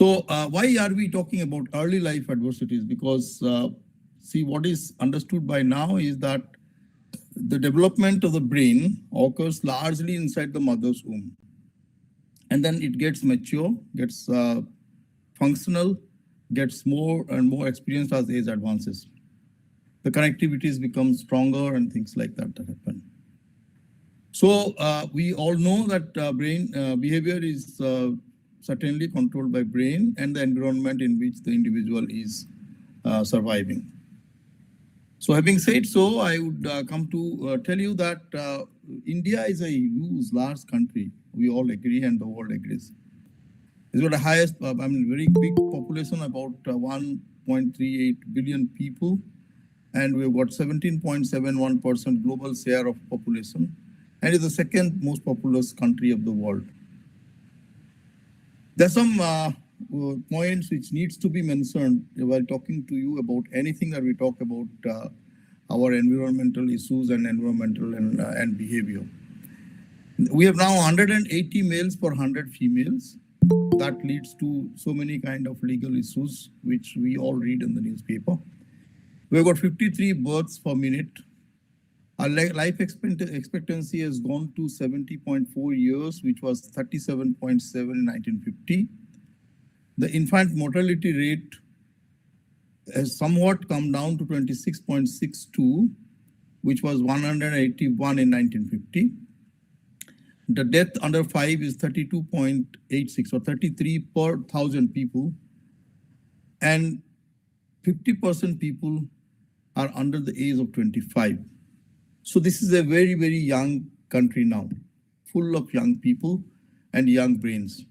So why are we talking about early life adversities? Because see, what is understood by now is that the development of the brain occurs largely inside the mother's womb. And then it gets mature, gets functional, gets more and more experienced as age advances. The connectivities become stronger and things like that happen. So we all know that brain behavior is certainly controlled by brain and the environment in which the individual is surviving. So having said so, I would come to tell you that India is a huge, large country. We all agree and the world agrees. It's got the highest, very big population, about 1.38 billion people. And we've got 17.71% global share of population. And it's the second most populous country of the world. There's some points which needs to be mentioned while talking to you about anything that we talk about our environmental issues and environmental and behavior. We have now 180 males per 100 females. That leads to so many kind of legal issues, which we all read in the newspaper. We've got 53 births per minute. Our life expectancy has gone to 70.4 years, which was 37.7 in 1950. The infant mortality rate has somewhat come down to 26.62, which was 181 in 1950. The death under 5 is 32.86 or 33 per 1,000 people. And 50% people are under the age of 25. So this is a very, very young country now, full of young people and young brains.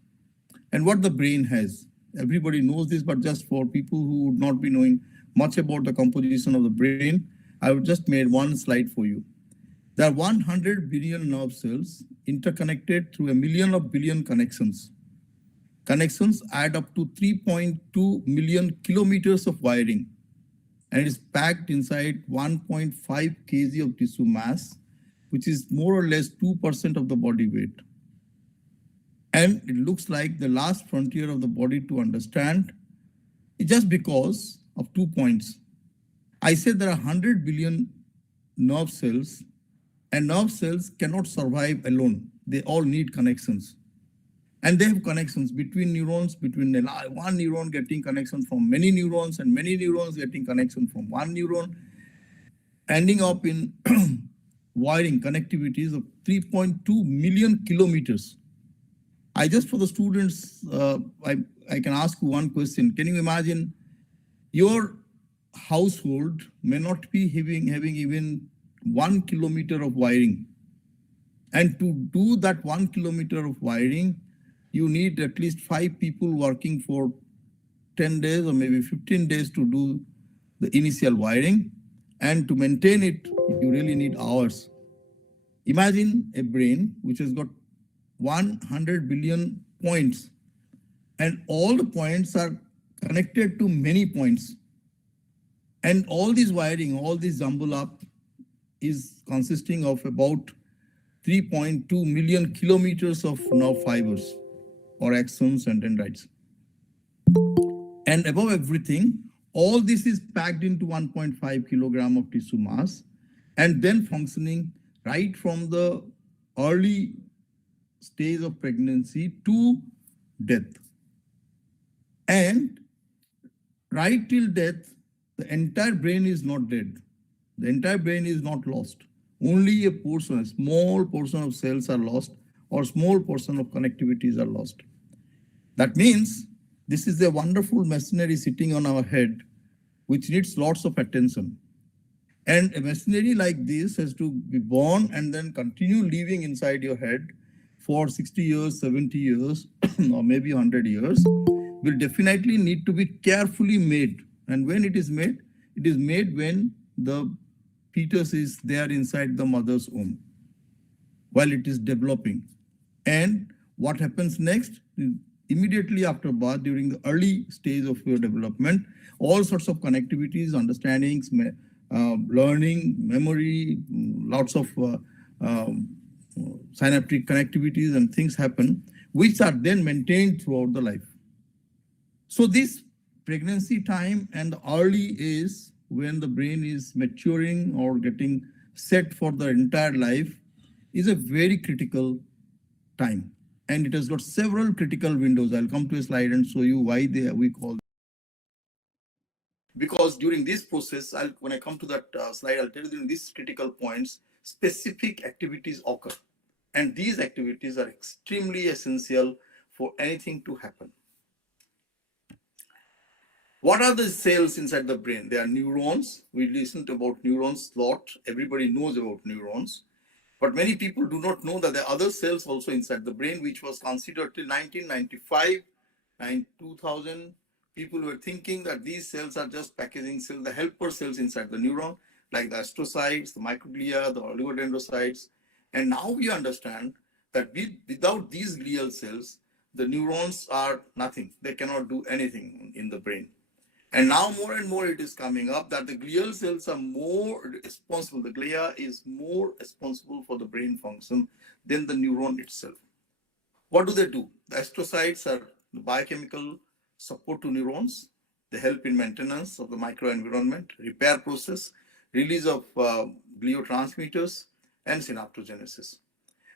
And what the brain has, everybody knows this, but just for people who would not be knowing much about the composition of the brain, I have just made one slide for you. There are 100 billion nerve cells interconnected through a million of billion connections. Connections add up to 3.2 million kilometers of wiring, and it is packed inside 1.5 kg of tissue mass, which is more or less 2% of the body weight. And it looks like the last frontier of the body to understand is just because of 2 points. I said there are 100 billion nerve cells, and nerve cells cannot survive alone. They all need connections. And they have connections between neurons, between one neuron getting connection from many neurons and many neurons getting connection from one neuron, ending up in wiring connectivities of 3.2 million kilometers. I just, for the students, I can ask you one question. Can you imagine your household may not be having even 1 kilometer of wiring. And to do that 1 kilometer of wiring, you need at least 5 people working for 10 days or maybe 15 days to do the initial wiring. And to maintain it, you really need hours. Imagine a brain which has got 100 billion points, and all the points are connected to many points. And all this wiring, all this jumble up is consisting of about 3.2 million kilometers of nerve fibers or axons and dendrites. And above everything, all this is packed into 1.5 kilogram of tissue mass and then functioning right from the early stage of pregnancy to death. And right till death, the entire brain is not dead. The entire brain is not lost. Only a portion, a small portion of cells are lost, or small portion of connectivities are lost. That means this is a wonderful machinery sitting on our head, which needs lots of attention. And a machinery like this has to be born and then continue living inside your head for 60 years, 70 years, or maybe 100 years, will definitely need to be carefully made. And when it is made when the fetus is there inside the mother's womb while it is developing. And what happens next? Immediately after birth, during the early stage of your development, all sorts of connectivities, understandings, learning, memory, lots of synaptic connectivities and things happen, which are then maintained throughout the life. So this pregnancy time and the early is when the brain is maturing or getting set for the entire life is a very critical time. And it has got several critical windows. I'll come to a slide and show you why we call. Because during this process, when I come to that slide, I'll tell you during these critical points, specific activities occur. And these activities are extremely essential for anything to happen. What are the cells inside the brain? They are neurons. We listened about neurons a lot. Everybody knows about neurons. But many people do not know that there are other cells also inside the brain, which was considered till 1995, 2000. People were thinking that these cells are just packaging cells, the helper cells inside the neuron, like the astrocytes, the microglia, the oligodendrocytes. And now we understand that without these glial cells, the neurons are nothing. They cannot do anything in the brain. And now more and more it is coming up that the glial cells are more responsible. The glia is more responsible for the brain function than the neuron itself. What do they do? The astrocytes are the biochemical support to neurons. They help in maintenance of the microenvironment, repair process, release of gliotransmitters, and synaptogenesis.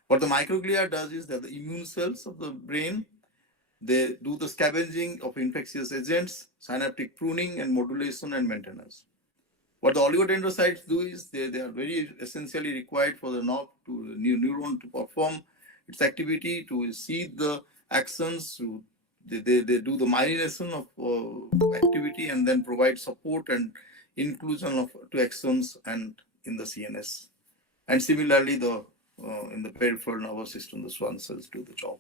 What the microglia does is that the immune cells of the brain, they do the scavenging of infectious agents, synaptic pruning and modulation and maintenance. What the oligodendrocytes do is they are very essentially required for the neuron to perform its activity, to see the axons, they do the myelination of activity and then provide support and inclusion of to axons and in the CNS. And similarly, in the peripheral nervous system, the Schwann cells do the job.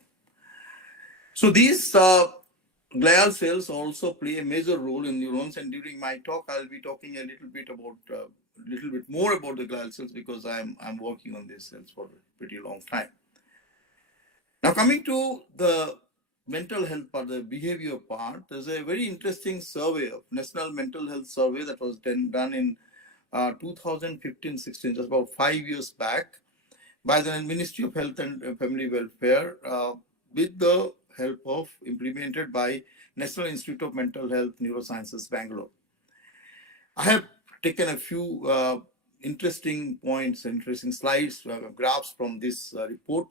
So these glial cells also play a major role in neurons, and during my talk, I'll be talking a little bit more about the glial cells because I'm working on these cells for a pretty long time. Now, coming to the mental health part, the behavior part, there's a very interesting survey of National Mental Health Survey that was done in 2015-16, just about 5 years back, by the Ministry of Health and Family Welfare, with the help of implemented by National Institute of Mental Health Neurosciences, Bangalore. I have taken a few interesting points, interesting slides, graphs from this report,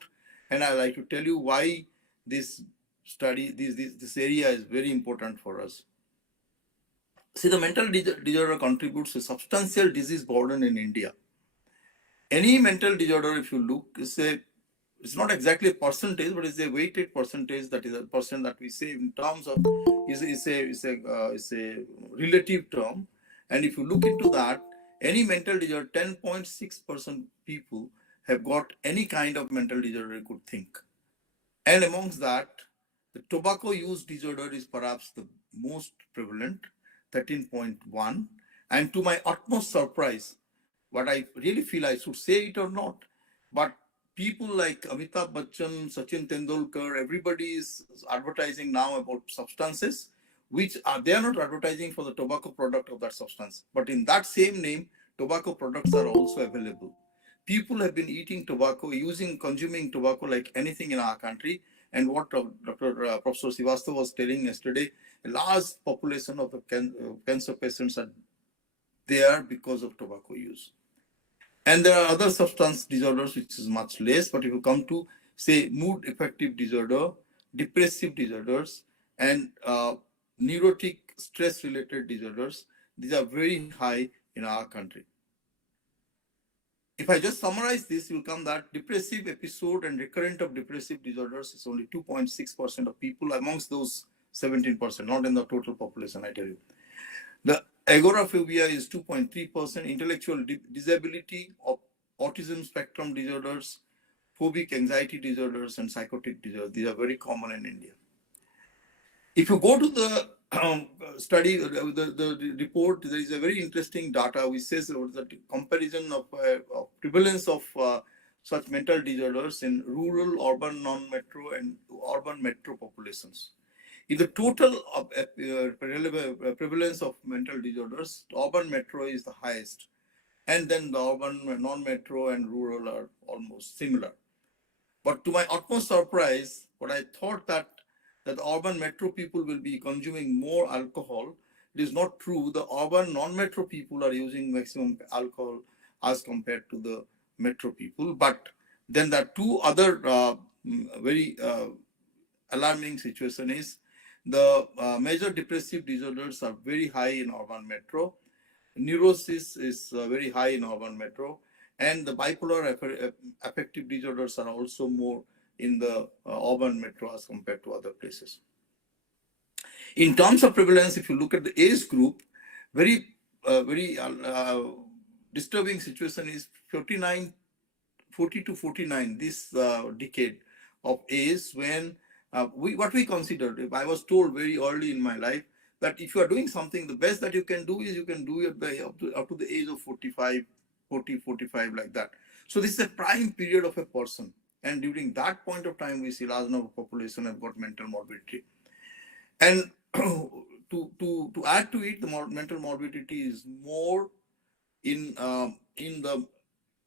and I'd like to tell you why this study, this area is very important for us. See, the mental disorder contributes to substantial disease burden in India. Any mental disorder, if you look, it's not exactly a percentage, but it's a weighted percentage. That is a percent that we say in terms of is a relative term. And if you look into that, any mental disorder, 10.6% people have got any kind of mental disorder you could think. And amongst that, the tobacco use disorder is perhaps the most prevalent, 13.1. And to my utmost surprise, what I really feel, I should say it or not, but people like Amitabh Bachchan, Sachin Tendulkar, everybody is advertising now about substances, which they are not advertising for the tobacco product of that substance. But in that same name, tobacco products are also available. People have been eating tobacco, consuming tobacco like anything in our country. And what Professor Srivastava was telling yesterday, a large population of the cancer patients are there because of tobacco use. And there are other substance disorders which is much less, but if you come to, say, mood affective disorder, depressive disorders, and neurotic stress-related disorders, these are very high in our country. If I just summarize this, you'll come that depressive episode and recurrent of depressive disorders is only 2.6% of people amongst those 17%, not in the total population, I tell you. The agoraphobia is 2.3%, intellectual disability, of autism spectrum disorders, phobic anxiety disorders, and psychotic disorders. These are very common in India. If you go to the study, the report, there is a very interesting data which says the comparison of prevalence of such mental disorders in rural, urban, non-metro, and urban metro populations. In the total prevalence of mental disorders, urban metro is the highest, and then the urban, non-metro, and rural are almost similar. But to my utmost surprise, what I thought that that the urban metro people will be consuming more alcohol. It is not true. The urban non-metro people are using maximum alcohol as compared to the metro people. But then there are two other very alarming situation is the major depressive disorders are very high in urban metro. Neurosis is very high in urban metro, and the bipolar affective disorders are also more in the urban metro as compared to other places. In terms of prevalence, if you look at the age group, very disturbing situation is 40 to 49, this decade of age when what we considered, if I was told very early in my life that if you are doing something, the best that you can do is you can do it up to the age of 45, 40, 45, like that. So this is a prime period of a person. And during that point of time, we see large number of population have got mental morbidity. And to add to it, the mental morbidity is more in the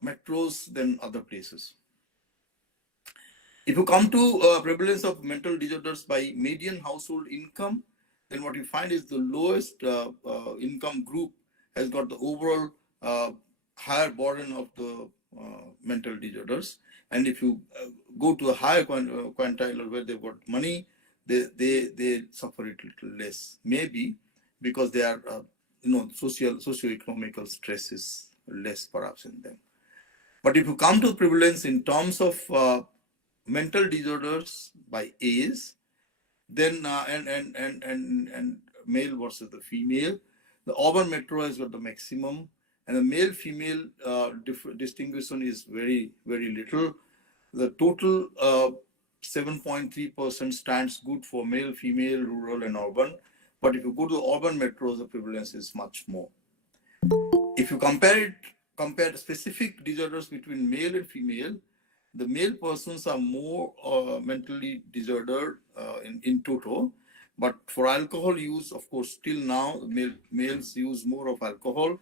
metros than other places. If you come to prevalence of mental disorders by median household income, then what you find is the lowest income group has got the overall higher burden of the mental disorders. And if you go to a higher quintile where they've got money, they suffer it little less. Maybe because they are, socio-economical stress is less perhaps in them. But if you come to prevalence in terms of mental disorders by age, then and male versus the female, the urban metro has got the maximum, and the male female distinction is very little. The total 7.3% stands good for male, female, rural, and urban. But if you go to the urban metros, the prevalence is much more. If you compare specific disorders between male and female, the male persons are more mentally disordered in total. But for alcohol use, of course, still now males use more of alcohol.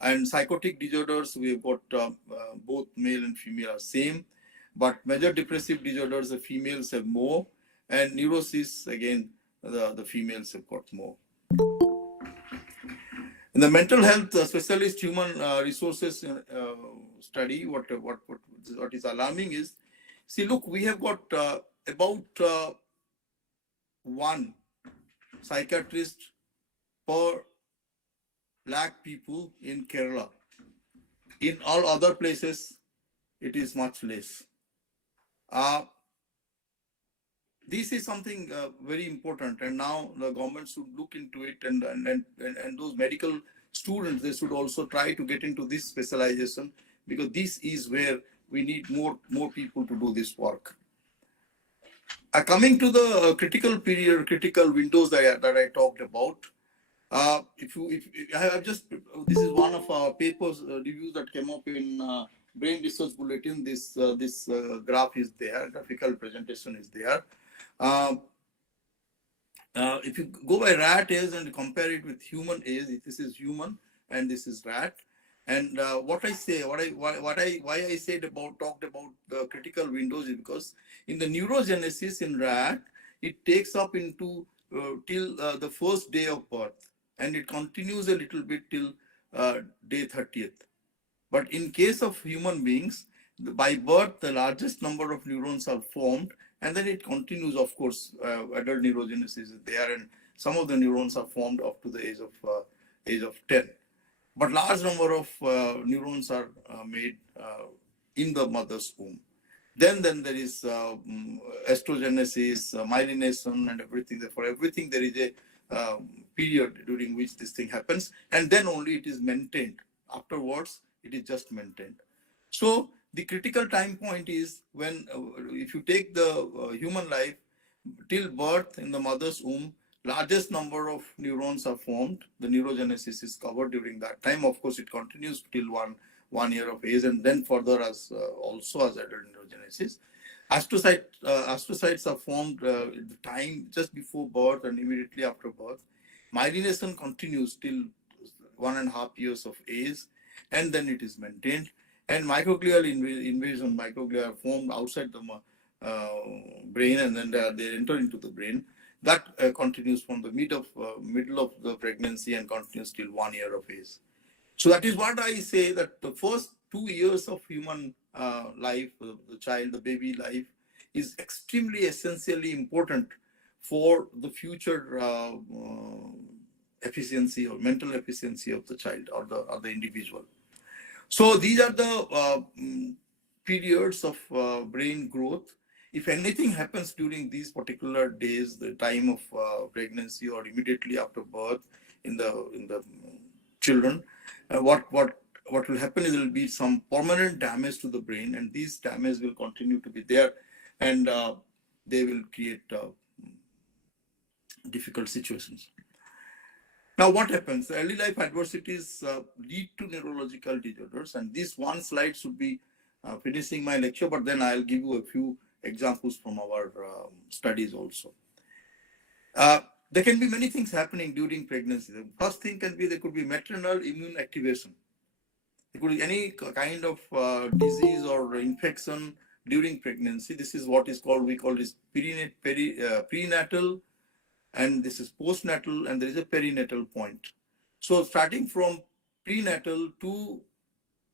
And psychotic disorders, we've got both male and female are same. But major depressive disorders, the females have more. And neurosis, again, the females have got more. In the mental health specialist human resources study, what is alarming is, see, look, we have got about one psychiatrist per lakh people in Kerala. In all other places, it is much less. This is something very important, and now the government should look into it, and those medical students, they should also try to get into this specialization, because this is where we need more people to do this work. Coming to the critical period, critical windows that I talked about. This is one of our papers reviews that came up in Brain Research Bulletin. This graph is there, graphical presentation is there. If you go by rat age and compare it with human age, this is human and this is rat. And why I talked about the critical windows is because in the neurogenesis in rat, it takes up into till the first day of birth, and it continues a little bit till day 30th. But in case of human beings, by birth, the largest number of neurons are formed, and then it continues. Of course, adult neurogenesis is there, and some of the neurons are formed up to the age of 10. But large number of neurons are made in the mother's womb. Then there is estrogenesis, myelination, and everything. For everything, there is a period during which this thing happens, and then only it is maintained. Afterwards, it is just maintained. So the critical time point is when, if you take the human life till birth in the mother's womb, largest number of neurons are formed. The neurogenesis is covered during that time. Of course, it continues till one year of age, and then further as also as adult neurogenesis. Astrocytes are formed at the time just before birth and immediately after birth. Myelination continues till 1.5 years of age, and then it is maintained. And microglial invasion, microglia are formed outside the brain, and then they enter into the brain. That continues from the middle of the pregnancy and continues till 1 year of age. So that is what I say, that the first 2 years of human life, the child, the baby life, is extremely essentially important for the future efficiency or mental efficiency of the child or the individual. So these are the periods of brain growth. If anything happens during these particular days, the time of pregnancy or immediately after birth in the children, what will happen is there will be some permanent damage to the brain, and these damage will continue to be there, and they will create difficult situations. Now, what happens? Early life adversities lead to neurological disorders, and this one slide should be finishing my lecture, but then I'll give you a few examples from our studies also. There can be many things happening during pregnancy. The first thing can be there could be maternal immune activation. There could be any kind of disease or infection during pregnancy. This is what is called, we call this prenatal, and this is postnatal, and there is a perinatal point. So starting from prenatal to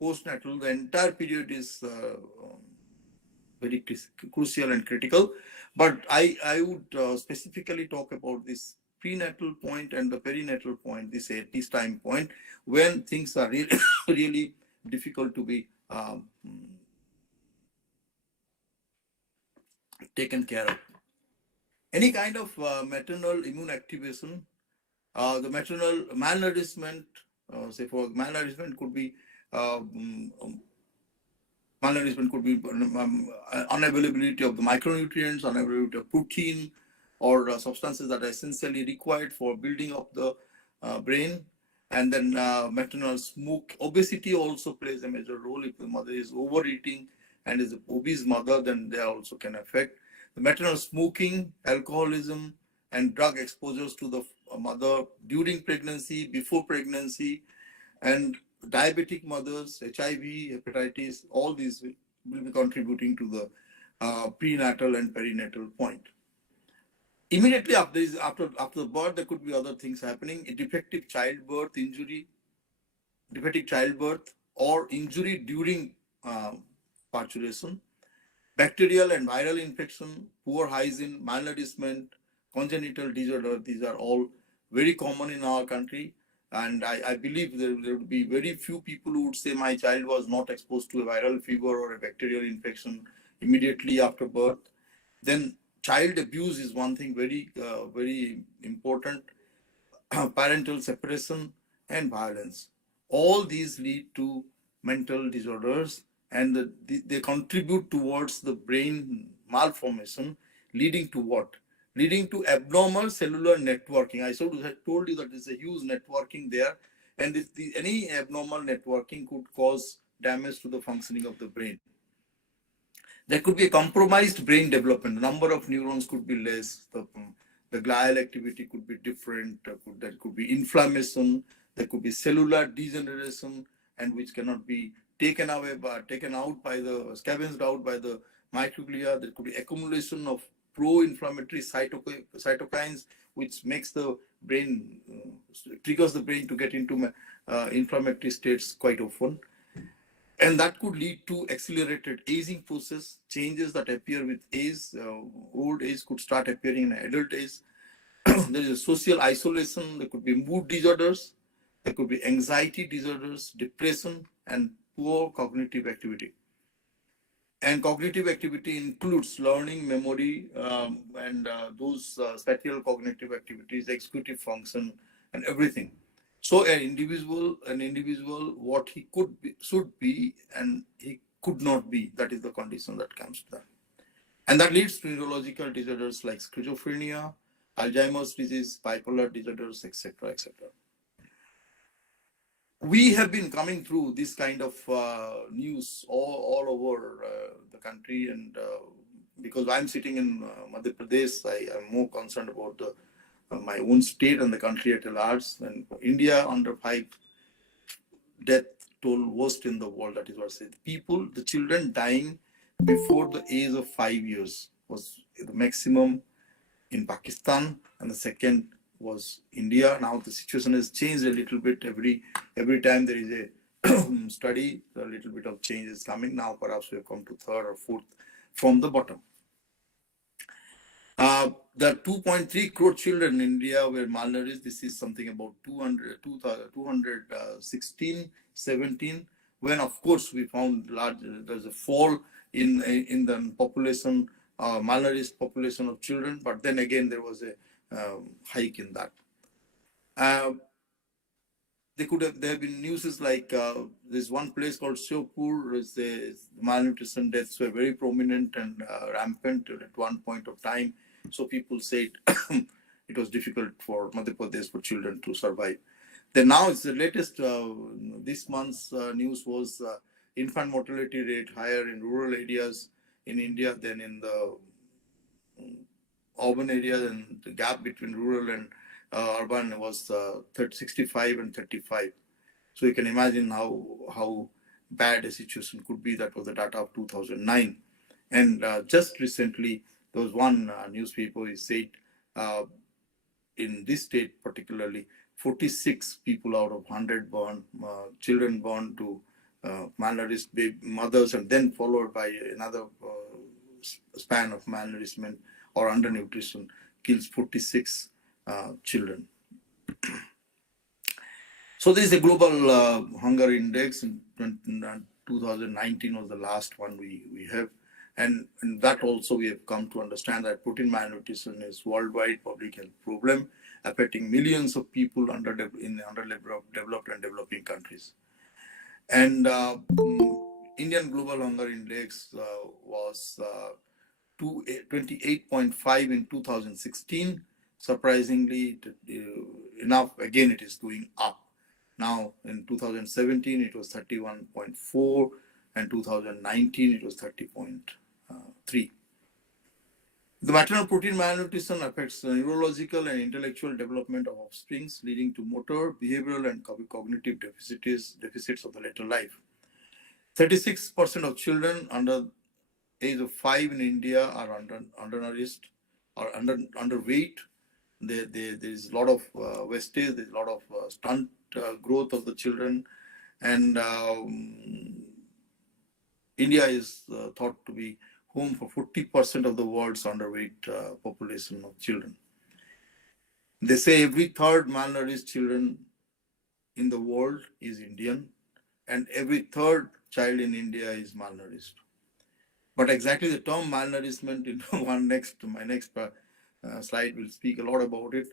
postnatal, the entire period is very crucial and critical. But I would specifically talk about this prenatal point and the perinatal point, this time point, when things are really, really difficult to be taken care of. Any kind of maternal immune activation, the maternal malnourishment, say for malnourishment could be unavailability of the micronutrients, unavailability of protein, or substances that are essentially required for building up the brain. And then maternal smoke. Obesity also plays a major role. If the mother is overeating and is an obese mother, then they also can affect. The maternal smoking, alcoholism, and drug exposures to the mother during pregnancy, before pregnancy, and diabetic mothers, HIV, hepatitis, all these will be contributing to the prenatal and perinatal point. Immediately after the birth, there could be other things happening. A defective childbirth or injury during parturition, bacterial and viral infection, poor hygiene, malnourishment, congenital disorder. These are all very common in our country. And I believe there would be very few people who would say my child was not exposed to a viral fever or a bacterial infection immediately after birth. Then child abuse is one thing very important. Parental separation and violence. All these lead to mental disorders, and they contribute towards the brain malformation, leading to what? Leading to abnormal cellular networking. I told you that there's a huge networking there, and any abnormal networking could cause damage to the functioning of the brain. There could be a compromised brain development. The number of neurons could be less. The glial activity could be different. There could be inflammation. There could be cellular degeneration, and which cannot be taken out by the scavenged out by the microglia. There could be accumulation of pro-inflammatory cytokines, which makes the brain triggers the brain to get into inflammatory states quite often. And that could lead to accelerated aging process, changes that appear with age. Old age could start appearing in adult age. There is a social isolation. There could be mood disorders. There could be anxiety disorders, depression, and poor cognitive activity. And cognitive activity includes learning, memory, and those spatial cognitive activities, executive function, and everything. So an individual, what he should be, and he could not be. That is the condition that comes to that. And that leads to neurological disorders like schizophrenia, Alzheimer's disease, bipolar disorders, etc., etc. We have been coming through this kind of news all over the country, and because I'm sitting in Madhya Pradesh, I am more concerned about my own state and the country at large. And India, under 5 death toll worst in the world. That is what I said. The children dying before the age of 5 years was the maximum in Pakistan, and the second was India. Now the situation has changed a little bit. Every time there is a study, a little bit of change is coming. Now perhaps we have come to third or fourth from the bottom. The 2.3 crore children in India were malnourished. This is something about 216, 17. When of course we found there's a fall in the population, malnourished population of children, but then again there was a hike in that. There have been news like there's one place called Shiopur. Malnutrition deaths were very prominent and rampant at one point of time. So people said it was difficult for Madhya Pradesh for children to survive. Then now it's the latest, this month's news was infant mortality rate higher in rural areas in India than in the urban areas, and the gap between rural and urban was 65 and 35. So you can imagine how bad a situation could be. That was the data of 2009. And just recently, there was one newspaper who said in this state particularly, 46 people out of 100 children born to malnourished mothers, and then followed by another span of malnourishment or undernutrition, kills 46 children. So this is a global hunger index. In 2019 was the last one we have. And that also we have come to understand that protein malnutrition is worldwide public health problem affecting millions of people in underdeveloped and developing countries. And Indian Global Hunger Index was 28.5 in 2016. Surprisingly enough, again it is going up. Now in 2017 it was 31.4, and 2019 it was 30.3. The maternal protein malnutrition affects the neurological and intellectual development of offsprings, leading to motor, behavioral, and cognitive deficits of the later life. 36% of children under age of 5 in India are undernourished or underweight. There is a lot of wastage, there's a lot of stunt growth of the children, and India is thought to be home for 40% of the world's underweight population of children. They say every third malnourished children in the world is Indian, and every third child in India is malnourished. But exactly the term malnourishment, my next slide will speak a lot about it.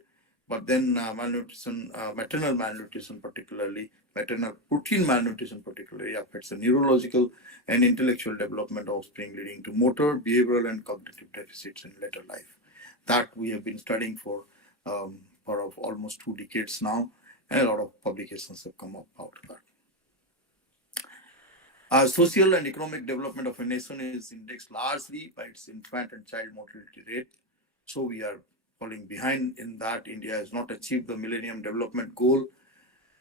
But then malnutrition, maternal malnutrition particularly, maternal protein malnutrition particularly affects the neurological and intellectual development of offspring, leading to motor, behavioral, and cognitive deficits in later life. That we have been studying for almost 2 decades now, and a lot of publications have come up out of that. Social and economic development of a nation is indexed largely by its infant and child mortality rate. So we are falling behind in that. India has not achieved the Millennium Development Goal.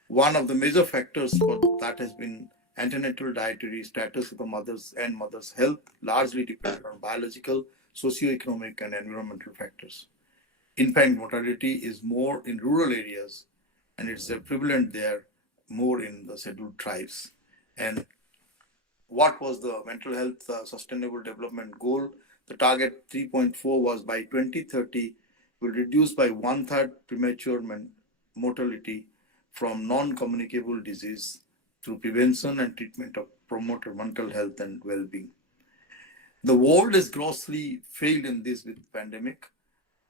One of the major factors for that has been antenatal dietary status of the mothers and mother's health, largely dependent on biological, socio-economic, and environmental factors. Infant mortality is more in rural areas, and it's prevalent there more in the scheduled tribes. And what was the mental health sustainable development goal? The target 3.4 was by 2030 will reduce by 1/3 premature mortality from non-communicable disease through prevention and treatment of promote mental health and well-being. The world has grossly failed in this with the pandemic,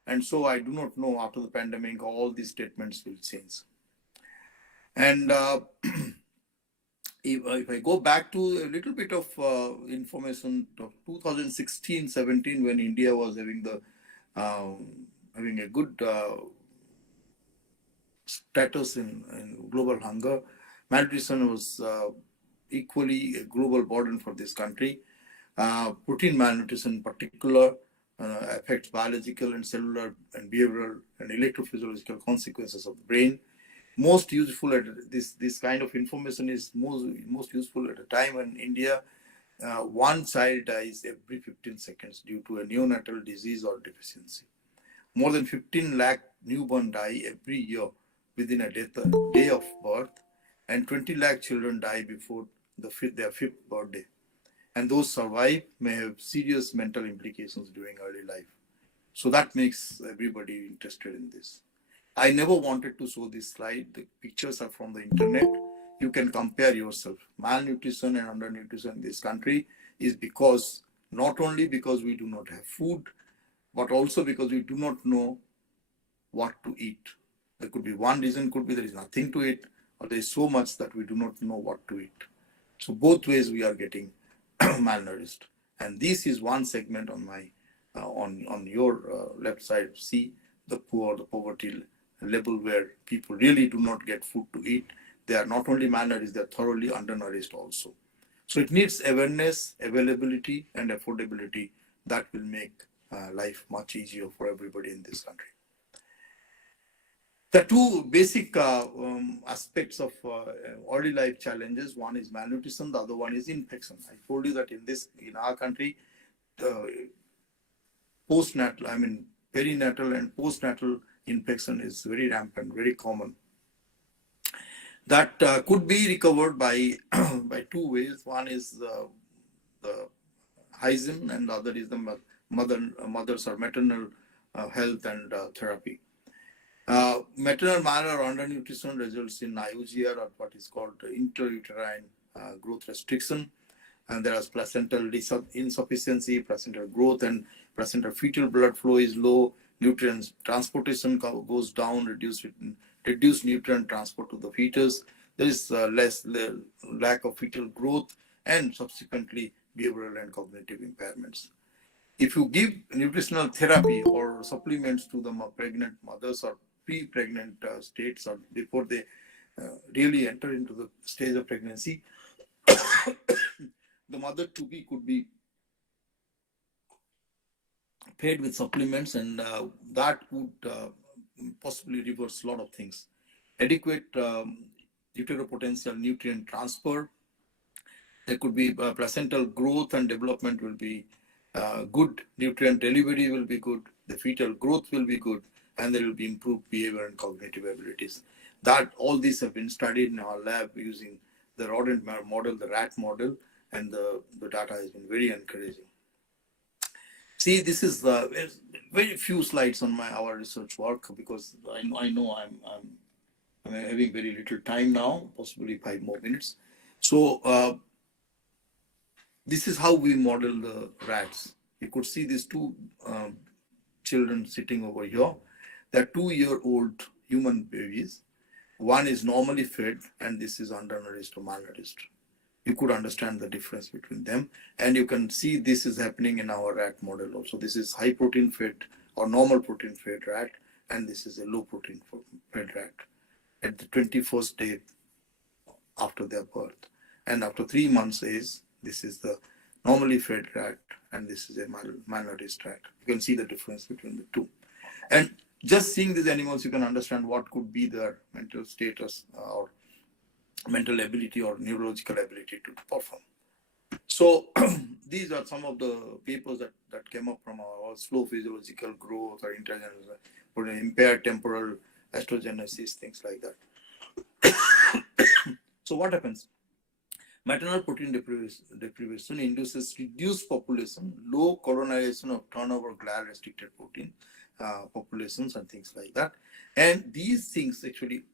and so I do not know after the pandemic all these statements will change. And if I go back to a little bit of information of 2016-17, when India was having a good status in global hunger, malnutrition was equally a global burden for this country. Protein malnutrition in particular affects biological and cellular and behavioral and electrophysiological consequences of the brain. Most useful at this kind of information is most useful at a time when India one child dies every 15 seconds due to a neonatal disease or deficiency. More than 15 lakh newborn die every year within a day of birth, and 20 lakh children die before their fifth birthday. And those survive may have serious mental implications during early life. So that makes everybody interested in this. I never wanted to show this slide. The pictures are from the internet. You can compare yourself. Malnutrition and undernutrition in this country is because not only because we do not have food, but also because we do not know what to eat. There could be one reason, could be there is nothing to eat, or there is so much that we do not know what to eat. So both ways we are getting malnourished. And this is one segment on my on your left side. See the poor, the poverty level where people really do not get food to eat. They are not only malnourished, they are thoroughly undernourished also. So it needs awareness, availability, and affordability that will make life much easier for everybody in this country. The two basic aspects of early life challenges, one is malnutrition, the other one is infection. I told you that in our country, postnatal, I mean perinatal and postnatal infection is very rampant, very common. That could be recovered by by two ways. One is the hygiene, and the other is the mother's or maternal health and therapy. Maternal malnutrition or undernutrition results in IUGR, or what is called intrauterine growth restriction. And there is placental insufficiency, placental growth, and placental fetal blood flow is low. Nutrients transportation goes down, reduced nutrient transport to the fetus. There is lack of fetal growth, and subsequently behavioral and cognitive impairments. If you give nutritional therapy or supplements to the pregnant mothers or pre-pregnant states, or before they really enter into the stage of pregnancy, the mother to be could be fed with supplements, and that would possibly reverse a lot of things. Adequate uteropotential nutrient transfer. There could be placental growth and development will be good. Nutrient delivery will be good. The fetal growth will be good, and there will be improved behavior and cognitive abilities. That all these have been studied in our lab using the rodent model, the rat model, and the data has been very encouraging. See, this is very few slides on our research work, because I know I'm having very little time now, possibly 5 more minutes. So this is how we model the rats. You could see these two children sitting over here. They're 2-year-old human babies. One is normally fed, and this is undernourished or malnourished. You could understand the difference between them, and you can see this is happening in our rat model also. This is high protein fed or normal protein fed rat, and this is a low protein fed rat at the 21st day after their birth. And after 3 months age, this is the normally fed rat, and this is a malnourished rat. You can see the difference between the two. And just seeing these animals, you can understand what could be their mental status or mental ability or neurological ability to perform. So these are some of the papers that came up from our slow physiological growth or intelligence, or impaired temporal astrogenesis, things like that. So what happens? Maternal protein deprivation induces reduced population, low colonization of turnover glial restricted protein populations and things like that. And these things actually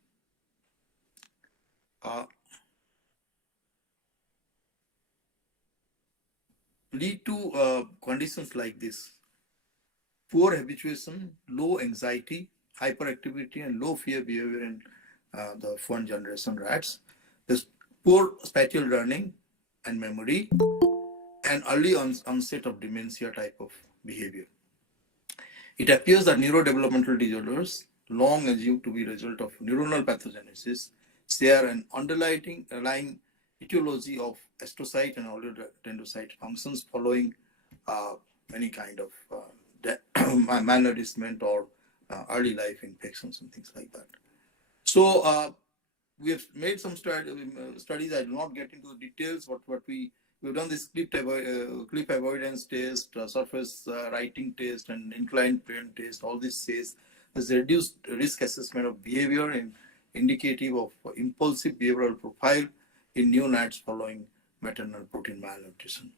lead to conditions like this: poor habituation, low anxiety, hyperactivity, and low fear behavior in the first generation rats. There's poor spatial learning and memory, and early onset of dementia type of behavior. It appears that neurodevelopmental disorders, long assumed to be a result of neuronal pathogenesis, share an underlying etiology of astrocyte and oligodendrocyte functions following any kind of malnourishment or early life infections and things like that. So we have made some studies. I do not get into the details, but what we We've done this cliff avoidance test, surface writing test, and inclined plane test. All this says there's a reduced risk assessment of behavior and indicative of impulsive behavioral profile in neonates following maternal protein malnutrition.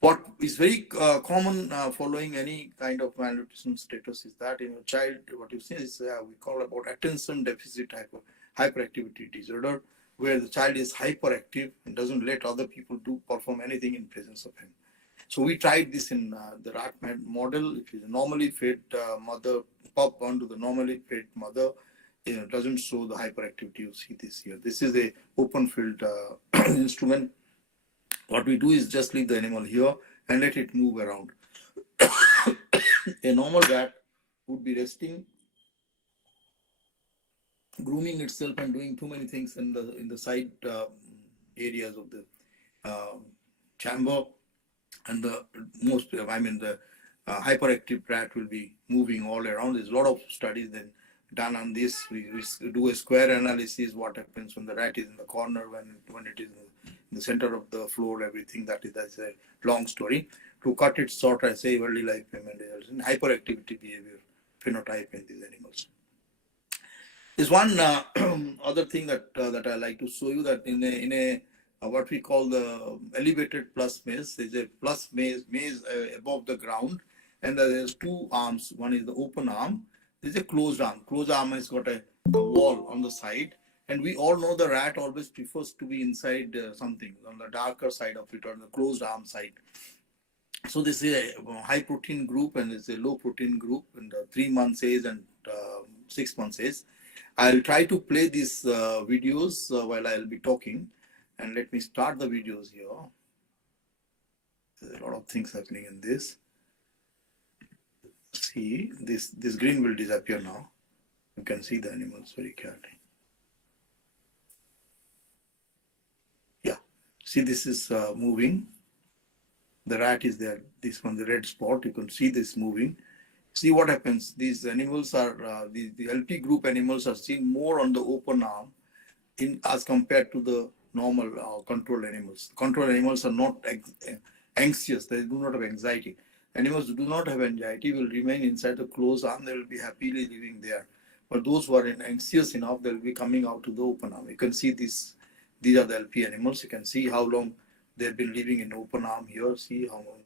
What is very common following any kind of malnutrition status is that in a child, what you see is we call about attention deficit hyperactivity disorder, where the child is hyperactive and doesn't let other people perform anything in presence of him. So we tried this in the rat model. If it's a normally fed mother, pop onto the normally fed mother, doesn't show the hyperactivity you see this here. This is a open field instrument. What we do is just leave the animal here and let it move around. A normal rat would be resting, grooming itself and doing too many things in the side areas of the chamber, and the hyperactive rat will be moving all around. There's a lot of studies then done on this. We do a square analysis. What happens when the rat is in the corner, when it is in the center of the floor, everything. That's a long story. To cut it short, I say early life payment results in hyperactivity behavior phenotype in these animals. There's one other thing that I like to show you, that in a what we call the elevated plus maze. There's a plus maze above the ground, and there's two arms. One is the open arm. There's a closed arm. Closed arm has got a wall on the side, and we all know the rat always prefers to be inside something on the darker side of it, or the closed arm side. So this is a high protein group, and it's a low protein group in the 3 months age and 6 months age. I'll try to play these videos while I'll be talking. And let me start the videos here. There's a lot of things happening in this. See, this green will disappear now. You can see the animals very clearly. Yeah, see, this is moving. The rat is there. This one, the red spot. You can see this moving. See what happens. These animals are the LP group animals are seen more on the open arm as compared to the normal control animals. Control animals are not anxious. They do not have anxiety. Animals who do not have anxiety will remain inside the closed arm. They will be happily living there. But those who are anxious enough, they will be coming out to the open arm. You can see this. These are the LP animals. You can see how long they've been living in open arm here. See how long.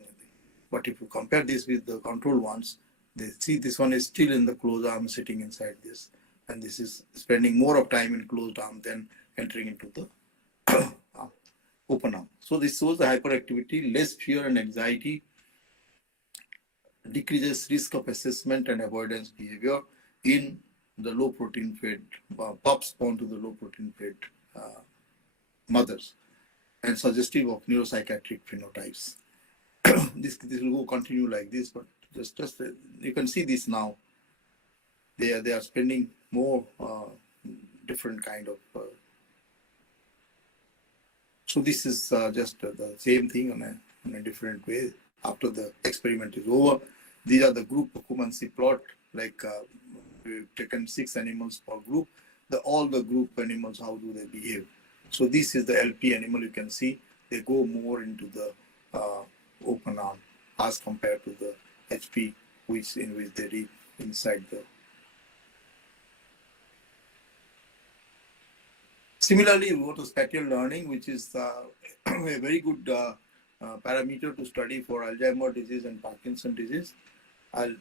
But if you compare this with the control ones, they see this one is still in the closed arm, sitting inside this, and this is spending more of time in closed arm than entering into the open arm. So this shows the hyperactivity, less fear and anxiety, decreases risk of assessment and avoidance behavior in the low protein fed pups born to the low protein fed mothers, and suggestive of neuropsychiatric phenotypes. This will go continue like this, but just you can see this now. They are spending more different kind of. So this is just the same thing in a different way. After the experiment is over, these are the group occupancy plot. Like we've taken 6 animals per group. All the group animals, how do they behave? So this is the LP animal. You can see they go more into the open arm as compared to the HP, in which they live inside the. Similarly, we go to spatial learning, which is a very good parameter to study for Alzheimer's disease and Parkinson's disease.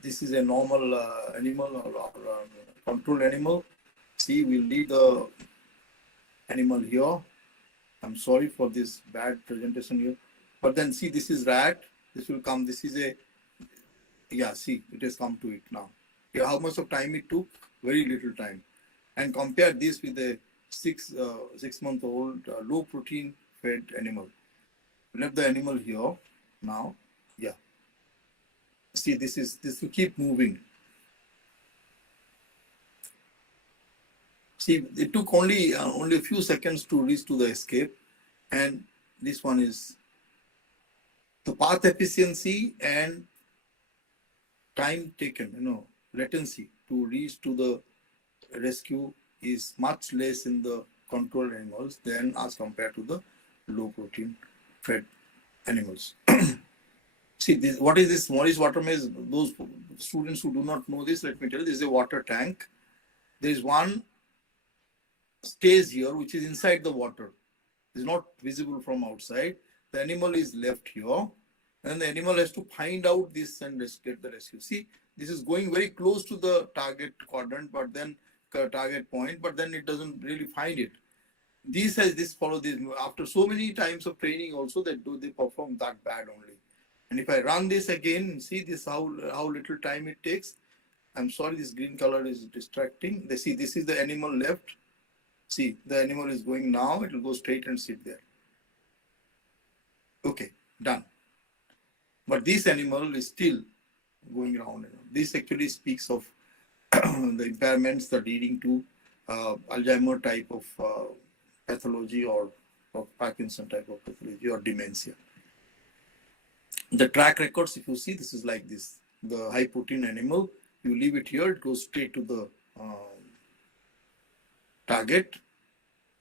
This is a normal animal or control animal. See, we'll leave the animal here. I'm sorry for this bad presentation here. But then see, this is rat. This will come. This is a, yeah, see, it has come to it now. Yeah, how much of time it took? Very little time. And compare this with a 6-month-old low protein fed animal. Left the animal here now. Yeah. See, this will keep moving. See, it took only a few seconds to reach to the escape, and this one is the path efficiency and time taken, latency to reach to the rescue is much less in the control animals than as compared to the low protein fed animals. See, this, what is this Morris water maze? Those students who do not know this, let me tell you, this is a water tank. There is one stays here, which is inside the water. It's not visible from outside. The animal is left here, and the animal has to find out this and get the rescue. See, this is going very close to the target quadrant, but then target point, but then it doesn't really find it. These has this follow this after so many times of training also they perform that bad only. And if I run this again, see this how little time it takes. I'm sorry, this green color is distracting. They see this is the animal left. See, the animal is going now. It will go straight and sit there. Okay, done. But this animal is still going around. This actually speaks of the impairments that leading to Alzheimer type of pathology or Parkinson type of pathology or dementia. The track records, if you see, this is like this. The high protein animal, you leave it here, it goes straight to the target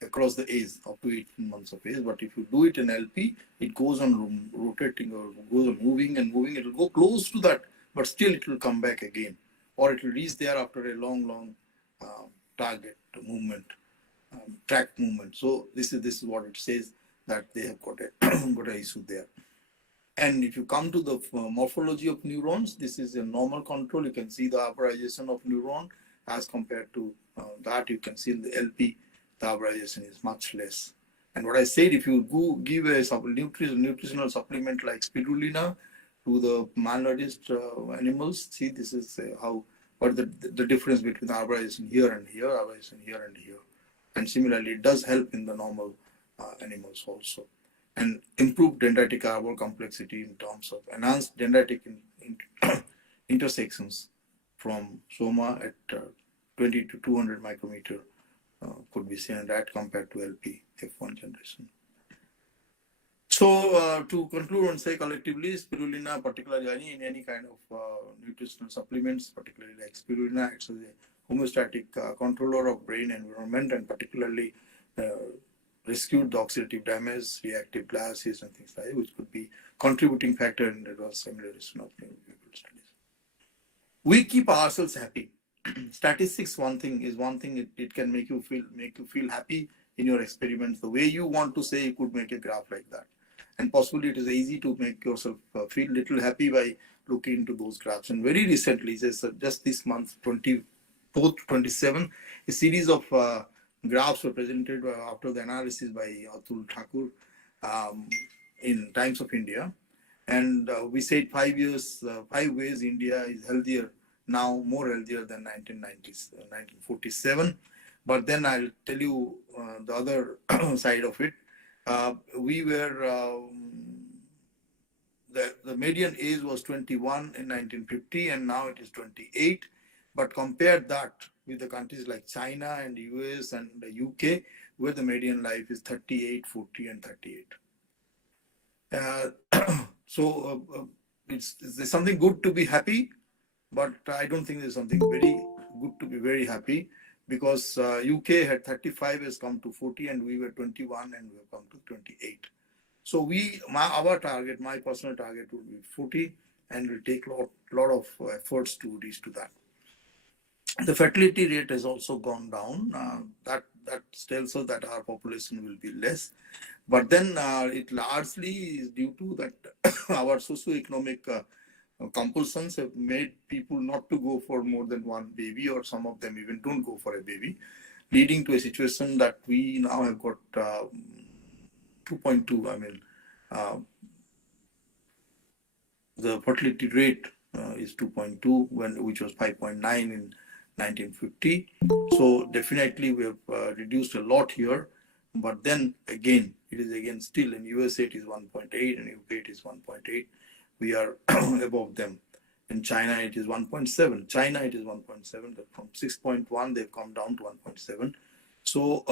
across the age, up to 18 months of age. But if you do it in LP, it goes on rotating or goes on moving and moving. It will go close to that, but still it will come back again. Or it will reach there after a long target movement, track movement. So this is what it says, that they have got a issue there. And if you come to the morphology of neurons, this is a normal control. You can see the aberration of neuron as compared to that. You can see in the LP, the aberration is much less. And what I said, if you go give a nutritional supplement like spirulina to the malnourished animals, see this is what the difference between the aberration here and here, aberration here and here. And similarly, it does help in the normal animals also. And improved dendritic arbor complexity in terms of enhanced dendritic intersections from soma at 20 to 200 micrometer could be seen, and that compared to LP F1 generation. So to conclude and say collectively, spirulina, particularly in any kind of nutritional supplements, particularly like spirulina, it's a homeostatic controller of brain environment, and particularly rescued the oxidative damage, reactive glasses, and things like that, which could be contributing factor in advanced amyloidation of behavioral studies. We keep ourselves happy. Statistics, one thing, it can make you feel happy in your experiments. The way you want to say, you could make a graph like that. And possibly it is easy to make yourself feel little happy by looking into those graphs. And very recently, just this month, 24th to 27th, a series of graphs were presented after the analysis by Atul Thakur in Times of India. And we said 5 ways India is healthier now, more healthier than 1990s, 1947. But then I'll tell you the other side of it. We were, the median age was 21 in 1950, and now it is 28. But compare that with the countries like China and US and the UK, where the median life is 38, 40, and 38. It's something good to be happy, but I don't think there's something very good to be very happy, because UK had 35, has come to 40, and we were 21 and we have come to 28. So my personal target would be 40, and will take lot of efforts to reach to that. The fertility rate has also gone down. That tells us that our population will be less. But then it largely is due to that our socioeconomic compulsions have made people not to go for more than one baby, or some of them even don't go for a baby, leading to a situation that we now have got 2.2. The fertility rate is 2.2, which was 5.9 in 1950. So definitely we have reduced a lot here. But then again, it is again still in USA it is 1.8, and UK it is 1.8. We are above them. In China it is 1.7. China it is 1.7. But from 6.1 they've come down to 1.7. So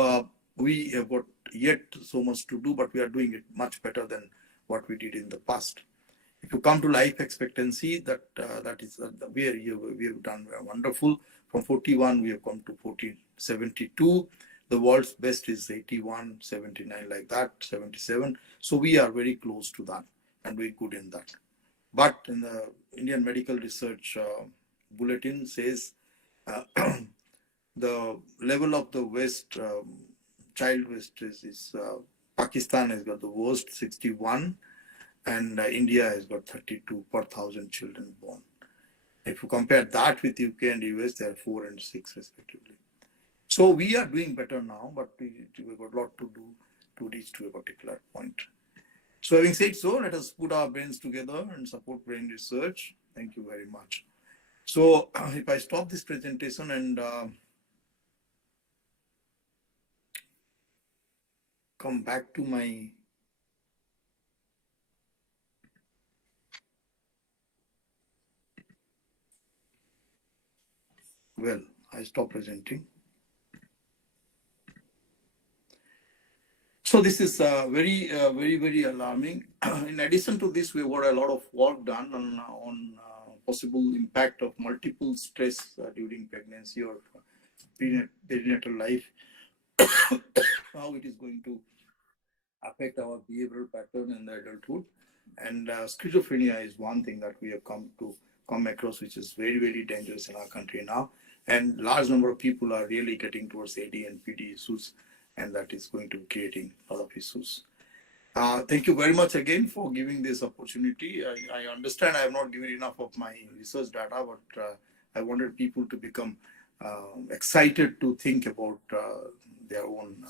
we have got yet so much to do, but we are doing it much better than what we did in the past. If you come to life expectancy, that is we have done wonderful. From 41 we have come to 72. The world's best is 81, 79, like that, 77. So we are very close to that and very good in that. But in the Indian Medical Research Bulletin says the level of the West, child wastage is Pakistan has got the worst, 61, and India has got 32 per thousand children born. If you compare that with UK and US, they are 4 and 6 respectively. So we are doing better now, but we've got a lot to do to reach to a particular point. So having said so, let us put our brains together and support brain research. Thank you very much. So if I stop this presentation and come back to my I stop presenting. So this is very alarming. In addition to this, we got a lot of work done on possible impact of multiple stress during pregnancy or perinatal life, how it is going to affect our behavioral pattern in the adulthood. And schizophrenia is one thing that we have come across, which is very dangerous in our country now. And large number of people are really getting towards AD and PD issues, and that is going to be creating a lot of issues. Thank you very much again for giving this opportunity. I understand I have not given enough of my research data, but I wanted people to become excited to think about their own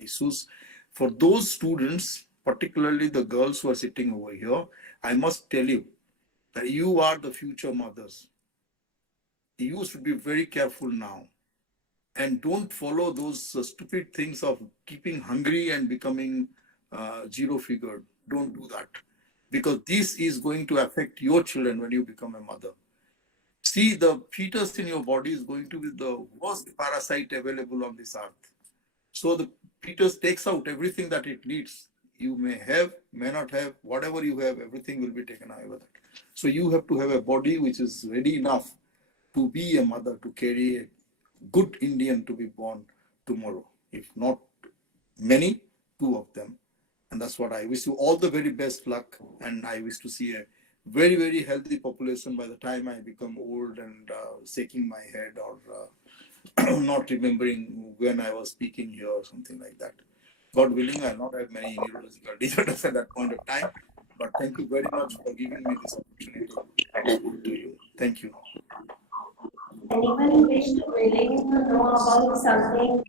issues. For those students, particularly the girls who are sitting over here, I must tell you that you are the future mothers. You should be very careful now. And don't follow those stupid things of keeping hungry and becoming zero figured. Don't do that. Because this is going to affect your children when you become a mother. See, the fetus in your body is going to be the worst parasite available on this earth. So the fetus takes out everything that it needs. You may have, may not have, whatever you have, everything will be taken away with it. So you have to have a body which is ready enough to be a mother, to carry a good Indian to be born tomorrow. If not many, 2 of them. And that's what I wish you all the very best luck. And I wish to see a very healthy population by the time I become old and shaking my head or not remembering when I was speaking here or something like that. God willing, I'll not have many neurological disorders at that point of time. But thank you very much for giving me this opportunity to you. Thank you. Anyone wish to really know about something?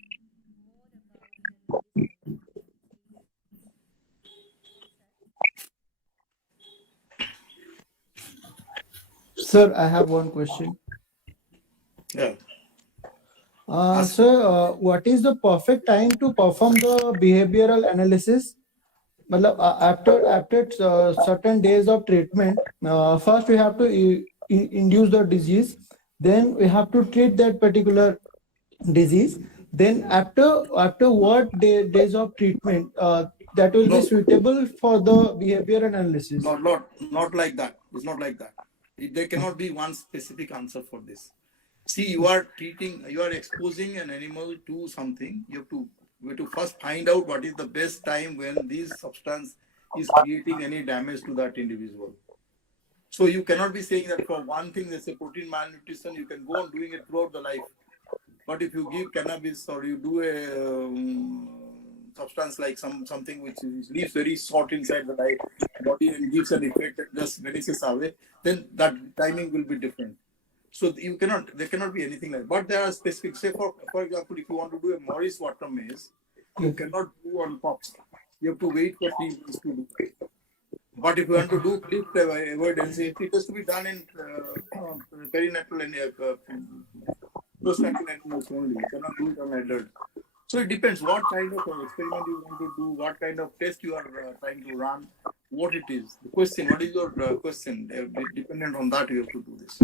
Sir, I have one question. Yeah. Sir, what is the perfect time to perform the behavioral analysis? After certain days of treatment, first we have to induce the disease, then we have to treat that particular disease. Then after what days of treatment that will be suitable for the behavior analysis? Not like that. It's not like that. There cannot be one specific answer for this. See, you are exposing an animal to something. You have to first find out what is the best time when this substance is creating any damage to that individual. So you cannot be saying that for one thing, there's a protein malnutrition, you can go on doing it throughout the life. But if you give cannabis or you do a substance like something which leaves very short inside the body and gives an effect that just vanishes away, then that timing will be different. So there cannot be anything like that. But there are specific, say for example, if you want to do a Morris water maze, you cannot do on pops. You have to wait for 3 months to do it. But if you want to do cliff avoidance, it has to be done in perinatal and postnatal animals only. You cannot do it on adult. So it depends what kind of experiment you want to do, what kind of test you are trying to run, what it is. The question, what is your question? Dependent on that, you have to do this.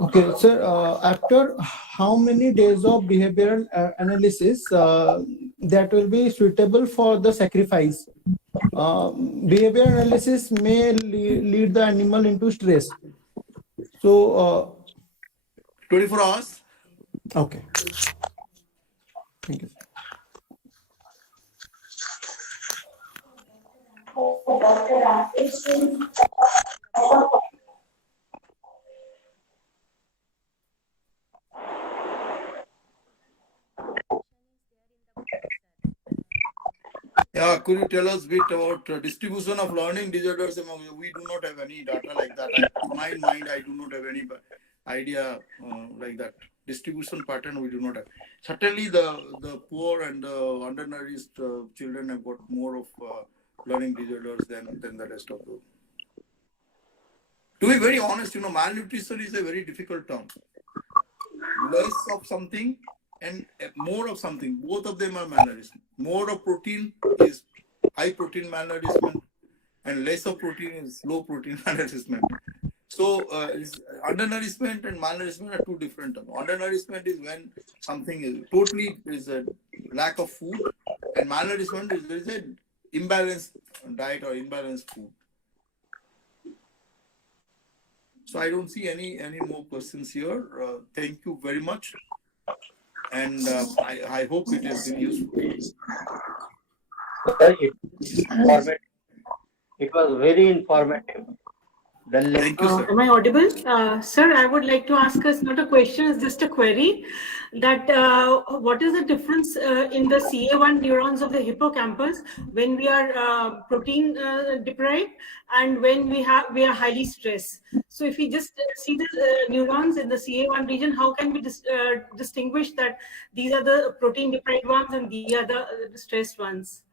Okay, sir, after how many days of behavioral analysis that will be suitable for the sacrifice? Behavior analysis may lead the animal into stress. So 24 hours. Okay. Thank you. Yeah, could you tell us a bit about distribution of learning disorders among you? We do not have any data like that. To my mind, I do not have any idea like that. Distribution pattern we do not have. Certainly, the poor and the undernourished children have got more of learning disorders than the rest of them. To be very honest, malnutrition is a very difficult term. Less of something and more of something. Both of them are malnourishment. More of protein is high protein malnourishment, and less of protein is low protein malnourishment. So, undernourishment and malnourishment are two different terms. Undernourishment is when something is a lack of food, and malnourishment is there is an imbalanced diet or imbalanced food. So I don't see any more questions here. Thank you very much, and I hope it has been useful. It was very informative. Thank you, sir. Am I audible? Sir, I would like to ask us not a question, it's just a query that what is the difference in the CA1 neurons of the hippocampus when we are protein deprived and when we are highly stressed? So if we just see the neurons in the CA1 region, how can we distinguish that these are the protein deprived ones and these are the stressed ones?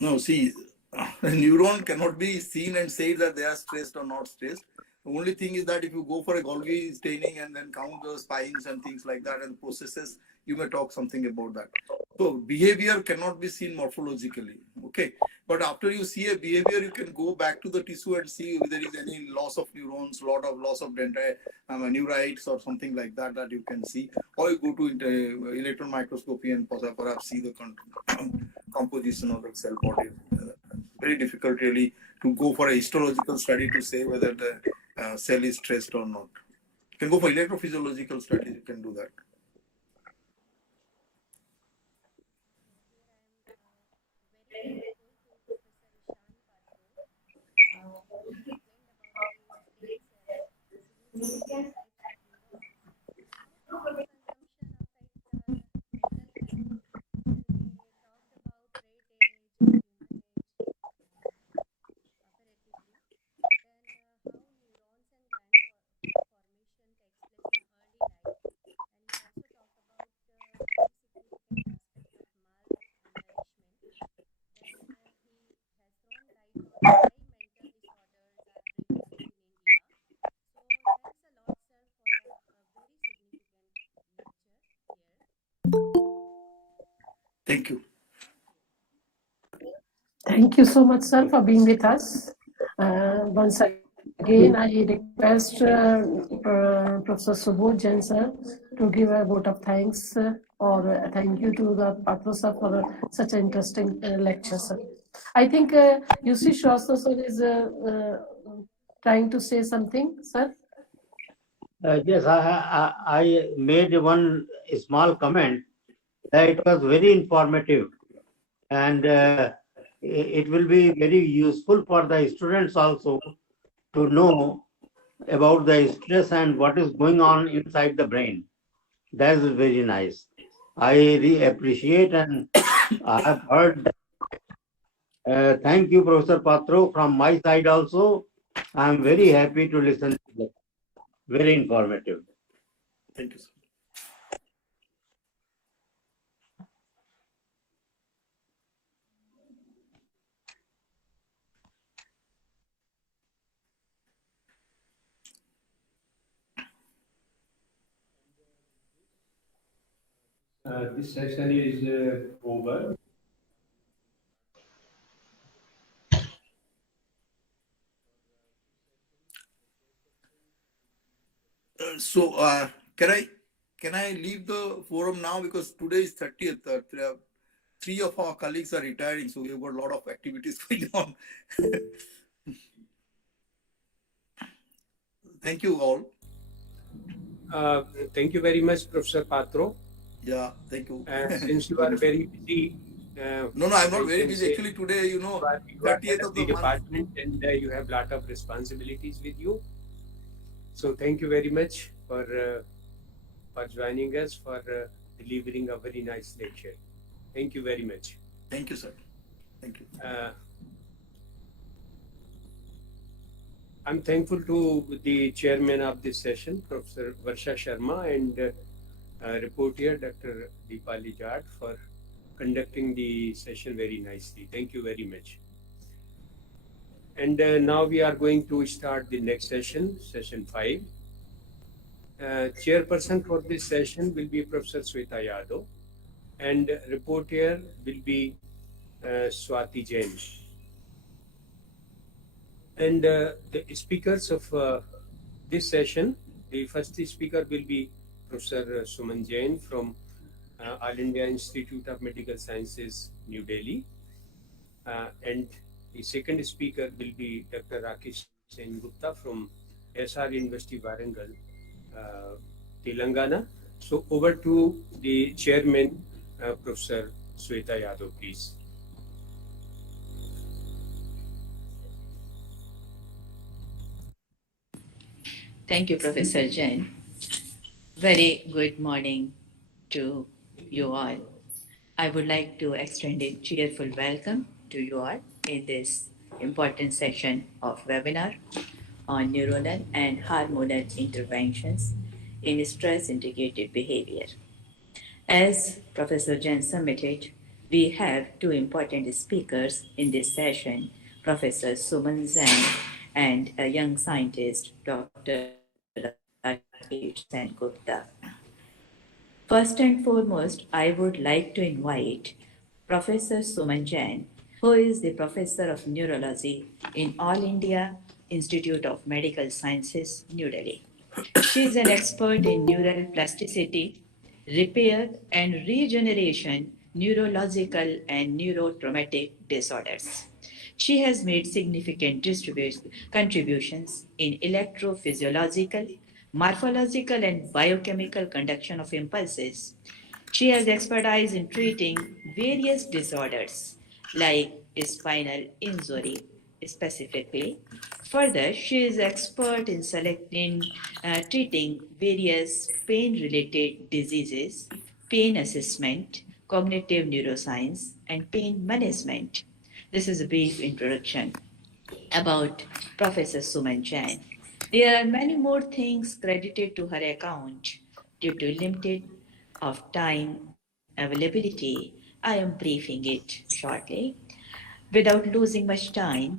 No, see, a neuron cannot be seen and say that they are stressed or not stressed. The only thing is that if you go for a Golgi staining and then count the spines and things like that and processes, you may talk something about that. So behavior cannot be seen morphologically. Okay. But after you see a behavior, you can go back to the tissue and see if there is any loss of neurons, loss of neurites or something like that that you can see. Or you go to electron microscopy and perhaps see the composition of the cell body. Very difficult really to go for a histological study to say whether the cell is stressed or not. You can go for electrophysiological studies, you can do that. Thank you. Thank you so much, sir, for being with us. Once again, I request Professor Subodh Jain, sir, to give a vote of thanks or thank you to the Patro sir for such an interesting lecture, sir. I think UC Shrestha sir is trying to say something, sir. Yes, I made one small comment that it was very informative, and it will be very useful for the students also to know about the stress and what is going on inside the brain. That is very nice. I really appreciate, and I have heard. Thank you, Professor Patro. From my side also, I am very happy to listen to that. Very informative. Thank you, sir. This session is over. So can I leave the forum now because today is 30th. Three of our colleagues are retiring, so we've got a lot of activities going on. Thank you all. Thank you very much, Professor Patro. Yeah, thank you. Since you are very busy, No, I'm not I very can busy. say Actually, today, you are 30th head of of the the month. department and you have lot of responsibilities with you. So thank you very much for joining us, for delivering a very nice lecture. Thank you very much. Thank you, sir. Thank you. I'm thankful to the chairman of this session, Professor Varsha Sharma, and reporter Dr. Deepali Jat for conducting the session very nicely. Thank you very much. And now we are going to start the next session, session 5. Chairperson for this session will be Professor Sweta Yadav, and reporter will be Swati Jain. And the speakers of this session, the first speaker will be Professor Suman Jain from All India Institute of Medical Sciences, New Delhi. And the second speaker will be Dr. Rakesh Sen Gupta from SR University, Warangal, Telangana. So over to the chairman, Professor Sweta Yadav, please. Thank you, Professor Jain. Very good morning to you all. I would like to extend a cheerful welcome to you all in this important session of webinar on neuronal and hormonal interventions in stress-integrated behavior. As Professor Jain submitted, we have two important speakers in this session, Professor Suman Jain and a young scientist, Dr. Rakesh Sen Gupta. First and foremost, I would like to invite Professor Suman Jain, who is the Professor of Neurology in All India Institute of Medical Sciences, New Delhi. She is an expert in neural plasticity, repair and regeneration, neurological and neurotraumatic disorders. She has made significant contributions in electrophysiological, morphological, and biochemical conduction of impulses. She has expertise in treating various disorders like spinal injury specifically. Further, she is expert in treating various pain-related diseases, pain assessment, cognitive neuroscience, and pain management. This is a brief introduction about Professor Suman Jain. There are many more things credited to her account due to limited of time availability. I am briefing it shortly. Without losing much time,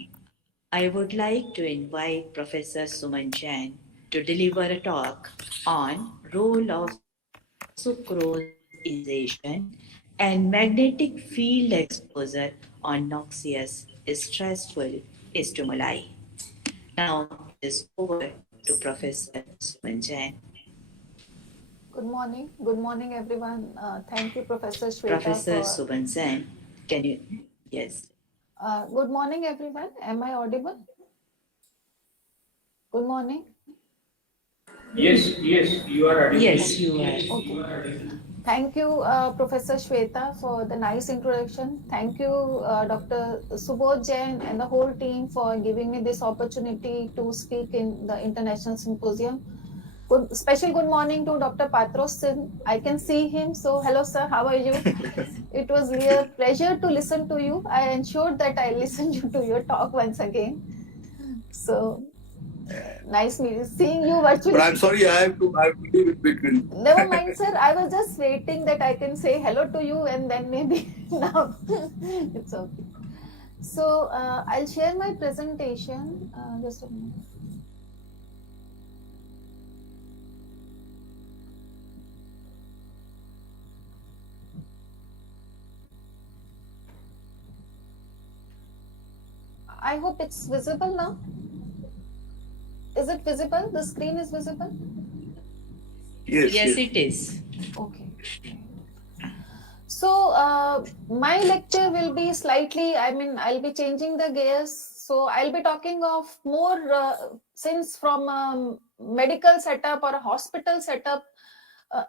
I would like to invite Professor Suman Jain to deliver a talk on role of sucrose ingestion and magnetic field exposure on noxious, stressful stimuli. Now it is over to Professor Suman Jain. Good morning. Good morning, everyone. Thank you, Professor Shweta. Professor Suman Jain, can you? Yes. Good morning, everyone. Am I audible? Good morning. Yes, you are audible. Yes, you are. Okay. Thank you, Professor Shweta, for the nice introduction. Thank you, Dr. Subodh Jain and the whole team for giving me this opportunity to speak in the International Symposium. Special good morning to Dr. Patros Sin. I can see him. So, hello, sir. How are you? It was a pleasure to listen to you. I ensured that I listened to your talk once again. So, nice seeing you virtually. But I'm sorry, I have to leave in between. Never mind, sir. I was just waiting that I can say hello to you and then maybe now it's okay. So, I'll share my presentation. Just a minute. I hope it's visible now. Is it visible? The screen is visible? Yes, it is. Okay. So, my lecture will be slightly, I'll be changing the gears. So, I'll be talking of more, since from a medical setup or a hospital setup,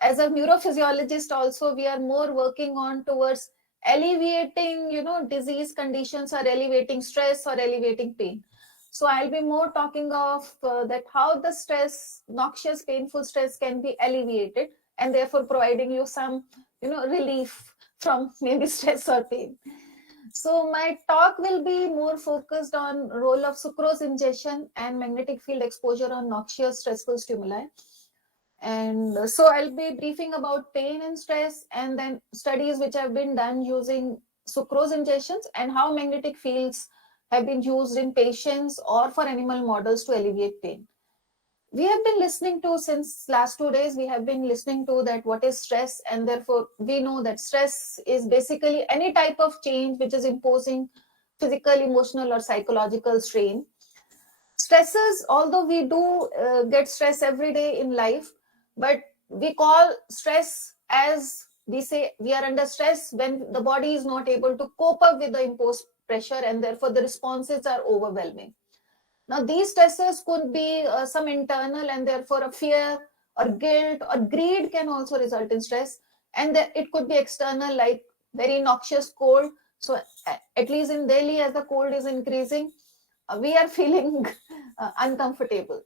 as a neurophysiologist also, we are more working on towards alleviating, disease conditions or alleviating stress or alleviating pain. So I'll be more talking of that how the stress, noxious, painful stress can be alleviated, and therefore providing you some, relief from maybe stress or pain. So my talk will be more focused on role of sucrose ingestion and magnetic field exposure on noxious, stressful stimuli. And so I'll be briefing about pain and stress, and then studies which have been done using sucrose injections and how magnetic fields have been used in patients or for animal models to alleviate pain. We have been listening to, since last 2 days, we have been listening to that what is stress, and therefore we know that stress is basically any type of change which is imposing physical, emotional or psychological strain. Stresses, although we do get stress every day in life, but we call stress as we say we are under stress when the body is not able to cope up with the imposed pressure, and therefore the responses are overwhelming. Now, these stresses could be some internal, and therefore a fear or guilt or greed can also result in stress. And it could be external, like very noxious cold. So at least in Delhi, as the cold is increasing, we are feeling uncomfortable.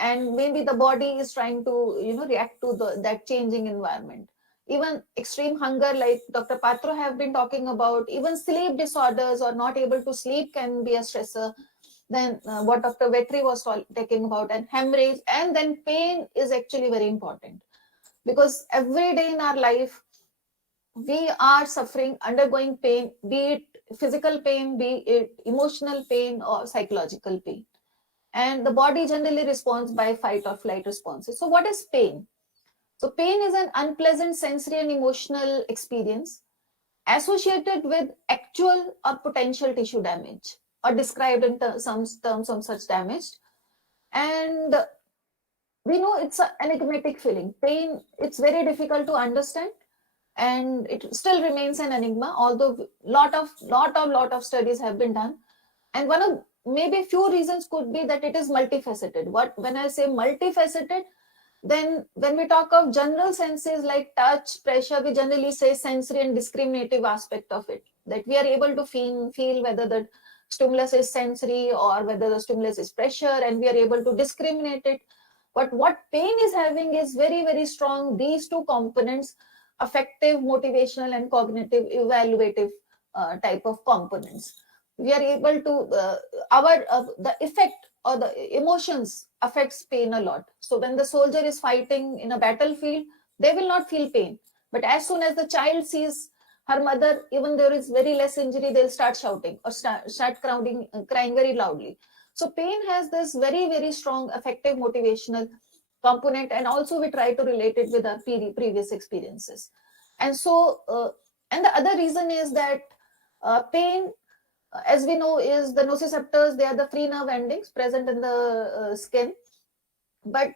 And maybe the body is trying to, react to that changing environment. Even extreme hunger, like Dr. Patro have been talking about, even sleep disorders or not able to sleep can be a stressor. Then what Dr. Vetri was talking about, and hemorrhage, and then pain is actually very important, because every day in our life we are suffering, undergoing pain, be it physical pain, be it emotional pain or psychological pain, and the body generally responds by fight or flight responses. So what is pain? So pain is an unpleasant sensory and emotional experience associated with actual or potential tissue damage, or described in some terms of such damage. And we know it's an enigmatic feeling. Pain, it's very difficult to understand, and it still remains an enigma, although lot of studies have been done. And one of maybe few reasons could be that it is multifaceted. When I say multifaceted, then when we talk of general senses like touch, pressure, we generally say sensory and discriminative aspect of it, that we are able to feel whether the stimulus is sensory or whether the stimulus is pressure, and we are able to discriminate it. But what pain is having is very, very strong these two components: affective, motivational, and cognitive, evaluative type of components. We are able to the effect or the emotions affects pain a lot. So when the soldier is fighting in a battlefield, they will not feel pain, but as soon as the child sees her mother, even there is very less injury, they'll start shouting or start crying very loudly. So pain has this very, very strong affective, motivational component, and also we try to relate it with our previous experiences. And so and the other reason is that pain, as we know, is the nociceptors. They are the free nerve endings present in the skin, but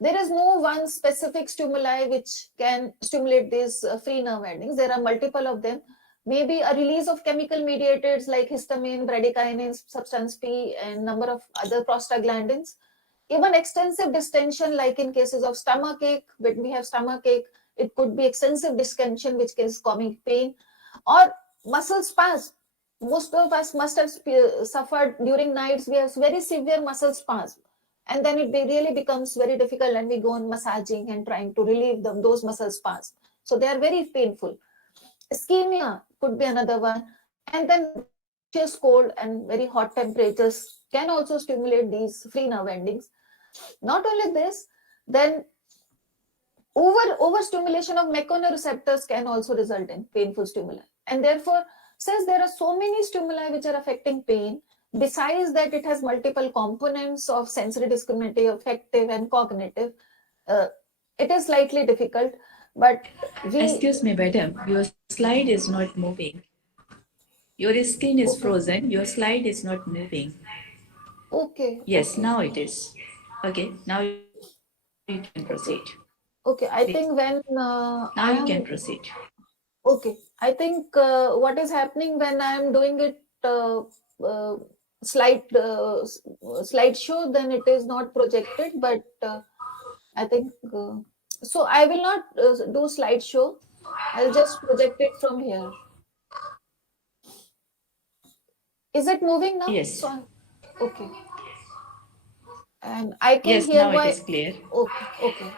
there is no one specific stimuli which can stimulate these free nerve endings. There are multiple of them. Maybe a release of chemical mediators like histamine, bradykinin, substance P, and number of other prostaglandins. Even extensive distension, like in cases of stomach ache, when we have stomach ache, it could be extensive distension which is causing pain, or muscle spasm. Most of us must have suffered during nights. We have very severe muscle spasm, and then it really becomes very difficult, and we go on massaging and trying to relieve those muscle spasms. So they are very painful. Ischemia could be another one, and then just cold and very hot temperatures can also stimulate these free nerve endings. Not only this, then overstimulation of mechanoreceptors can also result in painful stimuli, and therefore, since there are so many stimuli which are affecting pain, besides that it has multiple components of sensory, discriminative, affective, and cognitive, it is slightly difficult. But Excuse me, madam, your slide is not moving. Your screen is frozen. Your slide is not moving. Okay. Yes, okay. now it is. Okay, now you can proceed. Okay, I think when Now you can proceed. okay, I think what is happening when I am doing it slideshow, then it is not projected, but I think So I will not do slideshow. I'll just project it from here. Is it moving now? Yes. So, okay. And I can Yes, hear now it why. is clear. Okay, okay,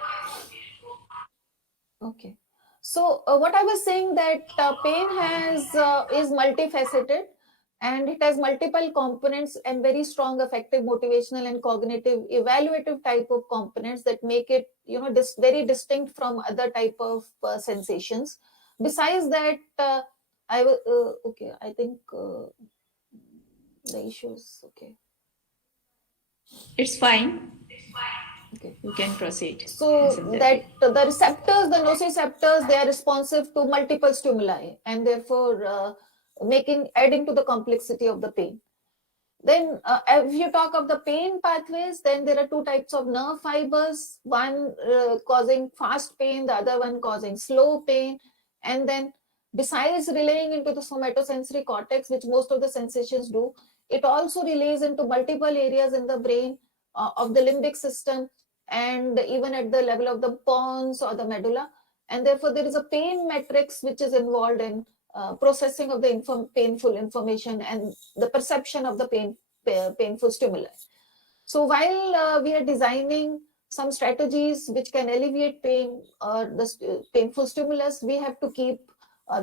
okay. So what I was saying that pain is multifaceted, and it has multiple components and very strong affective, motivational, and cognitive evaluative type of components that make it, you know, very distinct from other type of sensations. Besides that, I will okay. I think the issues. Okay. It's fine. Okay. You can proceed. So that the receptors, the nociceptors, they are responsive to multiple stimuli, and therefore adding to the complexity of the pain. Then if you talk of the pain pathways, then there are two types of nerve fibers, one causing fast pain, the other one causing slow pain. And then besides relaying into the somatosensory cortex, which most of the sensations do, it also relays into multiple areas in the brain of the limbic system, and even at the level of the pons or the medulla. And therefore there is a pain matrix which is involved in processing of the painful information and the perception of the painful stimuli. So while we are designing some strategies which can alleviate pain or the painful stimulus, we have to keep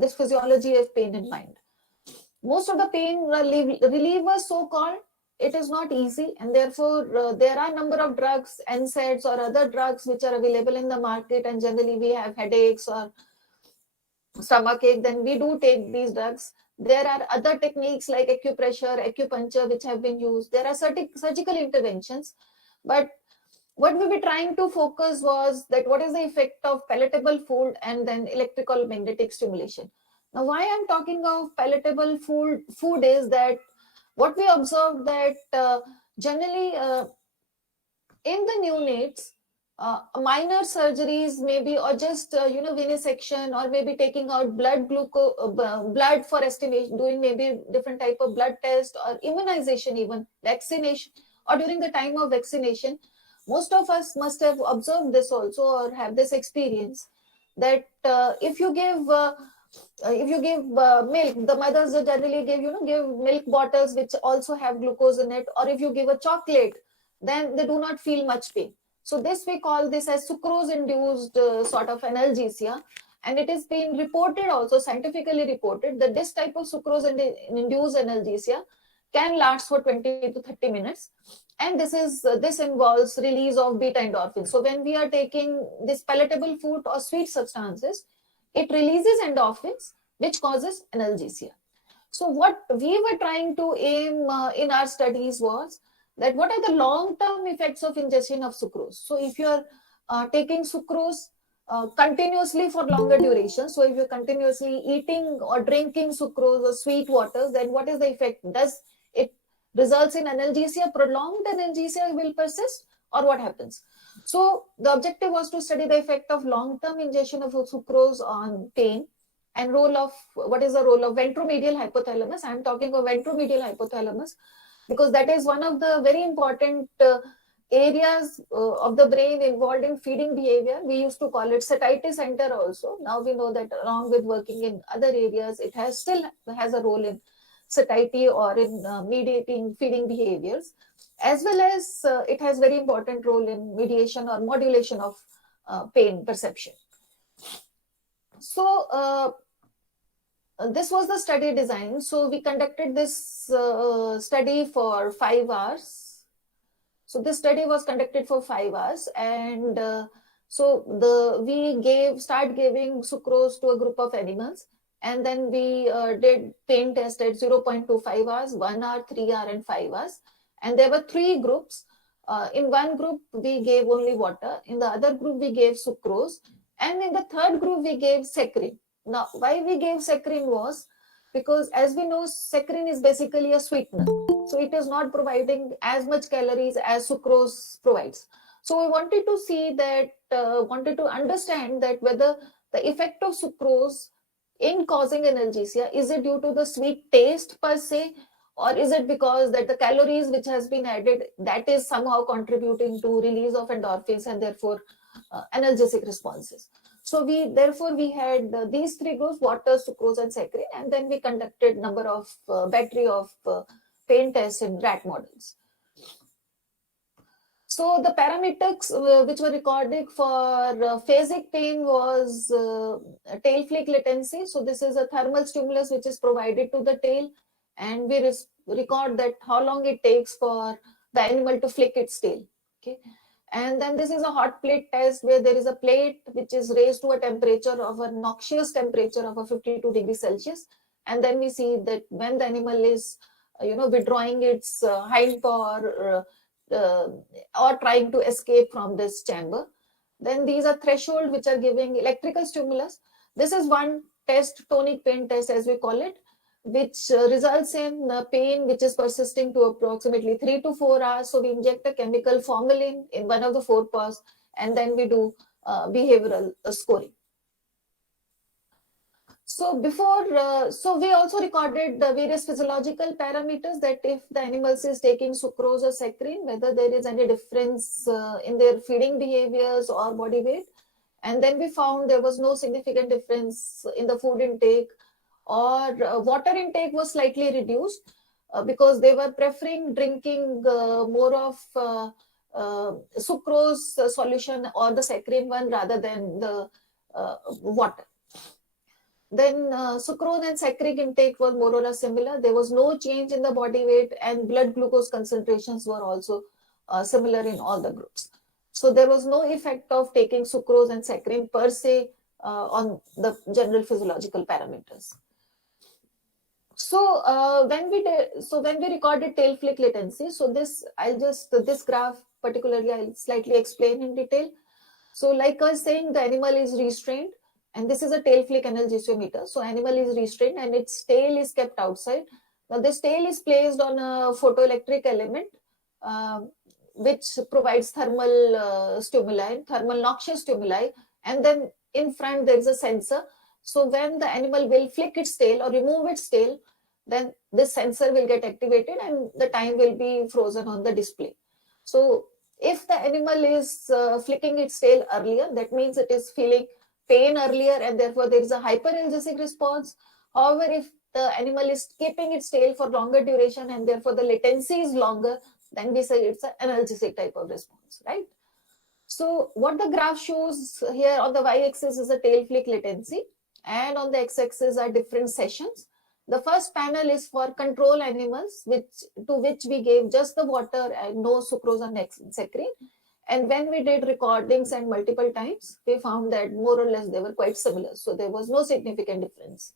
this physiology of pain in mind. Most of the pain relievers, so-called, it is not easy, and therefore there are a number of drugs, NSAIDs or other drugs which are available in the market, and generally we have headaches or stomachache, then we do take these drugs. There are other techniques like acupressure, acupuncture, which have been used. There are surgical interventions, but what we were trying to focus was that what is the effect of palatable food and then electrical magnetic stimulation. Now, why I'm talking of palatable food is that what we observed that generally in the neonates, minor surgeries maybe, or just venesection, or maybe taking out blood for estimation, doing maybe different type of blood test or immunization, even vaccination, or during the time of vaccination, most of us must have observed this also or have this experience that if you give milk, the mothers generally give milk bottles which also have glucose in it, or if you give a chocolate, then they do not feel much pain. So this, we call this as sucrose induced sort of analgesia, and it is being reported, also scientifically reported, that this type of sucrose induced analgesia can last for 20 to 30 minutes, and this involves release of beta endorphins. So when we are taking this palatable food or sweet substances, it releases endorphins, which causes analgesia. So what we were trying to aim in our studies was that what are the long-term effects of ingestion of sucrose. So if you're taking sucrose continuously for longer duration, so if you're continuously eating or drinking sucrose or sweet waters, then what is the effect? Does it results in analgesia, prolonged analgesia will persist, or what happens? So the objective was to study the effect of long-term ingestion of sucrose on pain, and what is the role of ventromedial hypothalamus. I'm talking of ventromedial hypothalamus because that is one of the very important areas of the brain involved in feeding behavior. We used to call it satiety center also. Now we know that along with working in other areas, it still has a role in satiety or in mediating feeding behaviors, as well as it has very important role in mediation or modulation of pain perception. So this was the study design. So we conducted this study for 5 hours. So this study was conducted for 5 hours, and we start giving sucrose to a group of animals, and then we did pain test at 0.25 hours, 1 hour, 3 hour, and 5 hours. And there were 3 groups. In one group, we gave only water. In the other group, we gave sucrose. And in the third group, we gave saccharin. Now, why we gave saccharin was because, as we know, saccharin is basically a sweetener. So it is not providing as much calories as sucrose provides. So we wanted to see that, wanted to understand that whether the effect of sucrose in causing analgesia, is it due to the sweet taste per se, or is it because that the calories which has been added, that is somehow contributing to release of endorphins and therefore analgesic responses. So therefore we had these three groups: water, sucrose, and saccharin, and then we conducted number of battery of pain tests in rat models. So the parameters which were recorded for phasic pain was tail flick latency. So this is a thermal stimulus which is provided to the tail, and we record that how long it takes for the animal to flick its tail. Okay. And then this is a hot plate test where there is a plate which is raised to a temperature of a noxious temperature of a 52 degrees Celsius. And then we see that when the animal is, withdrawing its hind paw or trying to escape from this chamber. Then these are threshold which are giving electrical stimulus. This is one test, tonic pain test as we call it, which results in pain which is persisting to approximately 3 to 4 hours. So we inject a chemical formalin in one of the 4 paws, and then we do behavioral scoring. So so we also recorded the various physiological parameters, that if the animals is taking sucrose or saccharin, whether there is any difference in their feeding behaviors or body weight. And then we found there was no significant difference in the food intake, or water intake was slightly reduced because they were preferring drinking more of sucrose solution or the saccharin one rather than the water. Then sucrose and saccharin intake was more or less similar. There was no change in the body weight, and blood glucose concentrations were also similar in all the groups. So there was no effect of taking sucrose and saccharin per se on the general physiological parameters. So when we recorded tail flick latency, so this graph particularly I'll slightly explain in detail. So like I was saying, the animal is restrained, and this is a tail flick analgesiometer. So animal is restrained and its tail is kept outside. Now this tail is placed on a photoelectric element which provides thermal stimuli, thermal noxious stimuli, and then in front there is a sensor. So when the animal will flick its tail or remove its tail, then this sensor will get activated and the time will be frozen on the display. So if the animal is flicking its tail earlier, that means it is feeling pain earlier and therefore there is a hyperalgesic response. However, if the animal is keeping its tail for longer duration and therefore the latency is longer, then we say it's an analgesic type of response, right? So what the graph shows here on the y-axis is a tail flick latency, and on the x-axis are different sessions. The first panel is for control animals, to which we gave just the water and no sucrose or saccharin. And when we did recordings and multiple times, we found that more or less they were quite similar. So there was no significant difference.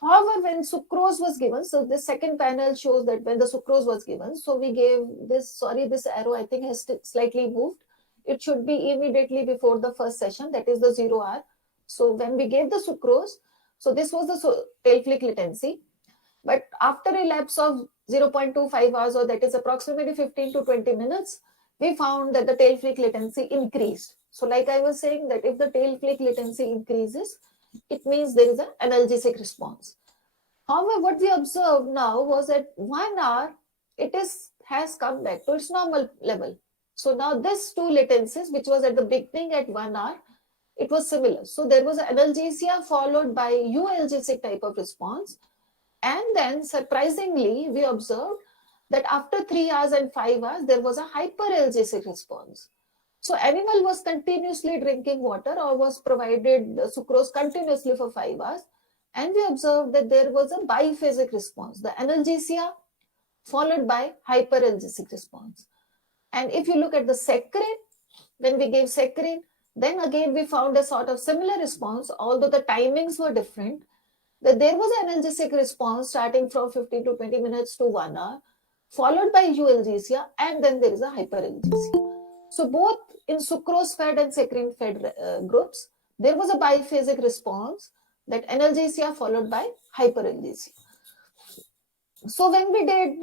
However, when sucrose was given, so the second panel shows that when the sucrose was given, so we gave this arrow I think has slightly moved. It should be immediately before the first session, that is the 0 hour. So when we gave the sucrose, so this was the tail flick latency. But after a lapse of 0.25 hours, or that is approximately 15 to 20 minutes, we found that the tail flick latency increased. So like I was saying, that if the tail flick latency increases, it means there is an analgesic response. However, what we observed now was that 1 hour, has come back to its normal level. So now this two latencies, which was at the beginning at 1 hour, it was similar. So there was an analgesia followed by eualgesic type of response. And then surprisingly, we observed that after 3 hours and 5 hours, there was a hyperalgesic response. So animal was continuously drinking water or was provided sucrose continuously for 5 hours. And we observed that there was a biphasic response, the analgesia followed by hyperalgesic response. And if you look at the saccharin, when we gave saccharin, then again we found a sort of similar response, although the timings were different, that there was an analgesic response starting from 15 to 20 minutes to 1 hour, followed by eualgesia, and then there is a hyperalgesia. So both in sucrose-fed and saccharin-fed groups, there was a biphasic response, that analgesia followed by hyperalgesia. So when we did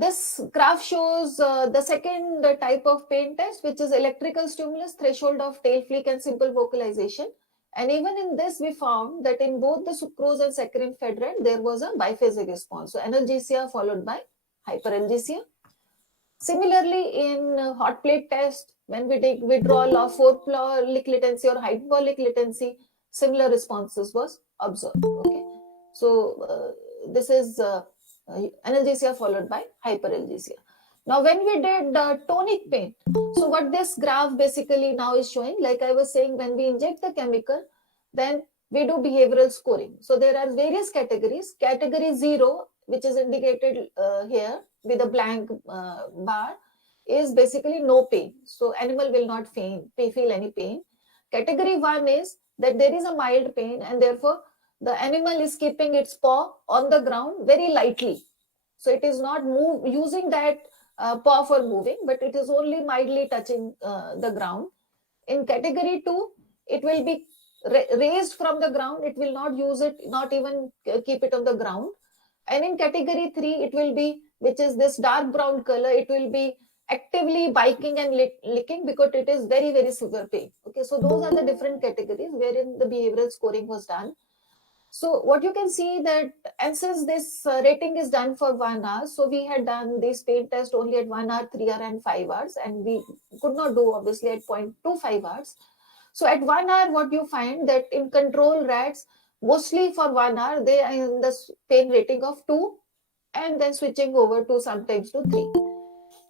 this graph shows the second type of pain test, which is electrical stimulus, threshold of tail flick and simple vocalization. And even in this, we found that in both the sucrose and saccharin fed rat, there was a biphasic response. So analgesia followed by hyperalgesia. Similarly, in hot plate test, when we take withdrawal of four-folic latency or hyperbolic latency, similar responses was observed. Okay, so this is analgesia followed by hyperalgesia. Now, when we did tonic pain, so what this graph basically now is showing, like I was saying, when we inject the chemical, then we do behavioral scoring. So there are various categories. Category 0, which is indicated here with a blank bar, is basically no pain. So animal will not feel any pain. Category 1 is that there is a mild pain and therefore the animal is keeping its paw on the ground very lightly. So it is not using that paw for moving, but it is only mildly touching the ground. In category 2, it will be raised from the ground. It will not use it, not even keep it on the ground. And in category 3, it will be, which is this dark brown color, it will be actively biting and licking because it is very, very severe pain. Okay, so those are the different categories wherein the behavioral scoring was done. So what you can see that, and since this rating is done for 1 hour, so we had done this pain test only at 1 hour, 3 hour and 5 hours, and we could not do obviously at 0.25 hours. So at 1 hour, what you find that in control rats, mostly for 1 hour, they are in the pain rating of 2 and then switching over to sometimes to 3.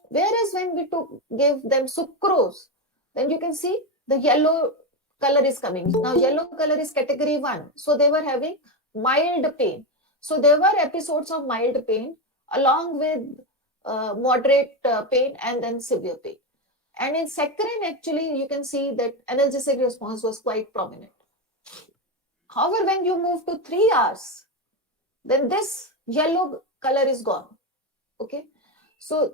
Whereas when we give them sucrose, then you can see the yellow color is coming. Now yellow color is category 1. So they were having mild pain. So there were episodes of mild pain along with moderate pain and then severe pain. And in saccharin, actually, you can see that analgesic response was quite prominent. However, when you move to 3 hours, then this yellow color is gone. Okay. So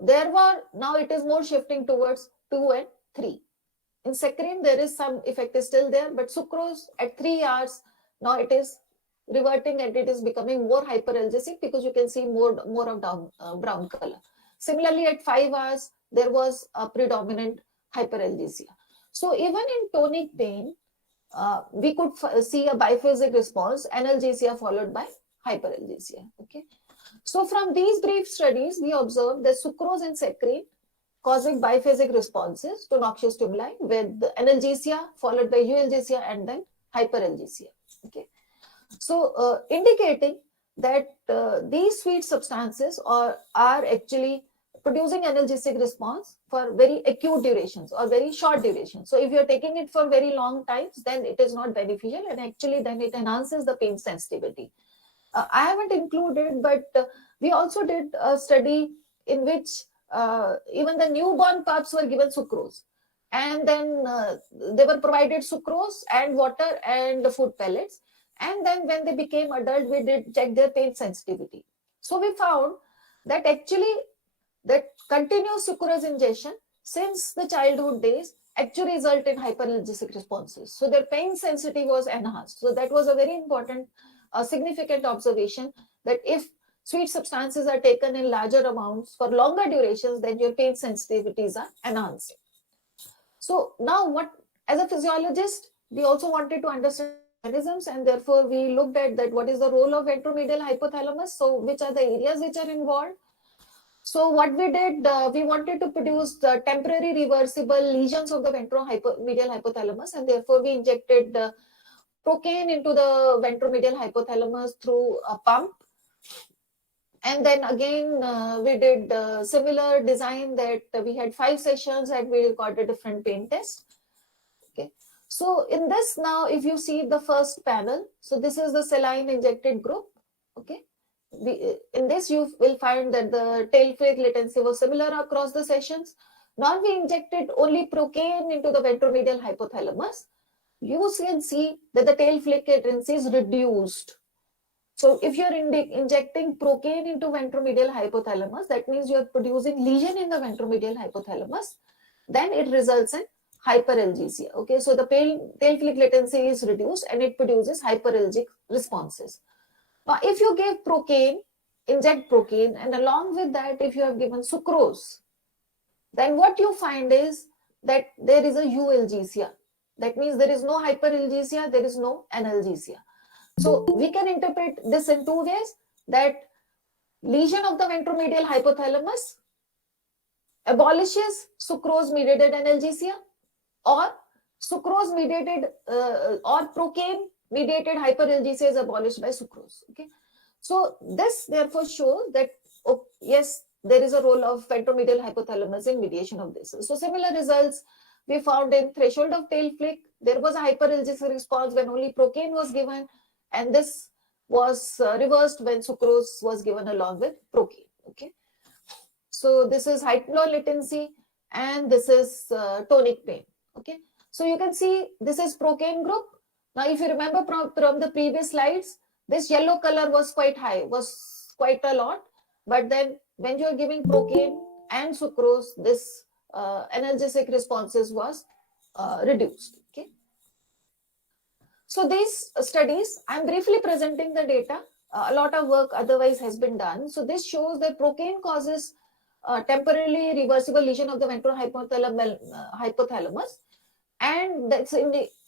now it is more shifting towards 2 and 3. In saccharin, there is some effect is still there, but sucrose at 3 hours, now it is reverting and it is becoming more hyperalgesic because you can see more of brown color. Similarly, at 5 hours, there was a predominant hyperalgesia. So even in tonic pain, we could see a biphasic response, analgesia followed by hyperalgesia. Okay. So from these brief studies, we observed that sucrose and saccharin causing biphasic responses to noxious stimuli with analgesia followed by eualgesia and then hyperalgesia. Okay. So indicating that these sweet substances are actually producing analgesic response for very acute durations or very short durations. So if you're taking it for very long times, then it is not beneficial and actually then it enhances the pain sensitivity. I haven't included, but we also did a study in which even the newborn pups were given sucrose. And then they were provided sucrose and water and food pellets. And then when they became adult, we did check their pain sensitivity. So we found that actually that continuous sucrose ingestion since the childhood days actually result in hyperalgesic responses. So their pain sensitivity was enhanced. So that was a very important, significant observation that if sweet substances are taken in larger amounts for longer durations, then your pain sensitivities are enhancing. So now what, as a physiologist, we also wanted to understand mechanisms and therefore we looked at that what is the role of ventromedial hypothalamus. So which are the areas which are involved. So what we did, we wanted to produce the temporary reversible lesions of the ventromedial hypothalamus and therefore we injected procaine into the ventromedial hypothalamus through a pump. And then again, we did similar design that we had 5 sessions and we recorded different pain tests. Okay. So in this now, if you see the first panel, so this is the saline injected group. Okay. In this, you will find that the tail flake latency was similar across the sessions. Now we injected only procaine into the ventromedial hypothalamus. You can see that the tail flake latency is reduced. So if you're injecting procaine into ventromedial hypothalamus, that means you're producing lesion in the ventromedial hypothalamus, then it results in hyperalgesia. Okay, so the tail flake latency is reduced and it produces hyperalgic responses. Now, if you give procaine, inject procaine, and along with that, if you have given sucrose, then what you find is that there is a eualgesia. That means there is no hyperalgesia, there is no analgesia. So we can interpret this in two ways, that lesion of the ventromedial hypothalamus abolishes sucrose-mediated analgesia, or sucrose-mediated or procaine-mediated hyperalgesia is abolished by sucrose. Okay, so this therefore shows that yes, there is a role of ventromedial hypothalamus in mediation of this. So similar results we found in threshold of tail flick. There was a hyperalgesic response when only procaine was given, and this was reversed when sucrose was given along with procaine. Okay, so this is hypnolatency and this is tonic pain. Okay, so you can see this is procaine group. Now, if you remember from the previous slides, this yellow color was quite high, was quite a lot. But then when you are giving procaine and sucrose, this analgesic responses was reduced. Okay. So these studies, I'm briefly presenting the data. A lot of work otherwise has been done. So this shows that procaine causes temporarily reversible lesion of the ventral hypothalamus, and that's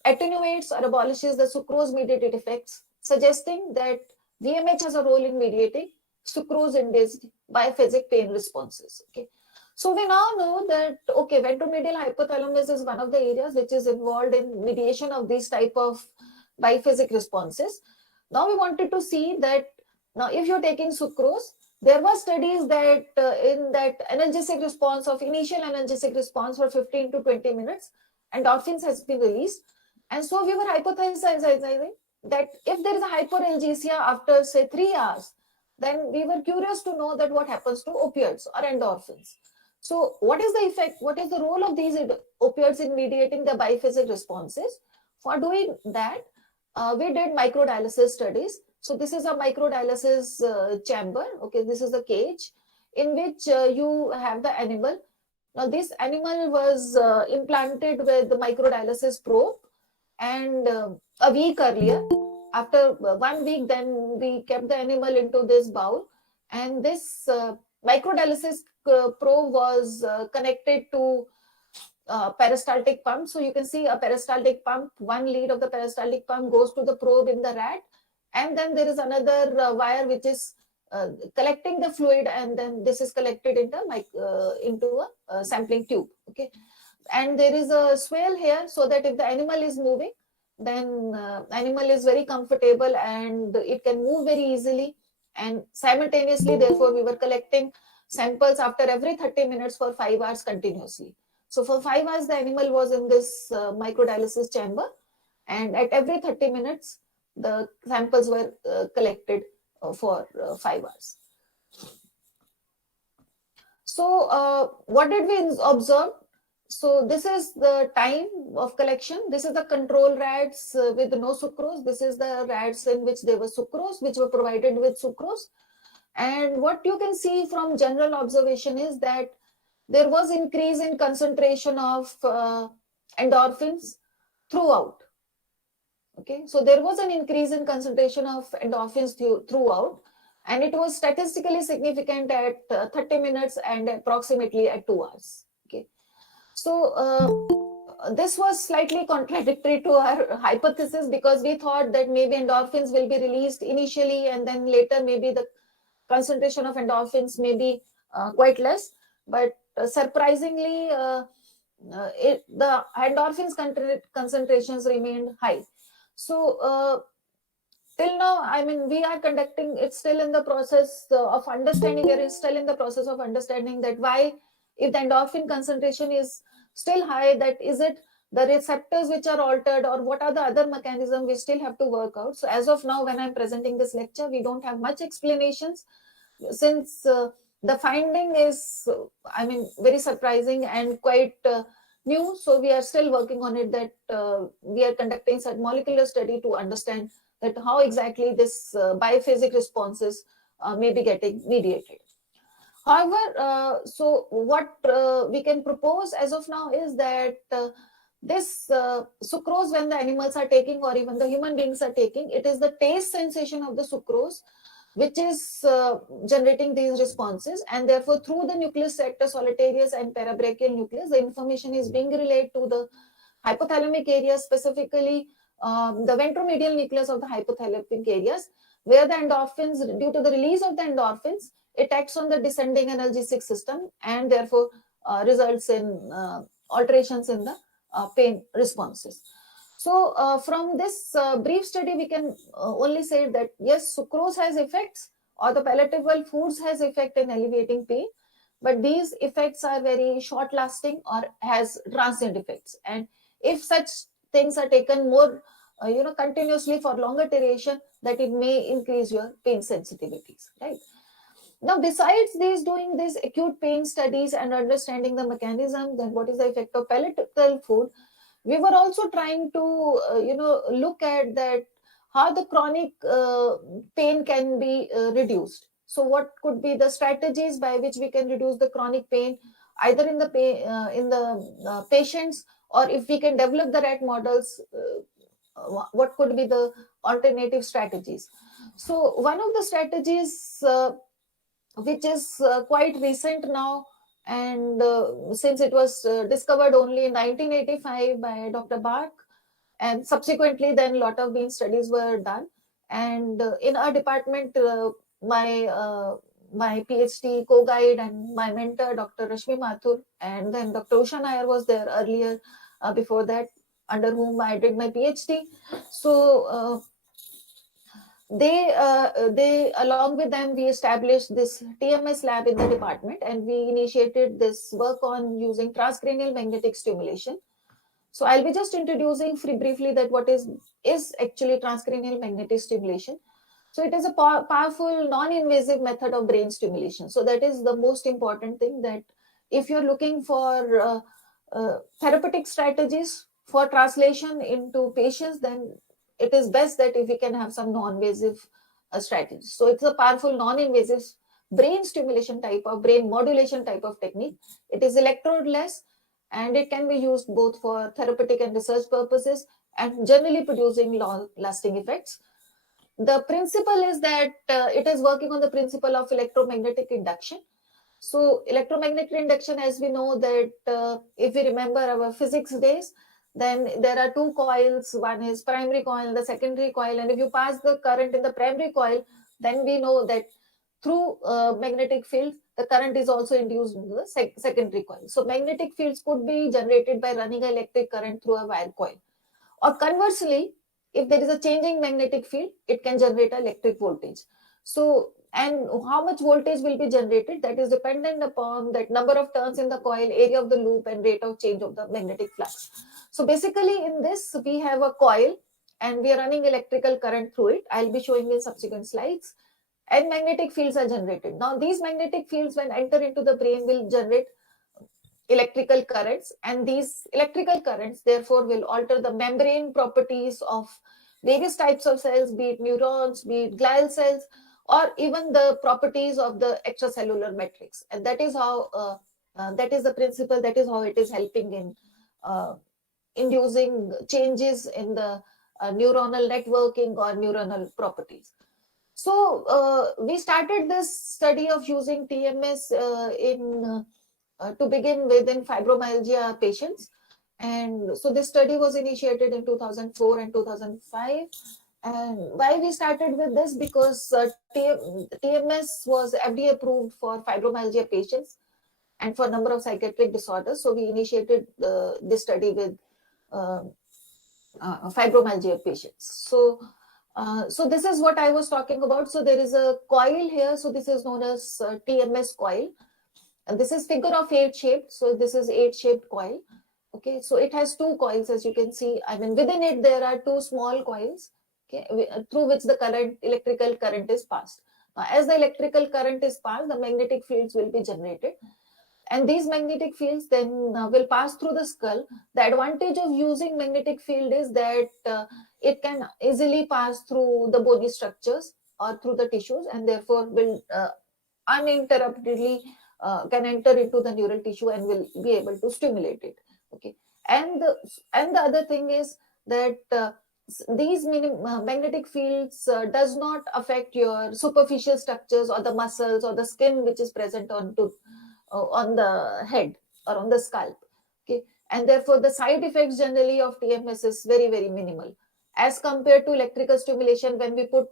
attenuates or abolishes the sucrose-mediated effects, suggesting that VMH has a role in mediating sucrose-induced biphasic pain responses. Okay, so we now know that okay, ventromedial hypothalamus is one of the areas which is involved in mediation of these type of biphasic responses. Now we wanted to see that now if you're taking sucrose, there were studies that in that analgesic response of initial analgesic response for 15 to 20 minutes, endorphins has been released. And so we were hypothesizing that if there is a hyperalgesia after say 3 hours, then we were curious to know that what happens to opioids or endorphins. So what is the effect, what is the role of these opioids in mediating the biphasic responses? For doing that, we did microdialysis studies. So this is a microdialysis chamber. Okay, this is a cage in which you have the animal. Now this animal was implanted with the microdialysis probe, and a week earlier, after 1 week, then we kept the animal into this bowl, and this microdialysis probe was connected to peristaltic pump. So you can see a peristaltic pump, one lead of the peristaltic pump goes to the probe in the rat, and then there is another wire which is collecting the fluid, and then this is collected into a sampling tube. Okay, and there is a swale here so that if the animal is moving, then animal is very comfortable and it can move very easily. And simultaneously, therefore, we were collecting samples after every 30 minutes for 5 hours continuously. So for 5 hours, the animal was in this microdialysis chamber, and at every 30 minutes, the samples were collected for 5 hours. So what did we observe? So this is the time of collection. This is the control rats with no sucrose. This is the rats in which there was sucrose, which were provided with sucrose. And what you can see from general observation is that there was increase in concentration of endorphins throughout. Okay, so there was an increase in concentration of endorphins throughout, and it was statistically significant at 30 minutes and approximately at 2 hours. Okay, so this was slightly contradictory to our hypothesis, because we thought that maybe endorphins will be released initially and then later maybe the concentration of endorphins may be quite less, but surprisingly the endorphins concentrations remained high. So till now, I mean, we are conducting, it's still in the process of understanding, we are still in the process of understanding that why, if the endorphin concentration is still high, that is it the receptors which are altered, or what are the other mechanisms we still have to work out. So as of now, when I'm presenting this lecture, we don't have much explanations, since the finding is, I mean, very surprising and quite new. So we are still working on it, that we are conducting such molecular study to understand that how exactly this biphasic responses may be getting mediated. However, so what we can propose as of now is that this sucrose, when the animals are taking or even the human beings are taking, it is the taste sensation of the sucrose which is generating these responses, and therefore through the nucleus sector solitarius and parabrachial nucleus, the information is being relayed to the hypothalamic area, specifically the ventromedial nucleus of the hypothalamic areas, where the endorphins, due to the release of the endorphins, it acts on the descending analgesic system and therefore results in alterations in the pain responses. So from this brief study, we can only say that yes, sucrose has effects, or the palatable foods has effect in alleviating pain, but these effects are very short lasting or has transient effects. And if such things are taken more continuously for longer duration, that it may increase your pain sensitivities, right? Now, besides these, doing these acute pain studies and understanding the mechanism, then what is the effect of palatable food, we were also trying to look at that how the chronic pain can be reduced. So what could be the strategies by which we can reduce the chronic pain, either in the patients, or if we can develop the right models, what could be the alternative strategies. So one of the strategies which is quite recent now, and since it was discovered only in 1985 by Dr. Bach, and subsequently then a lot of bean studies were done, and in our department, my PhD co-guide and my mentor, Dr. Rashmi Mathur, and then Dr. Usha Nair was there earlier before that, under whom I did my PhD. So they along with them, we established this TMS lab in the department, and we initiated this work on using transcranial magnetic stimulation. So I'll be just introducing briefly that what is actually transcranial magnetic stimulation. So it is a powerful non-invasive method of brain stimulation. So that is the most important thing, that if you're looking for therapeutic strategies for translation into patients, then it is best that if we can have some non-invasive strategies. So it's a powerful non-invasive brain stimulation type of brain modulation type of technique. It is electrode-less, and it can be used both for therapeutic and research purposes, and generally producing long-lasting effects. The principle is that it is working on the principle of electromagnetic induction. So electromagnetic induction, as we know that if we remember our physics days, then there are two coils. One is primary coil and the secondary coil. And if you pass the current in the primary coil, then we know that through magnetic field, the current is also induced into the secondary coil. So magnetic fields could be generated by running electric current through a wire coil. Or conversely, if there is a changing magnetic field, it can generate electric voltage. So, and how much voltage will be generated, that is dependent upon that number of turns in the coil, area of the loop, and rate of change of the magnetic flux. So basically in this, we have a coil and we are running electrical current through it. I'll be showing in subsequent slides. And magnetic fields are generated. Now these magnetic fields, when enter into the brain, will generate electrical currents, and these electrical currents therefore will alter the membrane properties of various types of cells, be it neurons, be it glial cells, or even the properties of the extracellular matrix. And that is how that is the principle, that is how it is helping in inducing changes in the neuronal networking or neuronal properties. So we started this study of using TMS to begin with in fibromyalgia patients. And so this study was initiated in 2004 and 2005. And why we started with this? Because TMS was FDA approved for fibromyalgia patients and for a number of psychiatric disorders. So we initiated this study with fibromyalgia patients. So this is what I was talking about. So there is a coil here. So this is known as TMS coil. And this is figure of 8 shaped. So this is 8 shaped coil. Okay, so it has 2 coils, as you can see. I mean, within it, there are 2 small coils, okay, through which the electrical current is passed. Now, as the electrical current is passed, the magnetic fields will be generated. And these magnetic fields then will pass through the skull. The advantage of using magnetic field is that it can easily pass through the bony structures or through the tissues, and therefore will uninterruptedly can enter into the neural tissue and will be able to stimulate it. Okay, and the other thing is that these magnetic fields does not affect your superficial structures or the muscles or the skin which is present on the head or on the scalp. Okay, and therefore the side effects generally of TMS is very, very minimal as compared to electrical stimulation. When we put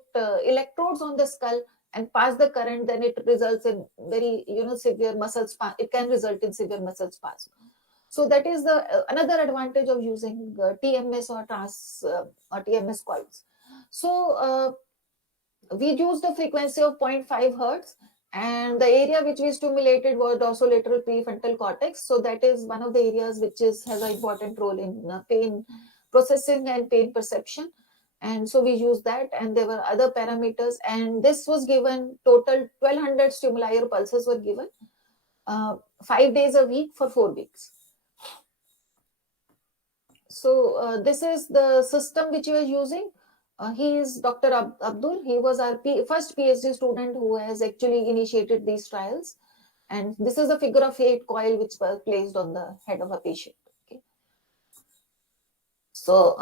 electrodes on the skull and pass the current, then it results in very severe muscle spasm. It can result in severe muscle spasm. So that is the another advantage of using TMS or TMS coils. So we used a frequency of 0.5 hertz, and the area which we stimulated was dorsolateral prefrontal cortex. So that is one of the areas which has an important role in pain processing and pain perception. And so we used that, and there were other parameters, and this was given total 1200 stimuli or pulses were given 5 days a week for 4 weeks. So this is the system which we are using. He is Dr. Abdul. He was our first PhD student who has actually initiated these trials. And this is the figure of 8 coil which was placed on the head of a patient. Okay. So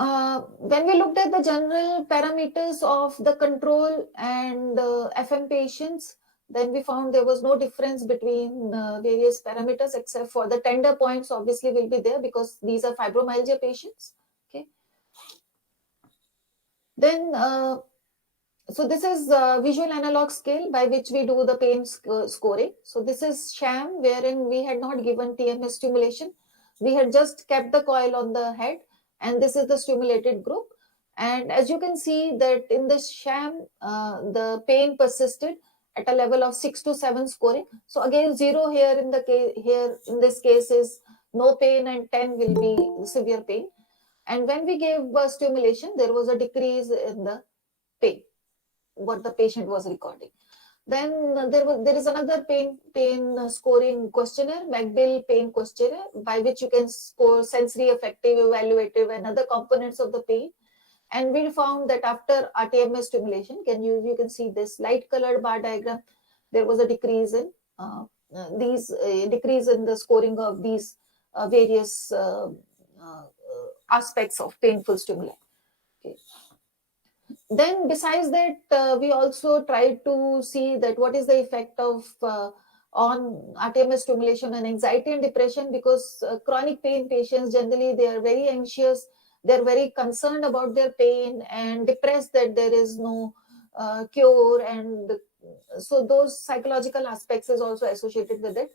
when we looked at the general parameters of the control and FM patients, then we found there was no difference between various parameters except for the tender points obviously will be there because these are fibromyalgia patients. Okay. Then, so this is visual analog scale by which we do the pain scoring. So this is sham, wherein we had not given TMS stimulation. We had just kept the coil on the head, and this is the stimulated group. And as you can see that in the sham, the pain persisted at a level of 6 to 7 scoring. So again, 0 here in the case, here in this case is no pain, and 10 will be severe pain. And when we gave stimulation, there was a decrease in the pain, what the patient was recording. Then there is another pain scoring questionnaire, McBill pain questionnaire, by which you can score sensory, affective, evaluative, and other components of the pain. And we found that after RTMS stimulation, you can see this light colored bar diagram, there was a decrease in decrease in the scoring of these various aspects of painful stimuli. Okay. Then besides that, we also tried to see that what is the effect of on RTMS stimulation and anxiety and depression, because chronic pain patients generally they are very anxious, they're very concerned about their pain and depressed that there is no cure, and so those psychological aspects is also associated with it.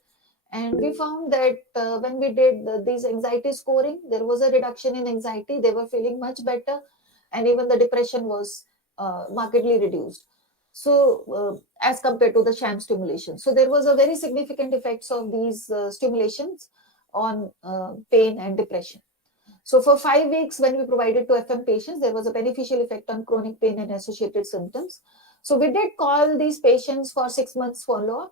And we found that when we did these anxiety scoring, there was a reduction in anxiety. They were feeling much better, and even the depression was markedly reduced. So as compared to the sham stimulation. So there was a very significant effects of these stimulations on pain and depression. So for 5 weeks, when we provided to FM patients, there was a beneficial effect on chronic pain and associated symptoms. So we did call these patients for 6 months follow-up,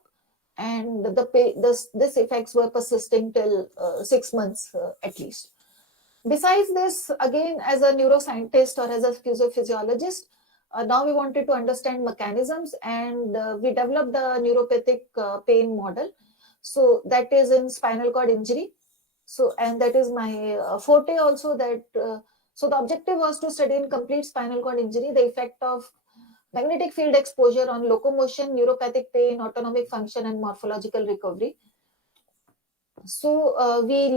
and this effects were persisting till 6 months at least. Besides this, again, as a neuroscientist or as a physiologist, now we wanted to understand mechanisms, and we developed a neuropathic pain model. So that is in spinal cord injury. So, and that is my forte also, that so the objective was to study in complete spinal cord injury the effect of magnetic field exposure on locomotion, neuropathic pain, autonomic function, and morphological recovery. So we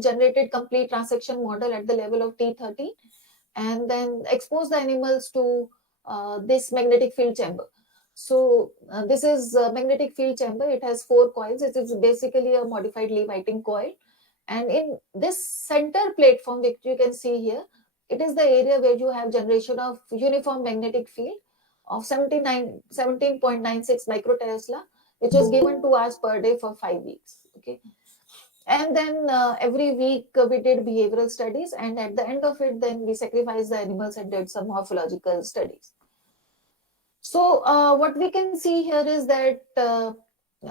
generated complete transaction model at the level of T30, and then exposed the animals to this magnetic field chamber. So this is a magnetic field chamber. It has 4 coils. It is basically a modified Lee-Whiting coil. And in this center platform, which you can see here, it is the area where you have generation of uniform magnetic field of 17.96 microtesla, which was given 2 hours per day for 5 weeks. Okay. And then every week we did behavioral studies, and at the end of it, then we sacrificed the animals and did some morphological studies. So what we can see here is that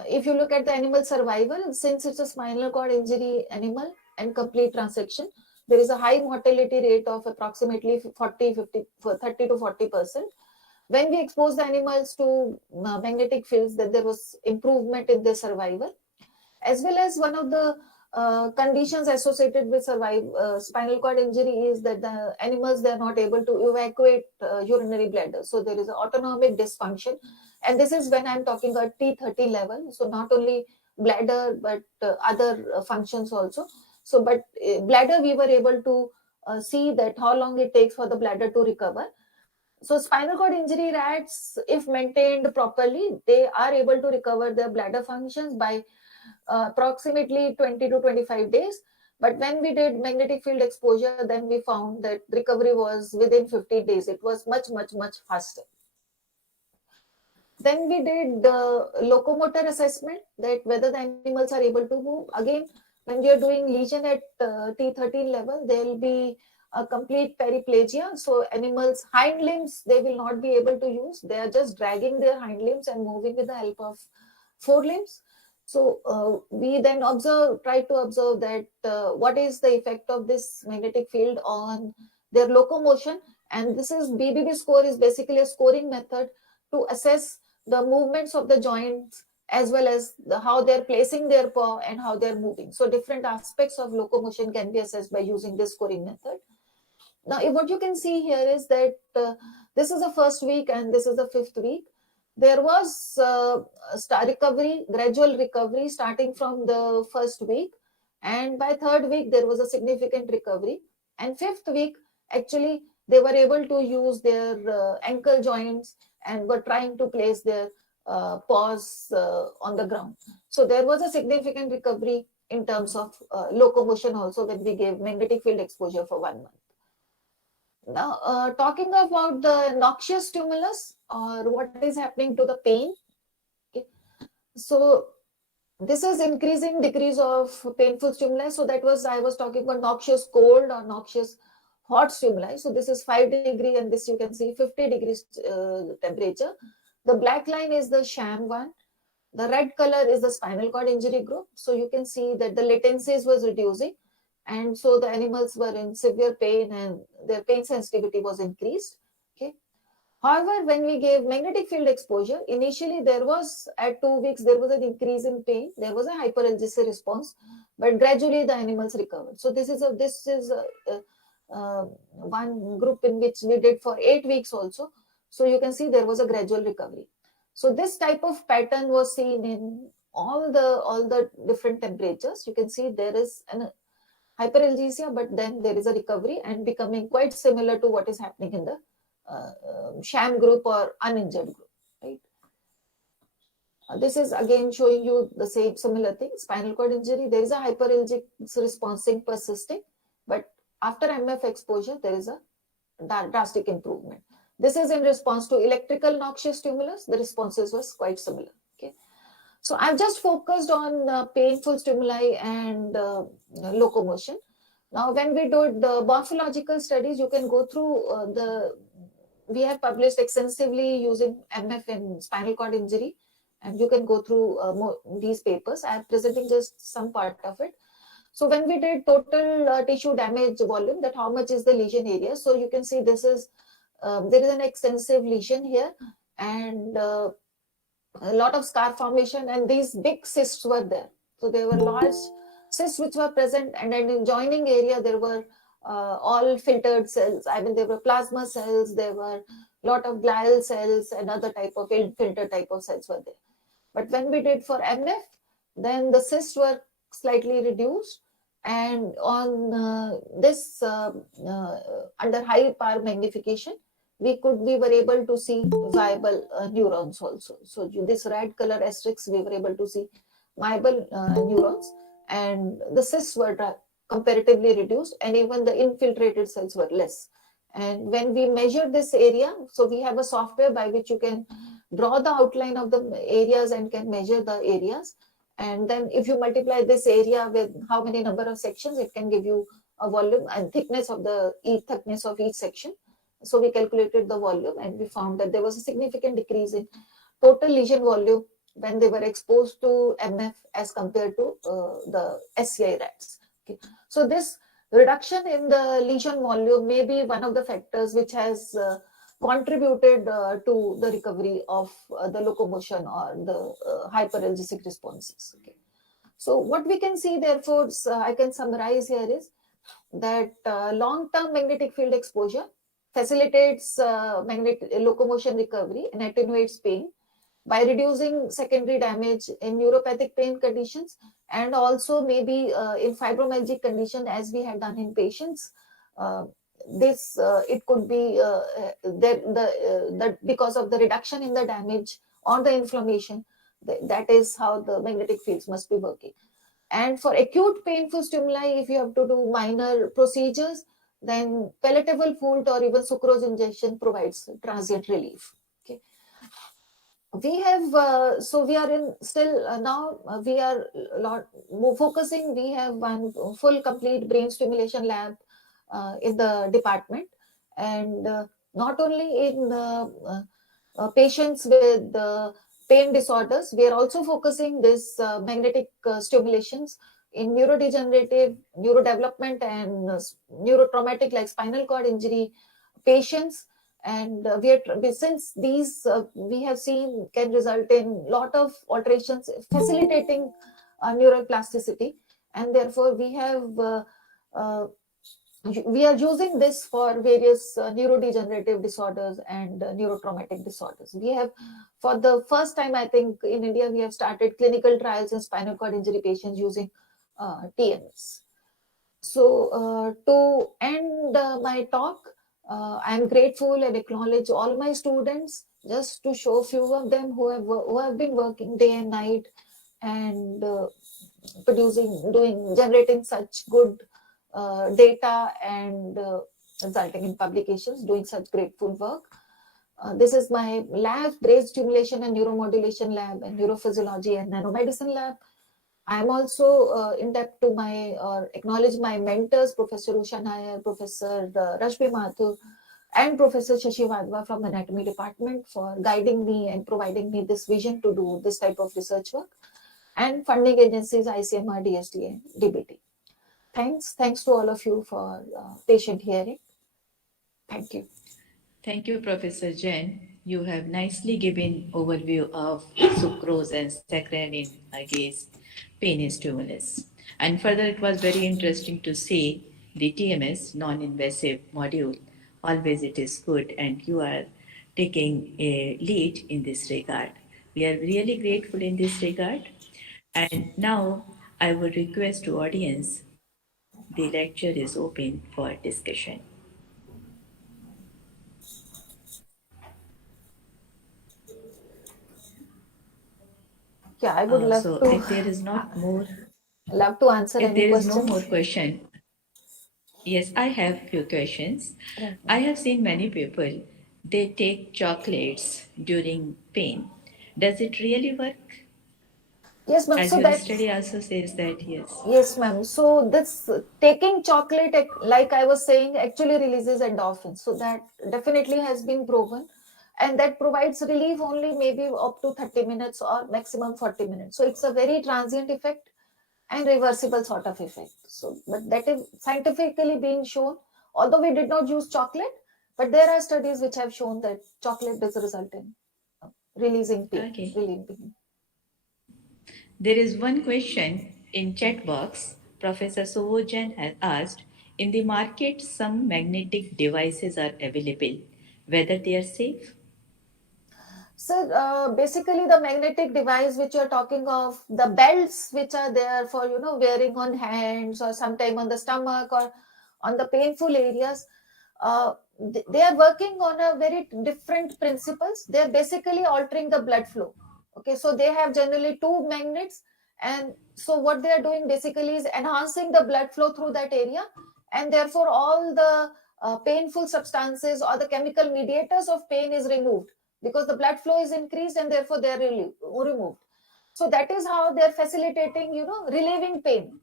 if you look at the animal survival, since it's a spinal cord injury animal and complete transaction, there is a high mortality rate of approximately 30 to 40%. When we expose the animals to magnetic fields, then there was improvement in their survival, as well as one of the conditions associated with spinal cord injury is that the animals, they are not able to evacuate urinary bladder. So there is an autonomic dysfunction, and this is when I'm talking about T30 level. So not only bladder, but other functions also. So, but bladder, we were able to see that how long it takes for the bladder to recover. So spinal cord injury rats, if maintained properly, they are able to recover their bladder functions by approximately 20 to 25 days. But when we did magnetic field exposure, then we found that recovery was within 50 days. It was much, much, much faster. Then we did locomotor assessment, that whether the animals are able to move. Again, when you're doing lesion at T13 level, there will be a complete paraplegia. So animals' hind limbs, they will not be able to use. They are just dragging their hind limbs and moving with the help of forelimbs. So we then try to observe that what is the effect of this magnetic field on their locomotion. And this is BBB score is basically a scoring method to assess the movements of the joints as well as how they're placing their paw and how they're moving. So different aspects of locomotion can be assessed by using this scoring method. Now, what you can see here is that this is the first week and this is the fifth week. There was gradual recovery starting from the first week. And by third week, there was a significant recovery. And fifth week, actually, they were able to use their ankle joints and were trying to place their paws on the ground. So there was a significant recovery in terms of locomotion also when we gave magnetic field exposure for 1 month. Now, talking about the noxious stimulus or what is happening to the pain. Okay. So this is increasing decrease of painful stimuli. So that was, I was talking about noxious cold or noxious hot stimuli. So this is 5 degree and this you can see 50 degrees temperature. The black line is the sham one. The red color is the spinal cord injury group. So you can see that the latencies was reducing. And so the animals were in severe pain and their pain sensitivity was increased. Okay. However, when we gave magnetic field exposure, initially there was, at 2 weeks, there was an increase in pain. There was a hyperalgesia response, but gradually the animals recovered. So this is one group in which we did for 8 weeks also. So you can see there was a gradual recovery. So this type of pattern was seen in all the different temperatures. You can see there is an hyperalgesia, but then there is a recovery and becoming quite similar to what is happening in the sham group or uninjured group, right? This is again showing you the same similar thing. Spinal cord injury, there is a hyperalgic responding persisting, but after MF exposure, there is a drastic improvement. This is in response to electrical noxious stimulus. The responses was quite similar. Okay. So I've just focused on painful stimuli and locomotion. Now, when we do the morphological studies, you can go through we have published extensively using MF in spinal cord injury, and you can go through these papers. I am presenting just some part of it. So when we did total tissue damage volume, that how much is the lesion area. So you can see this is, there is an extensive lesion here and a lot of scar formation, and these big cysts were there. So there were large cysts which were present, and then in joining area there were all filtered cells. I mean, there were plasma cells, there were a lot of glial cells and other type of filter type of cells were there. But when we did for MF, then the cysts were slightly reduced, and on this under high power magnification, we were able to see viable neurons also. So this red color asterisk, we were able to see viable neurons, and the cysts were comparatively reduced, and even the infiltrated cells were less. And when we measure this area, so we have a software by which you can draw the outline of the areas and can measure the areas. And then if you multiply this area with how many number of sections, it can give you a volume and thickness of each section. So we calculated the volume and we found that there was a significant decrease in total lesion volume when they were exposed to MF as compared to the SCI rats. Okay. So this reduction in the lesion volume may be one of the factors which has contributed to the recovery of the locomotion or the hyperalgesic responses. Okay. So what we can see, therefore, I can summarize here is that long-term magnetic field exposure facilitates locomotion recovery and attenuates pain. by reducing secondary damage in neuropathic pain conditions, and also maybe in fibromyalgic condition, as we had done in patients. This it could be because of the reduction in the damage or the inflammation. That is how the magnetic fields must be working. And for acute painful stimuli, if you have to do minor procedures, then palatable food or even sucrose injection provides transient relief. Okay. We have so we are in still now we are a lot more focusing. We have one full complete brain stimulation lab in the department, and not only in patients with pain disorders, we are also focusing this magnetic stimulations in neurodegenerative, neurodevelopment, and neurotraumatic like spinal cord injury patients. And since these we have seen can result in lot of alterations facilitating neural plasticity, and therefore we are using this for various neurodegenerative disorders and neurotraumatic disorders. We have, for the first time, I think, in India, we have started clinical trials in spinal cord injury patients using TMS. So to end my talk, I am grateful and acknowledge all my students, just to show a few of them who have been working day and night and generating such good data and resulting in publications, doing such grateful work. This is my lab, brain stimulation and neuromodulation lab, and neurophysiology and nanomedicine lab. I am also indebted to acknowledge my mentors, Professor Usha Nair, Professor Rashmi Mathur, and Professor Shashi Wadhwa from the anatomy department for guiding me and providing me this vision to do this type of research work, and funding agencies ICMR, DSD, and DBT. Thanks to all of you for patient hearing. Thank you. Thank you, Professor Jain. You have nicely given overview of sucrose and saccharin against pain stimulus. And further, it was very interesting to see the TMS non-invasive module. Always it is good, and you are taking a lead in this regard. We are really grateful in this regard. And now I would request to audience, the lecture is open for discussion. Yeah, I would love So to. if there is not more, love to answer if any there is questions. no more question, yes, I have few questions. Right. I have seen many people, they take chocolates during pain. Does it really work? Yes, ma'am. As So your that study also says that, yes. Yes, ma'am. So this taking chocolate, like I was saying, actually releases endorphins. So that definitely has been proven, and that provides relief only maybe up to 30 minutes or maximum 40 minutes. So it's a very transient effect and reversible sort of effect. So, but that is scientifically being shown. Although we did not use chocolate, but there are studies which have shown that chocolate does result in releasing pain. Okay. Relieving. There is one question in chat box. Professor Sovojan has asked, in the market, some magnetic devices are available, whether they are safe? So basically the magnetic device which you're talking of, the belts which are there for, wearing on hands or sometime on the stomach or on the painful areas, they are working on a very different principles. They're basically altering the blood flow. Okay, so they have generally two magnets, and so what they are doing basically is enhancing the blood flow through that area, and therefore all the painful substances or the chemical mediators of pain is removed, because the blood flow is increased and therefore they are removed. So that is how they are facilitating, relieving pain.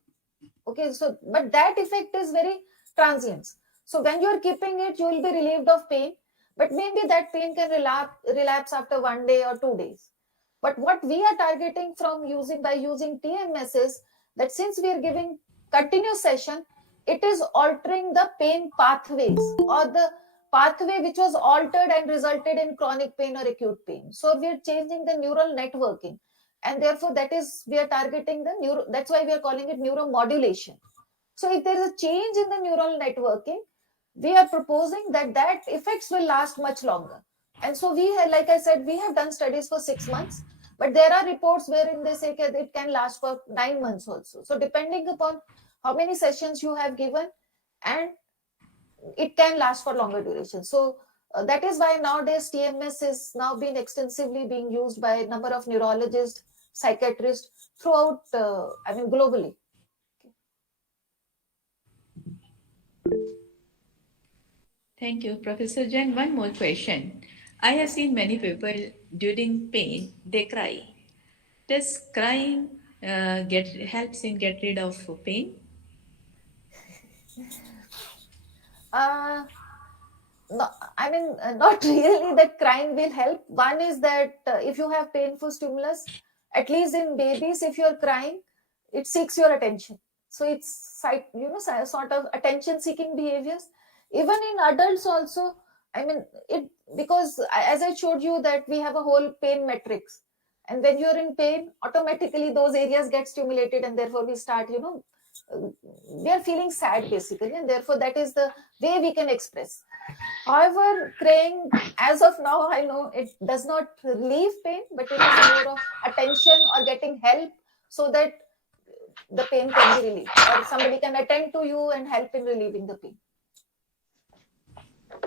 Okay, so but that effect is very transient. So when you are keeping it, you will be relieved of pain, but maybe that pain can relapse after 1 day or 2 days. But what we are targeting by using TMS is that since we are giving continuous session, it is altering the pain pathways, or the pathway which was altered and resulted in chronic pain or acute pain. So we are changing the neural networking, and therefore we are targeting that's why we are calling it neuromodulation. So if there is a change in the neural networking, we are proposing that effects will last much longer. And so we have, like I said, we have done studies for 6 months, but there are reports wherein they say that it can last for 9 months also. So depending upon how many sessions you have given, and it can last for longer duration. So that is why nowadays TMS is now being extensively being used by a number of neurologists, psychiatrists throughout, globally. Thank you, Professor Jain. One more question. I have seen many people during pain, they cry. Does crying helps in get rid of pain? Uh, no, not really that crying will help. One is that if you have painful stimulus, at least in babies, if you're crying, it seeks your attention. So it's sort of attention seeking behaviors. Even in adults also, it, because as I showed you that we have a whole pain matrix. And when you're in pain, automatically those areas get stimulated, and therefore we start, we are feeling sad basically, and therefore that is the way we can express. However, crying, as of now, I know it does not relieve pain, but it is more of attention or getting help so that the pain can be relieved, or somebody can attend to you and help in relieving the pain.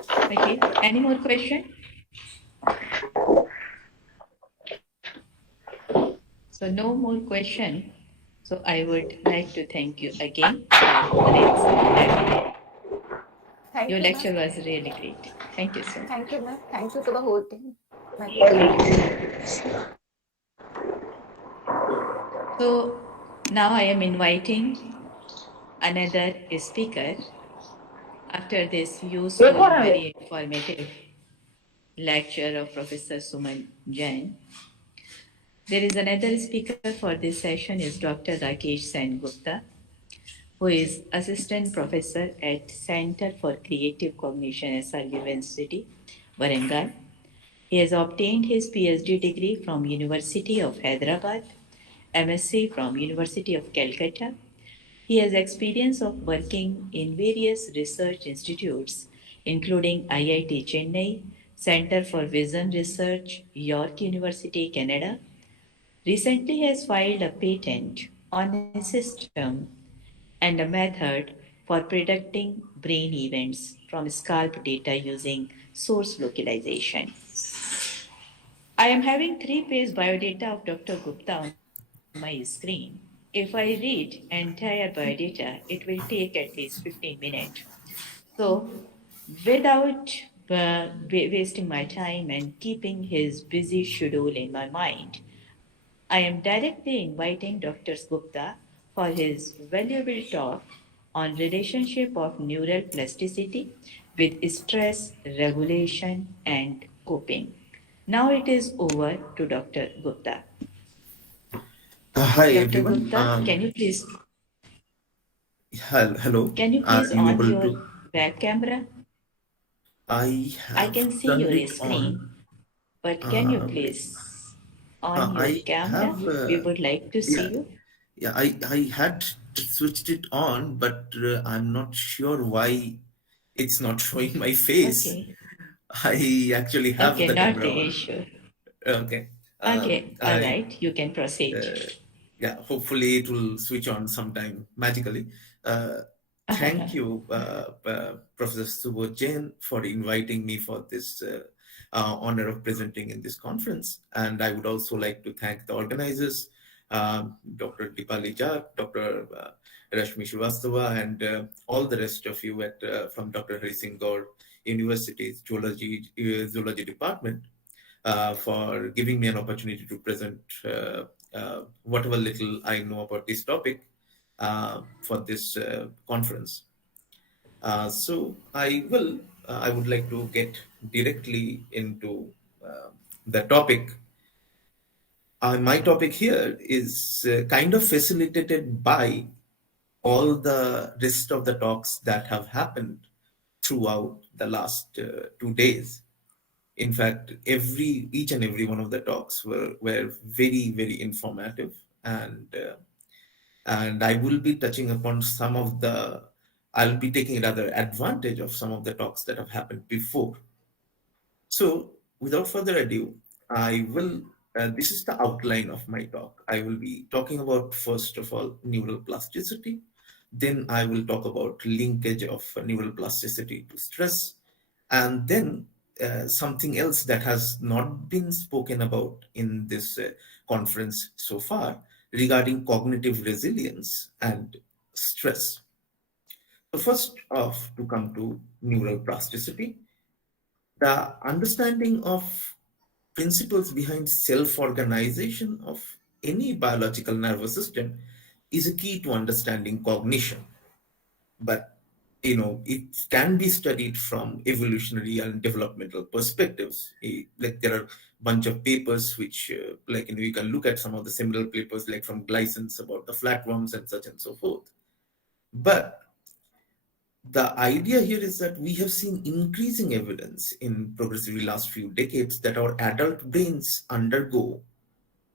Okay. Any more question? So no more question. So I would like to thank you again for this. Thank Your you, lecture ma'am. was really great. Thank you so much. Thank you, ma'am. Thank you to the whole team. My pleasure. So now I am inviting another speaker after this useful, very informative lecture of Professor Suman Jain. There is another speaker for this session is Dr. Rakesh Sen Gupta, who is Assistant Professor at Center for Creative Cognition at SR University, Warangal. He has obtained his PhD degree from University of Hyderabad, MSc from University of Calcutta. He has experience of working in various research institutes, including IIT Chennai, Center for Vision Research, York University, Canada. Recently has filed a patent on a system and a method for predicting brain events from scalp data using source localization. I am having 3-page biodata of Dr. Gupta on my screen. If I read entire biodata, it will take at least 15 minutes. So, without wasting my time and keeping his busy schedule in my mind, I am directly inviting Dr. Gupta for his valuable talk on relationship of neural plasticity with stress regulation and coping. Now it is over to Dr. Gupta. Hi Dr. everyone. Gupta, Hello. can you Are please you on able your to? web camera? I I have can see turned your it screen, on. but can you Wait. please on your I camera? have. We would like to see Yeah, you. yeah. I had switched it on, but I'm not sure why it's not showing my face. Okay. I actually have Okay, the not camera the on. issue. Okay. Okay, all I right, you can proceed. yeah, hopefully it will switch on sometime magically. Thank you, Professor Subodh Jain, for inviting me for this honor of presenting in this conference. And I would also like to thank the organizers, Dr. Dipali Jha, Dr. Rashmi Srivastava, and all the rest of you at from Dr. Hari Singh Gaur University's Zoology Department for giving me an opportunity to present whatever little I know about this topic for this conference. So I would like to get directly into the topic. My topic here is kind of facilitated by all the rest of the talks that have happened throughout the last 2 days. In fact, each and every one of the talks were very, very informative, and I will be touching upon I'll be taking rather advantage of some of the talks that have happened before. So without further ado, I will, this is the outline of my talk. I will be talking about, first of all, neural plasticity. Then I will talk about linkage of neural plasticity to stress. And then something else that has not been spoken about in this conference so far regarding cognitive resilience and stress. So first off, to come to neural plasticity, the understanding of principles behind self-organization of any biological nervous system is a key to understanding cognition. But it can be studied from evolutionary and developmental perspectives. Like there are a bunch of papers which, you can look at some of the similar papers, like from Gleison's about the flatworms and such and so forth. But the idea here is that we have seen increasing evidence in progressively last few decades that our adult brains undergo,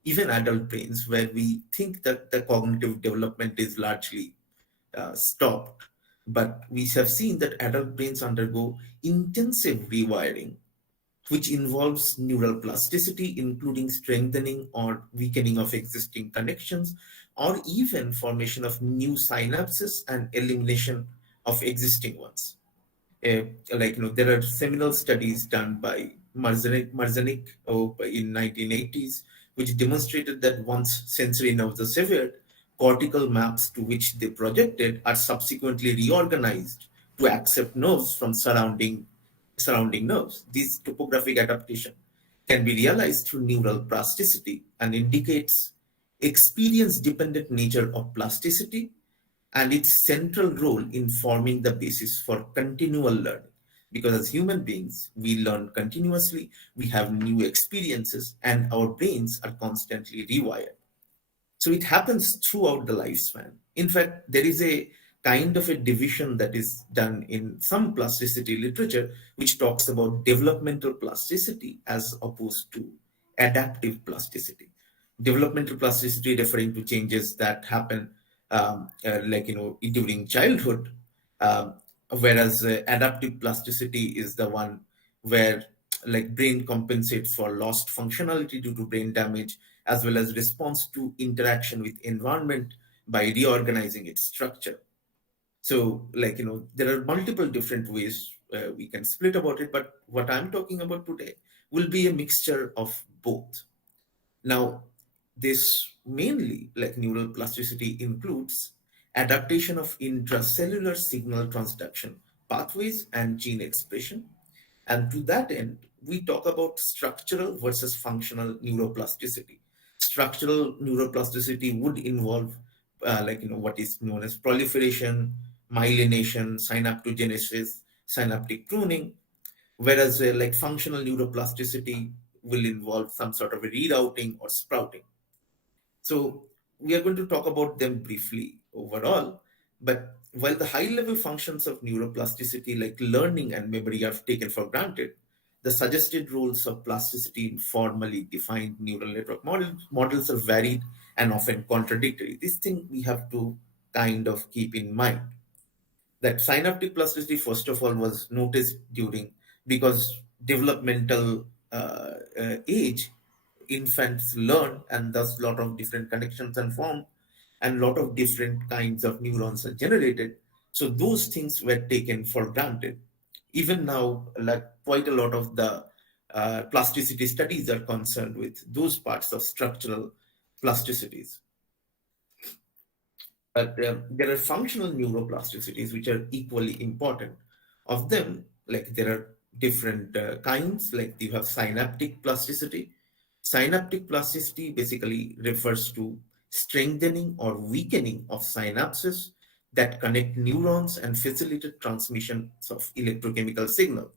even adult brains, where we think that the cognitive development is largely stopped, but we have seen that adult brains undergo intensive rewiring, which involves neural plasticity, including strengthening or weakening of existing connections, or even formation of new synapses and elimination of existing ones. There are seminal studies done by Marzanik in 1980s, which demonstrated that once sensory nerves are severed, cortical maps to which they projected are subsequently reorganized to accept nerves from surrounding nerves. This topographic adaptation can be realized through neural plasticity and indicates experience-dependent nature of plasticity and its central role in forming the basis for continual learning. Because as human beings, we learn continuously, we have new experiences, and our brains are constantly rewired. So it happens throughout the lifespan. In fact, there is a kind of a division that is done in some plasticity literature, which talks about developmental plasticity as opposed to adaptive plasticity. Developmental plasticity referring to changes that happen during childhood, um, whereas adaptive plasticity is the one where brain compensates for lost functionality due to brain damage, as well as response to interaction with environment by reorganizing its structure. So there are multiple different ways we can split about it, but what I'm talking about today will be a mixture of both. Now, this mainly, like neural plasticity, includes adaptation of intracellular signal transduction pathways and gene expression. And to that end, we talk about structural versus functional neuroplasticity. Structural neuroplasticity would involve, what is known as proliferation, myelination, synaptogenesis, synaptic pruning, whereas functional neuroplasticity will involve some sort of a rerouting or sprouting. So we are going to talk about them briefly overall, but while the high level functions of neuroplasticity like learning and memory are taken for granted, the suggested roles of plasticity in formally defined neural network models are varied and often contradictory. This thing we have to kind of keep in mind. That synaptic plasticity, first of all, was noticed because developmental age, infants learn, and thus a lot of different connections and form, and a lot of different kinds of neurons are generated. So those things were taken for granted. Even now, like quite a lot of the plasticity studies are concerned with those parts of structural plasticities. But there are functional neuroplasticities which are equally important. Of them, there are different kinds, like you have synaptic plasticity. Synaptic plasticity basically refers to strengthening or weakening of synapses that connect neurons and facilitate transmissions of electrochemical signal.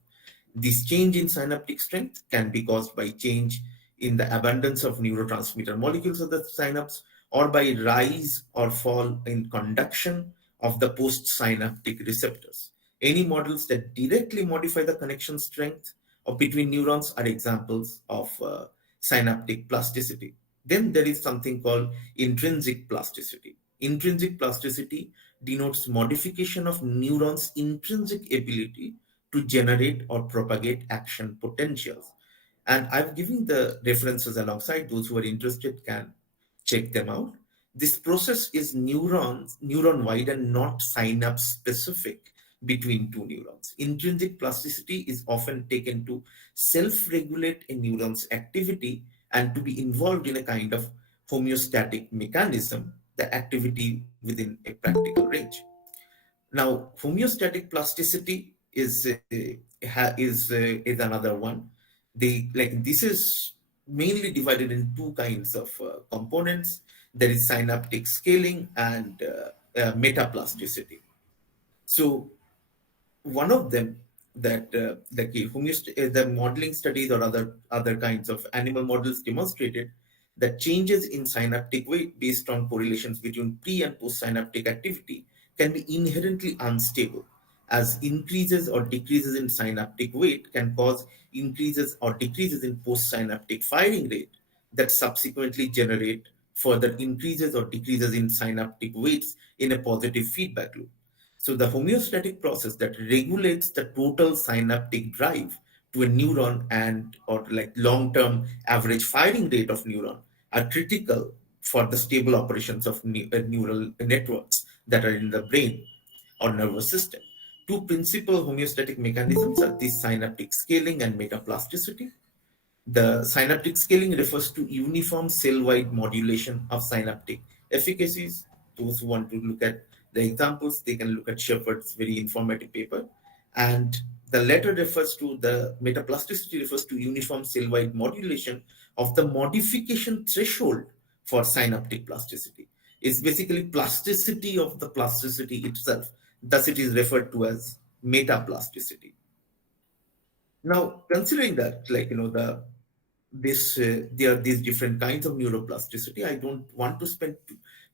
This change in synaptic strength can be caused by change in the abundance of neurotransmitter molecules of the synapse, or by rise or fall in conduction of the postsynaptic receptors. Any models that directly modify the connection strength between neurons are examples of synaptic plasticity. Then there is something called intrinsic plasticity. Intrinsic plasticity denotes modification of neurons' intrinsic ability to generate or propagate action potentials. And I've given the references alongside. Those who are interested can check them out. This process is neuron-wide and not synapse-specific between two neurons. Intrinsic plasticity is often taken to self-regulate a neuron's activity and to be involved in a kind of homeostatic mechanism, the activity within a practical range. Now, homeostatic plasticity is another one. This is mainly divided in two kinds of components. There is synaptic scaling and metaplasticity. So one of them that the modeling studies or other kinds of animal models demonstrated that changes in synaptic weight based on correlations between pre and post synaptic activity can be inherently unstable, as increases or decreases in synaptic weight can cause increases or decreases in post synaptic firing rate that subsequently generate further increases or decreases in synaptic weights in a positive feedback loop. So the homeostatic process that regulates the total synaptic drive to a neuron and or like long-term average firing rate of neuron are critical for the stable operations of neural networks that are in the brain or nervous system. Two principal homeostatic mechanisms are the synaptic scaling and metaplasticity. The synaptic scaling refers to uniform cell-wide modulation of synaptic efficacies. Those who want to look at the examples, they can look at Shepard's very informative paper. And the latter refers to the metaplasticity refers to uniform cell-wide modulation of the modification threshold for synaptic plasticity. It's basically plasticity of the plasticity itself. Thus, it is referred to as metaplasticity. Now, considering that, there are these different kinds of neuroplasticity. I don't want to spend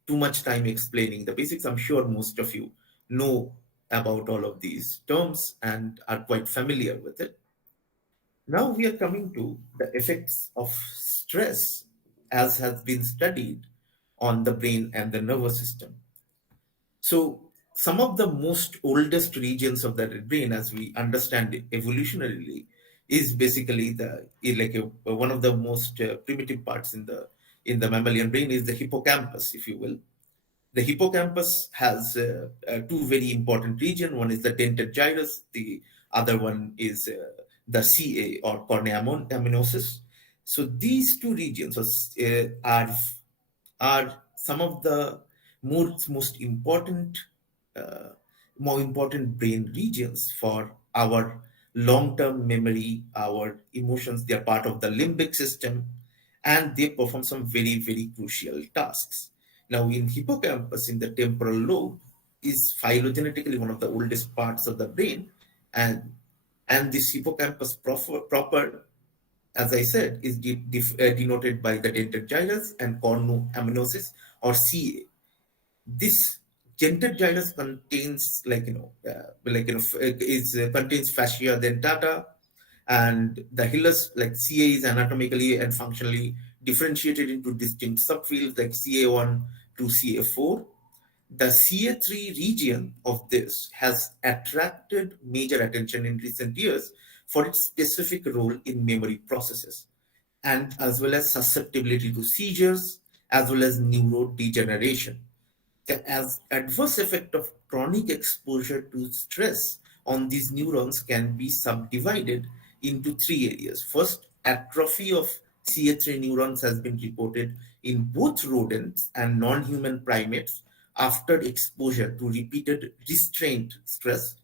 too much time explaining the basics. I'm sure most of you know about all of these terms and are quite familiar with it. Now we are coming to the effects of stress as has been studied on the brain and the nervous system. So some of the most oldest regions of the brain, as we understand it evolutionarily, is basically one of the most primitive parts in the mammalian brain is the hippocampus, if you will. The hippocampus has two very important regions. One is the dentate gyrus. The other one is the CA or cornea aminosis. So these two regions are some of the most important uh, more important brain regions for our long-term memory, our emotions. They are part of the limbic system, and they perform some very, very crucial tasks. Now, in hippocampus, in the temporal lobe, is phylogenetically one of the oldest parts of the brain, and this hippocampus proper, as I said, is denoted by the dentate gyrus and cornoaminosis or CA. This dentate gyrus contains contains fascia dentata, and the hilus like CA is anatomically and functionally differentiated into distinct subfields like CA1 to CA4. The CA3 region of this has attracted major attention in recent years for its specific role in memory processes, and as well as susceptibility to seizures, as well as neurodegeneration. The adverse effect of chronic exposure to stress on these neurons can be subdivided into three areas. First, atrophy of CA3 neurons has been reported in both rodents and non-human primates after exposure to repeated restrained stress.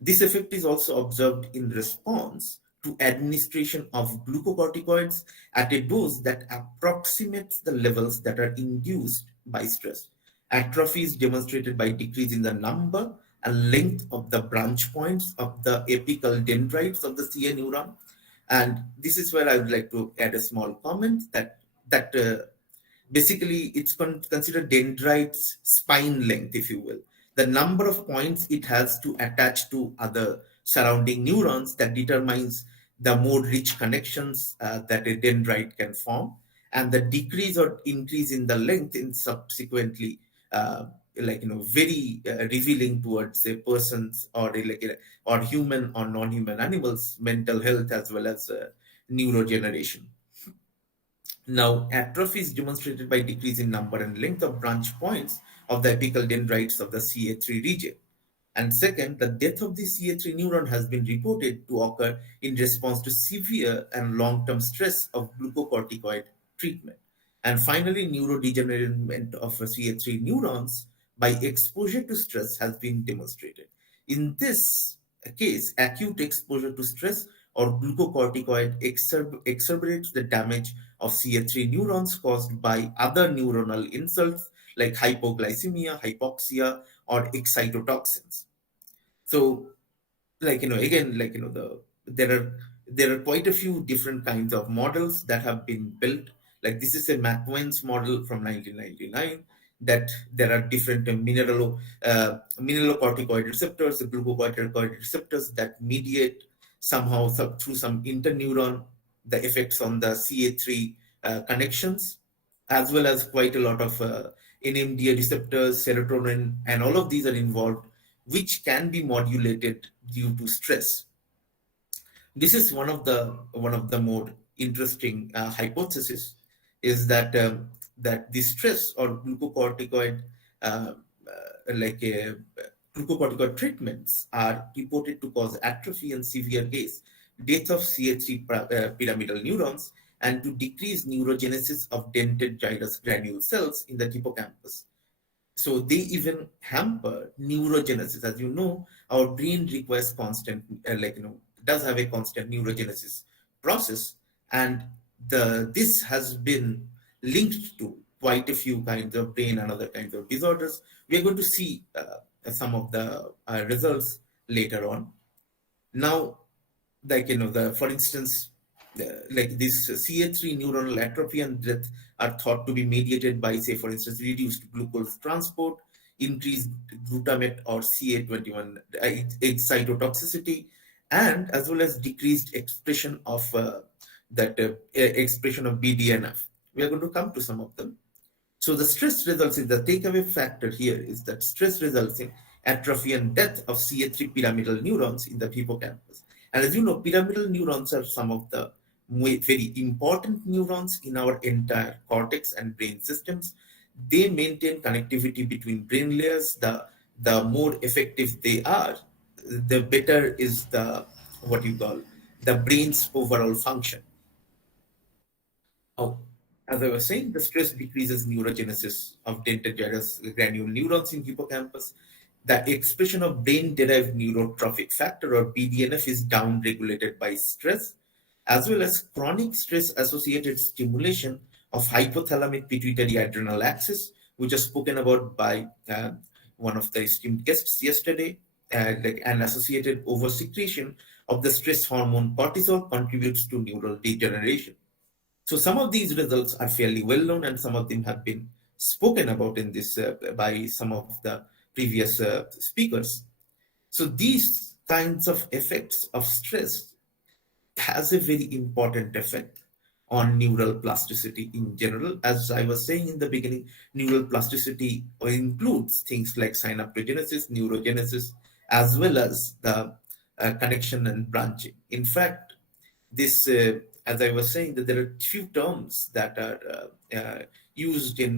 This effect is also observed in response to administration of glucocorticoids at a dose that approximates the levels that are induced by stress. Atrophy is demonstrated by decrease in the number and length of the branch points of the apical dendrites of the CA neuron. And this is where I would like to add a small comment that basically it's considered dendrite's spine length, if you will. The number of points it has to attach to other surrounding neurons that determines the more rich connections that a dendrite can form, and the decrease or increase in the length in subsequently very revealing towards a person's or or human or non-human animals mental health as well as neurogeneration. Now, atrophy is demonstrated by decrease in number and length of branch points of the apical dendrites of the CA3 region. And second, the death of the CA3 neuron has been reported to occur in response to severe and long-term stress of glucocorticoid treatment. And finally, neurodegeneration of CA3 neurons by exposure to stress has been demonstrated. In this case, acute exposure to stress or glucocorticoid exacerbates the damage of CA3 neurons caused by other neuronal insults like hypoglycemia, hypoxia, or excitotoxins. So, again, there are quite a few different kinds of models that have been built. Like this is a McWen's model from 1999, that there are different mineralocorticoid receptors, the glucocorticoid receptors that mediate somehow through some interneuron the effects on the CA3 connections, as well as quite a lot of NMDA receptors, serotonin, and all of these are involved, which can be modulated due to stress. This is one of the more interesting hypotheses, is that the stress or glucocorticoid glucocorticoid treatments are reported to cause atrophy and severe death of CA3 pyramidal neurons, and to decrease neurogenesis of dentate gyrus granule cells in the hippocampus. So they even hamper neurogenesis. As you know, our brain requires constant, does have a constant neurogenesis process, and this has been linked to quite a few kinds of brain and other kinds of disorders. We are going to see some of the results later on. Now, for instance, this CA3 neuronal atrophy and death are thought to be mediated by, say, for instance, reduced glucose transport, increased glutamate or CA21 excitotoxicity, and as well as decreased expression of expression of BDNF. We are going to come to some of them. So the stress results in the takeaway factor here is that stress results in atrophy and death of CA3 pyramidal neurons in the hippocampus. And as you know, pyramidal neurons are some of the very important neurons in our entire cortex and brain systems. They maintain connectivity between brain layers. The more effective they are, the better is the brain's overall function. Oh, as I was saying, the stress decreases neurogenesis of dentate gyrus granule neurons in hippocampus. The expression of brain-derived neurotrophic factor or BDNF is downregulated by stress, as well as chronic stress-associated stimulation of hypothalamic pituitary adrenal axis, which was spoken about by one of the esteemed guests yesterday, and associated oversecretion of the stress hormone cortisol contributes to neural degeneration. So some of these results are fairly well known, and some of them have been spoken about in this by some of the previous speakers. So these kinds of effects of stress has a very important effect on neural plasticity in general. As I was saying in the beginning, neural plasticity includes things like synaptogenesis, neurogenesis, as well as the connection and branching. In fact, this, as I was saying, that there are few terms that are used in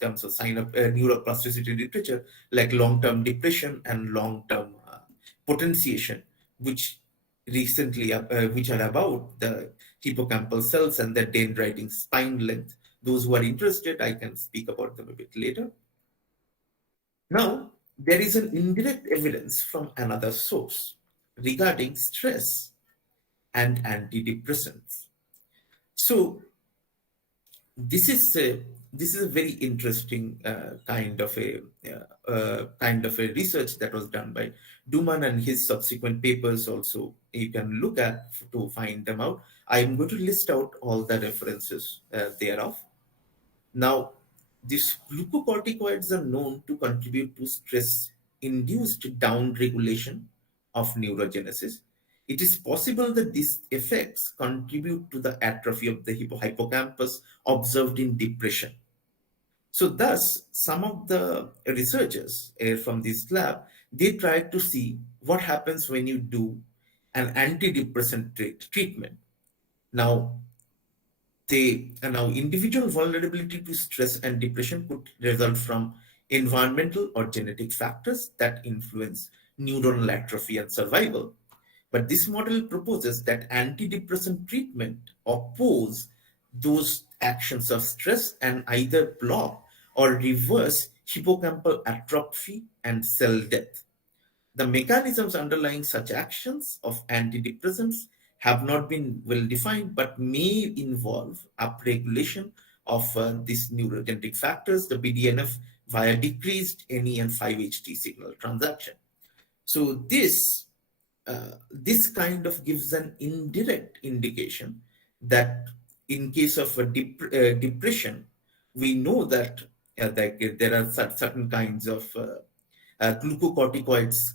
terms of neuroplasticity literature, like long-term depression and long-term potentiation, which are about the hippocampal cells and their dendriting spine length. Those who are interested, I can speak about them a bit later. Now, there is an indirect evidence from another source regarding stress and antidepressants. So this is a very interesting kind of a research that was done by Duman, and his subsequent papers also you can look at to find them out. I am going to list out all the references thereof. Now, these glucocorticoids are known to contribute to stress-induced downregulation of neurogenesis. It is possible that these effects contribute to the atrophy of the hippocampus observed in depression. So thus, some of the researchers from this lab, they tried to see what happens when you do an antidepressant treatment. Now, individual vulnerability to stress and depression could result from environmental or genetic factors that influence neuronal atrophy and survival. But this model proposes that antidepressant treatment oppose those actions of stress and either block or reverse hippocampal atrophy and cell death. The mechanisms underlying such actions of antidepressants have not been well defined, but may involve upregulation of these neurogenetic factors, the BDNF, via decreased NE and 5-HT signal transaction. So this kind of gives an indirect indication that in case of a depression, we know that there are certain kinds of glucocorticoids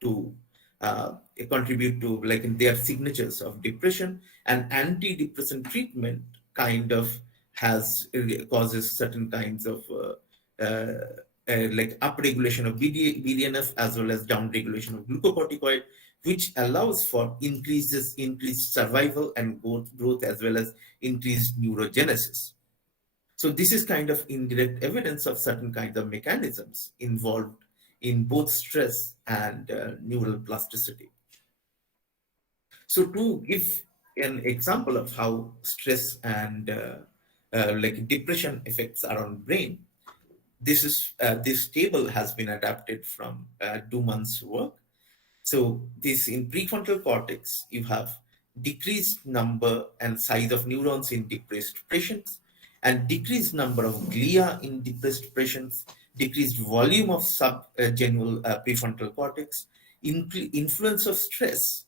to uh, contribute to like in their signatures of depression, and antidepressant treatment kind of causes certain kinds of like upregulation of BDNF as well as downregulation of glucocorticoid, which allows for increased survival and growth as well as increased neurogenesis. So this is kind of indirect evidence of certain kinds of mechanisms involved in both stress and neural plasticity. So to give an example of how stress and like depression affects our own brain, this table has been adapted from Duman's work. So this in prefrontal cortex, you have decreased number and size of neurons in depressed patients, and decreased number of glia in depressed patients, decreased volume of subgenual prefrontal cortex. Influence of stress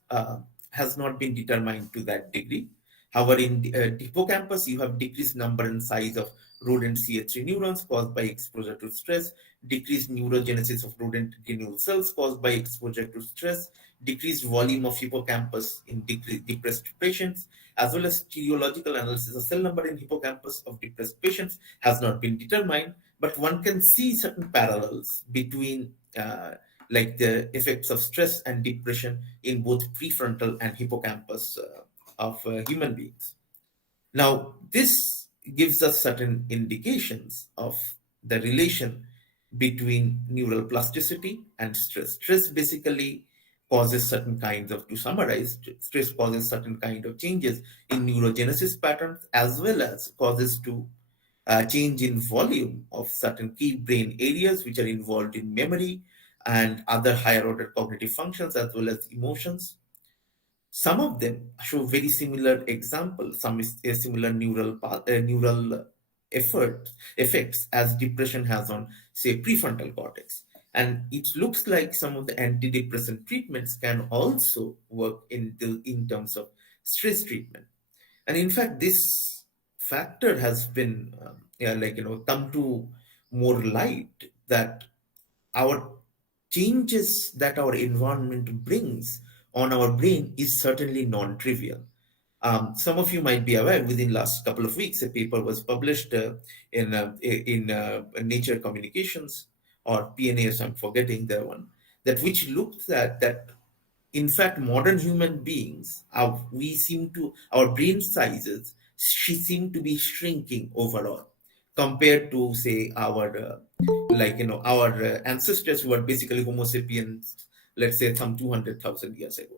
has not been determined to that degree. However, in hippocampus, you have decreased number and size of rodent CH3 neurons caused by exposure to stress, decreased neurogenesis of rodent granule cells caused by exposure to stress, decreased volume of hippocampus in depressed patients, as well as stereological analysis of cell number in hippocampus of depressed patients has not been determined, but one can see certain parallels between like the effects of stress and depression in both prefrontal and hippocampus of human beings. Now, this gives us certain indications of the relation between neural plasticity and stress. Stress basically causes certain kinds of, to summarize, stress causes certain kind of changes in neurogenesis patterns as well as causes to change in volume of certain key brain areas which are involved in memory and other higher order cognitive functions as well as emotions. Some of them show very similar examples, some is a similar neural effects as depression has on, say, prefrontal cortex. And it looks like some of the antidepressant treatments can also work in terms of stress treatment. And in fact, this factor has been, come to more light that our changes that our environment brings on our brain is certainly non-trivial. Some of you might be aware within last couple of weeks, a paper was published in Nature Communications or PNAS, I'm forgetting the one, that which looked at that in fact, modern human beings, our brain sizes, seem to be shrinking overall compared to, say, our ancestors who are basically Homo sapiens, let's say some 200,000 years ago.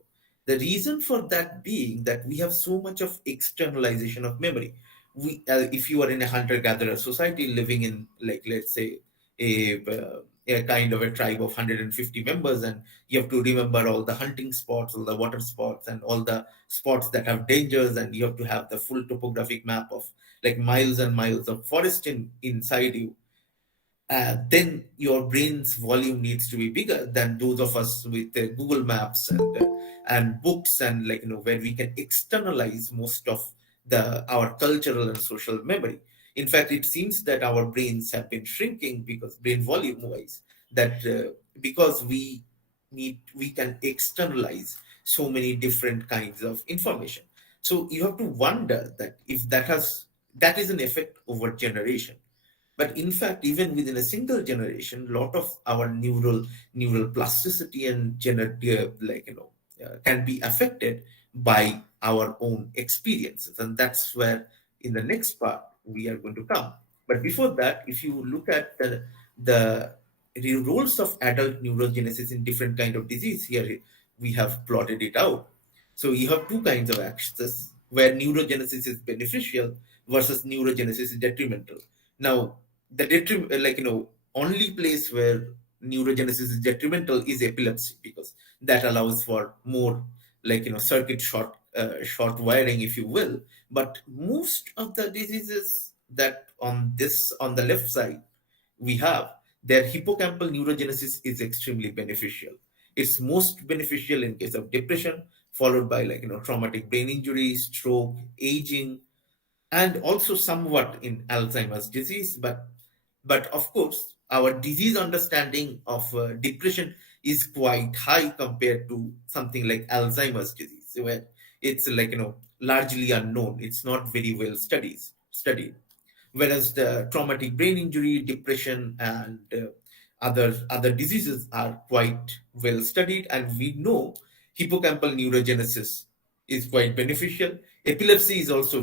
The reason for that being that we have so much of externalization of memory. If you are in a hunter-gatherer society living in, like, let's say, a kind of a tribe of 150 members, and you have to remember all the hunting spots, all the water spots, and all the spots that have dangers, and you have to have the full topographic map of like miles and miles of forest inside you. Then your brain's volume needs to be bigger than those of us with Google Maps and books, and where we can externalize most of our cultural and social memory. In fact, it seems that our brains have been shrinking because brain volume wise, that because we can externalize so many different kinds of information. So you have to wonder that if that is an effect over generation. But in fact, even within a single generation, a lot of our neural plasticity and can be affected by our own experiences. And that's where in the next part we are going to come. But before that, if you look at the roles of adult neurogenesis in different kind of disease, here we have plotted it out. So you have two kinds of axes where neurogenesis is beneficial versus neurogenesis is detrimental. Now, the only place where neurogenesis is detrimental is epilepsy, because that allows for more circuit short wiring, if you will. But most of the diseases that on the left side we have, their hippocampal neurogenesis is extremely beneficial. It's most beneficial in case of depression, followed by traumatic brain injury, stroke, aging, and also somewhat in Alzheimer's disease. But of course, our disease understanding of depression is quite high compared to something like Alzheimer's disease, where it's largely unknown. It's not very well studied. Whereas the traumatic brain injury, depression, and other diseases are quite well studied, and we know hippocampal neurogenesis is quite beneficial. Epilepsy is also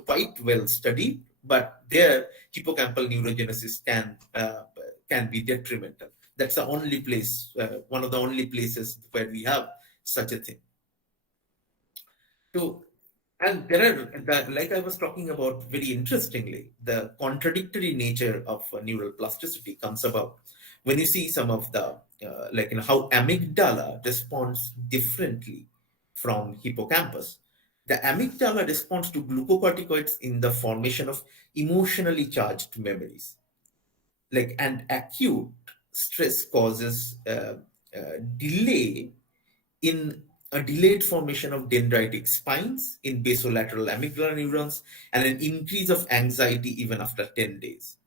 quite well studied, but their hippocampal neurogenesis can be detrimental. That's the only place, one of the only places where we have such a thing. So, and there are, like I was talking about very interestingly, the contradictory nature of neural plasticity comes about when you see some of the, how amygdala responds differently from hippocampus. The amygdala responds to glucocorticoids in the formation of emotionally charged memories. And acute stress causes delay in a delayed formation of dendritic spines in basolateral amygdala neurons, and an increase of anxiety even after 10 days.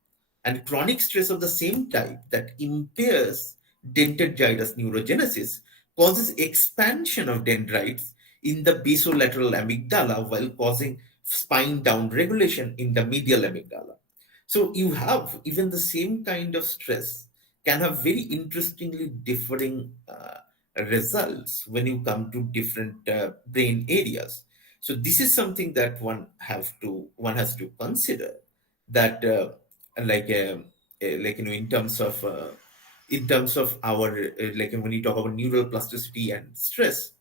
And chronic stress of the same type that impairs dentate gyrus neurogenesis causes expansion of dendrites in the basolateral amygdala while causing spine downregulation in the medial amygdala. So you have even the same kind of stress can have very interestingly differing results when you come to different brain areas. So this is something that one has to consider, that in terms of our when you talk about neural plasticity and stress,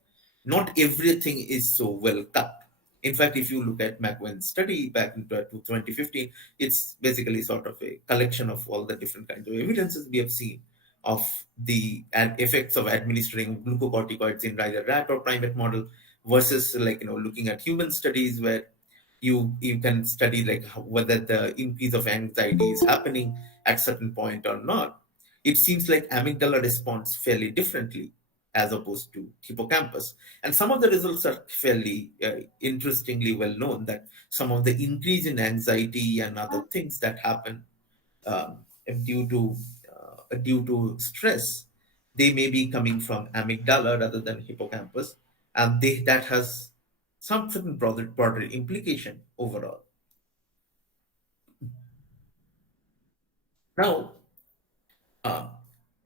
not everything is so well cut. In fact, if you look at McWen's study back in 2015, it's basically sort of a collection of all the different kinds of evidences we have seen of the effects of administering glucocorticoids in either rat or primate model versus looking at human studies where you can study whether the increase of anxiety is happening at certain point or not. It seems like amygdala responds fairly differently as opposed to hippocampus. And some of the results are fairly interestingly well known, that some of the increase in anxiety and other things that happen due to stress, they may be coming from amygdala rather than hippocampus, and that has some certain broader implication overall.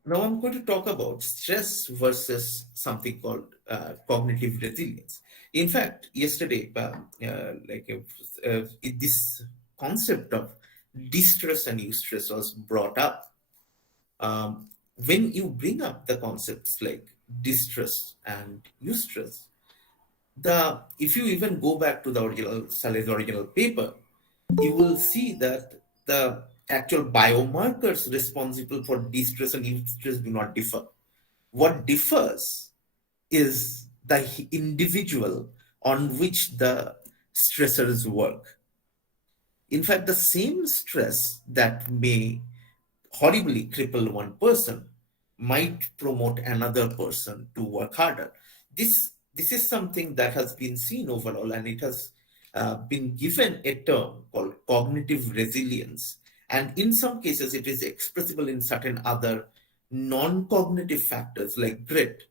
Now I'm going to talk about stress versus something called cognitive resilience. In fact, yesterday, this concept of distress and eustress was brought up. When you bring up the concepts like distress and eustress, if you even go back to the original paper, you will see that the actual biomarkers responsible for distress and eustress do not differ. What differs is the individual on which the stressors work. In fact, the same stress that may horribly cripple one person might promote another person to work harder. This is something that has been seen overall, and it has been given a term called cognitive resilience. And in some cases, it is expressible in certain other non-cognitive factors like grit.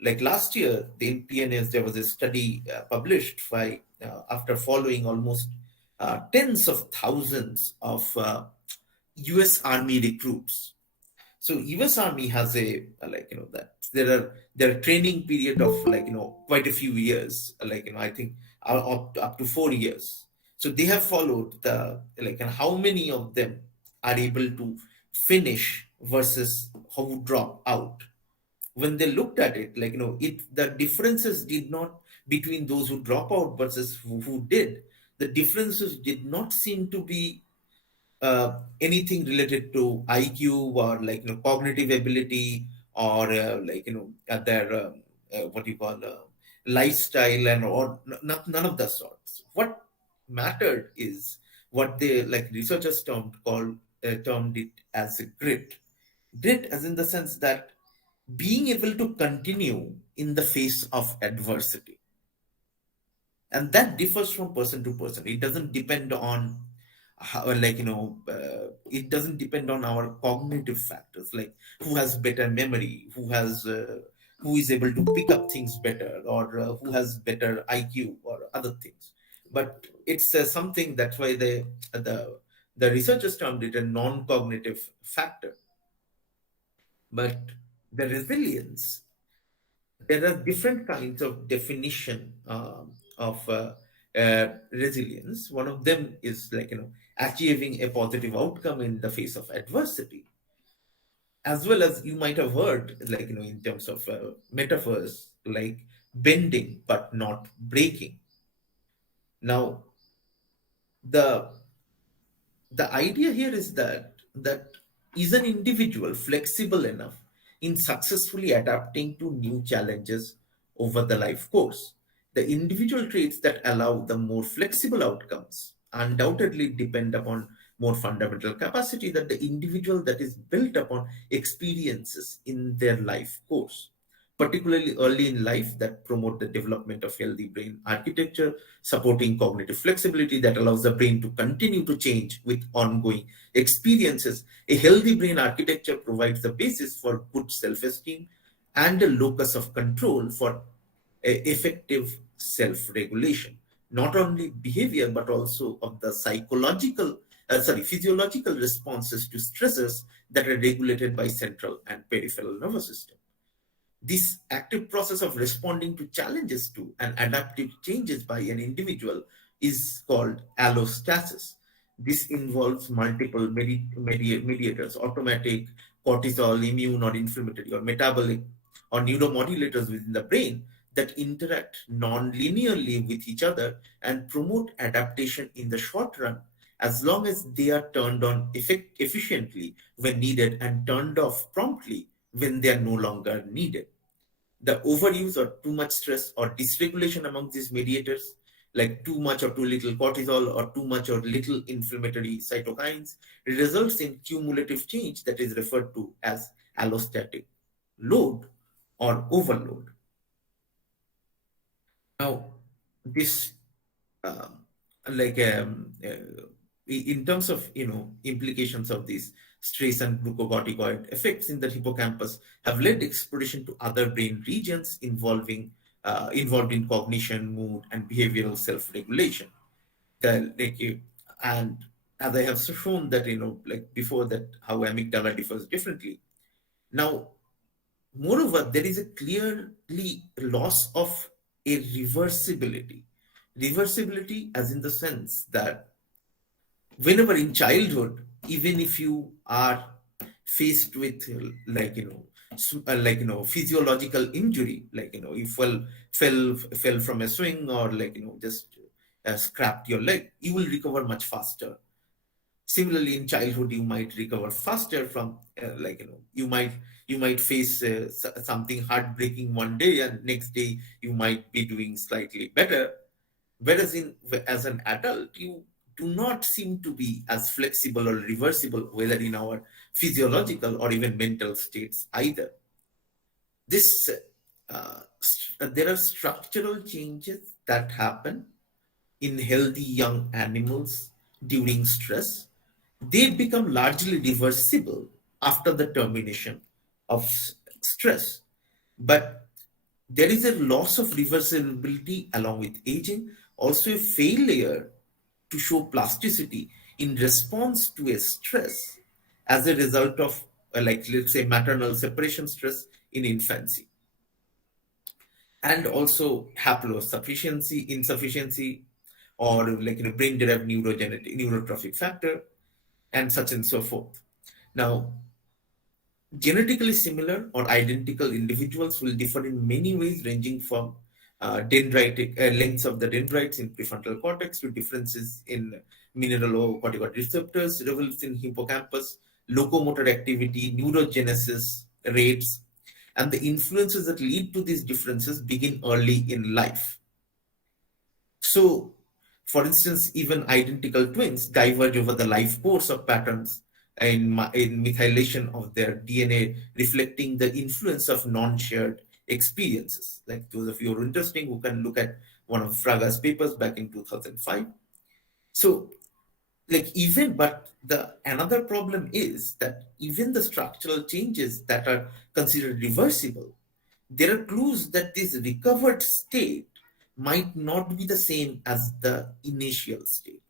Like last year, in PNAS, there was a study published after following almost tens of thousands of US Army recruits. So US Army has a that there are training period of quite a few years, I think up to 4 years. So they have followed the and how many of them are able to finish versus who drop out. When they looked at it, the differences did not between those who drop out versus who did. The differences did not seem to be anything related to IQ or cognitive ability or their what you call lifestyle and or none of the sorts. What mattered is what they researchers termed it as a grit. Grit, as in the sense that being able to continue in the face of adversity, and that differs from person to person. It doesn't depend on how, it doesn't depend on our cognitive factors, like who has better memory, who is able to pick up things better, or who has better IQ or other things. But it's something, that's why the researchers termed it a non-cognitive factor. But the resilience, there are different kinds of definition of resilience. One of them is achieving a positive outcome in the face of adversity, as well as you might have heard in terms of metaphors like bending but not breaking. Now the idea here is that is an individual flexible enough in successfully adapting to new challenges over the life course. The individual traits that allow the more flexible outcomes undoubtedly depend upon more fundamental capacity that the individual that is built upon experiences in their life course, particularly early in life, that promote the development of healthy brain architecture, supporting cognitive flexibility that allows the brain to continue to change with ongoing experiences. A healthy brain architecture provides the basis for good self-esteem and a locus of control for effective self-regulation, not only behavior, but also of the physiological responses to stresses that are regulated by central and peripheral nervous system. This active process of responding to challenges to and adaptive changes by an individual is called allostasis. This involves multiple mediators, automatic, cortisol, immune or inflammatory or metabolic or neuromodulators within the brain that interact non-linearly with each other and promote adaptation in the short run, as long as they are turned on efficiently when needed and turned off promptly when they are no longer needed. The overuse or too much stress or dysregulation among these mediators, like too much or too little cortisol or too much or little inflammatory cytokines, results in cumulative change that is referred to as allostatic load or overload. Now, this in terms of implications of these stress and glucocorticoid effects in the hippocampus have led exploration to other brain regions involved in cognition, mood, and behavioral self-regulation. And as I have shown that before, that how amygdala differs differently. Now, moreover, there is a clearly loss of a reversibility. Reversibility as in the sense that whenever in childhood, even if you are faced with physiological injury, you fell from a swing or just scrapped your leg, you will recover much faster. Similarly, in childhood, you might recover faster from you might face something heartbreaking one day, and next day you might be doing slightly better. Whereas as an adult, you do not seem to be as flexible or reversible, whether in our physiological or even mental states either. There are structural changes that happen in healthy young animals during stress. They become largely reversible after the termination of stress. But there is a loss of reversibility along with aging, also a failure to show plasticity in response to a stress as a result of like let's say maternal separation stress in infancy, and also haplosufficiency, insufficiency, or like brain-derived neurotrophic factor, and such and so forth. Now, genetically similar or identical individuals will differ in many ways, ranging from dendritic lengths of the dendrites in prefrontal cortex to differences in mineralocorticoid receptors, levels in hippocampus, locomotor activity, neurogenesis rates, and the influences that lead to these differences begin early in life. So, for instance, even identical twins diverge over the life course of patterns in methylation of their DNA, reflecting the influence of non-shared experiences. Like those of you who are interested who can look at one of Fraga's papers back in 2005. So, but the another problem is that even the structural changes that are considered reversible, there are clues that this recovered state might not be the same as the initial state.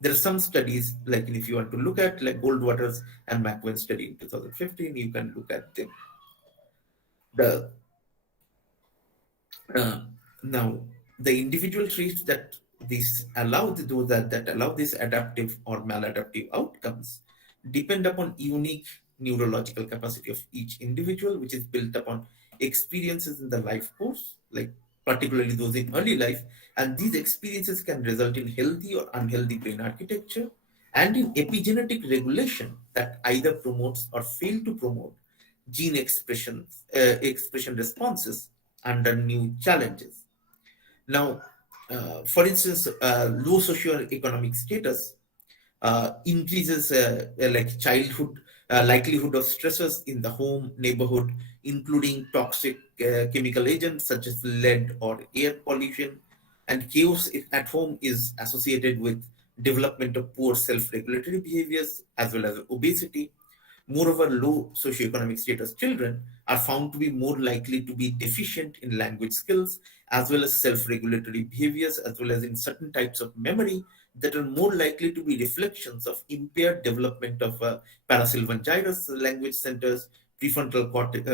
There are some studies, like if you want to look at like Goldwater's and McQueen's study in 2015, you can look at them. Now, the individual traits that allow these adaptive or maladaptive outcomes depend upon unique neurological capacity of each individual, which is built upon experiences in the life course, like particularly those in early life, and these experiences can result in healthy or unhealthy brain architecture and in epigenetic regulation that either promotes or fail to promote gene expression responses under new challenges. Now, for instance, low socioeconomic status increases like childhood likelihood of stressors in the home, neighborhood, including toxic chemical agents such as lead or air pollution. And chaos at home is associated with development of poor self-regulatory behaviors as well as obesity. Moreover, low socioeconomic status children are found to be more likely to be deficient in language skills as well as self-regulatory behaviors, as well as in certain types of memory that are more likely to be reflections of impaired development of parasylvan gyrus language centers, prefrontal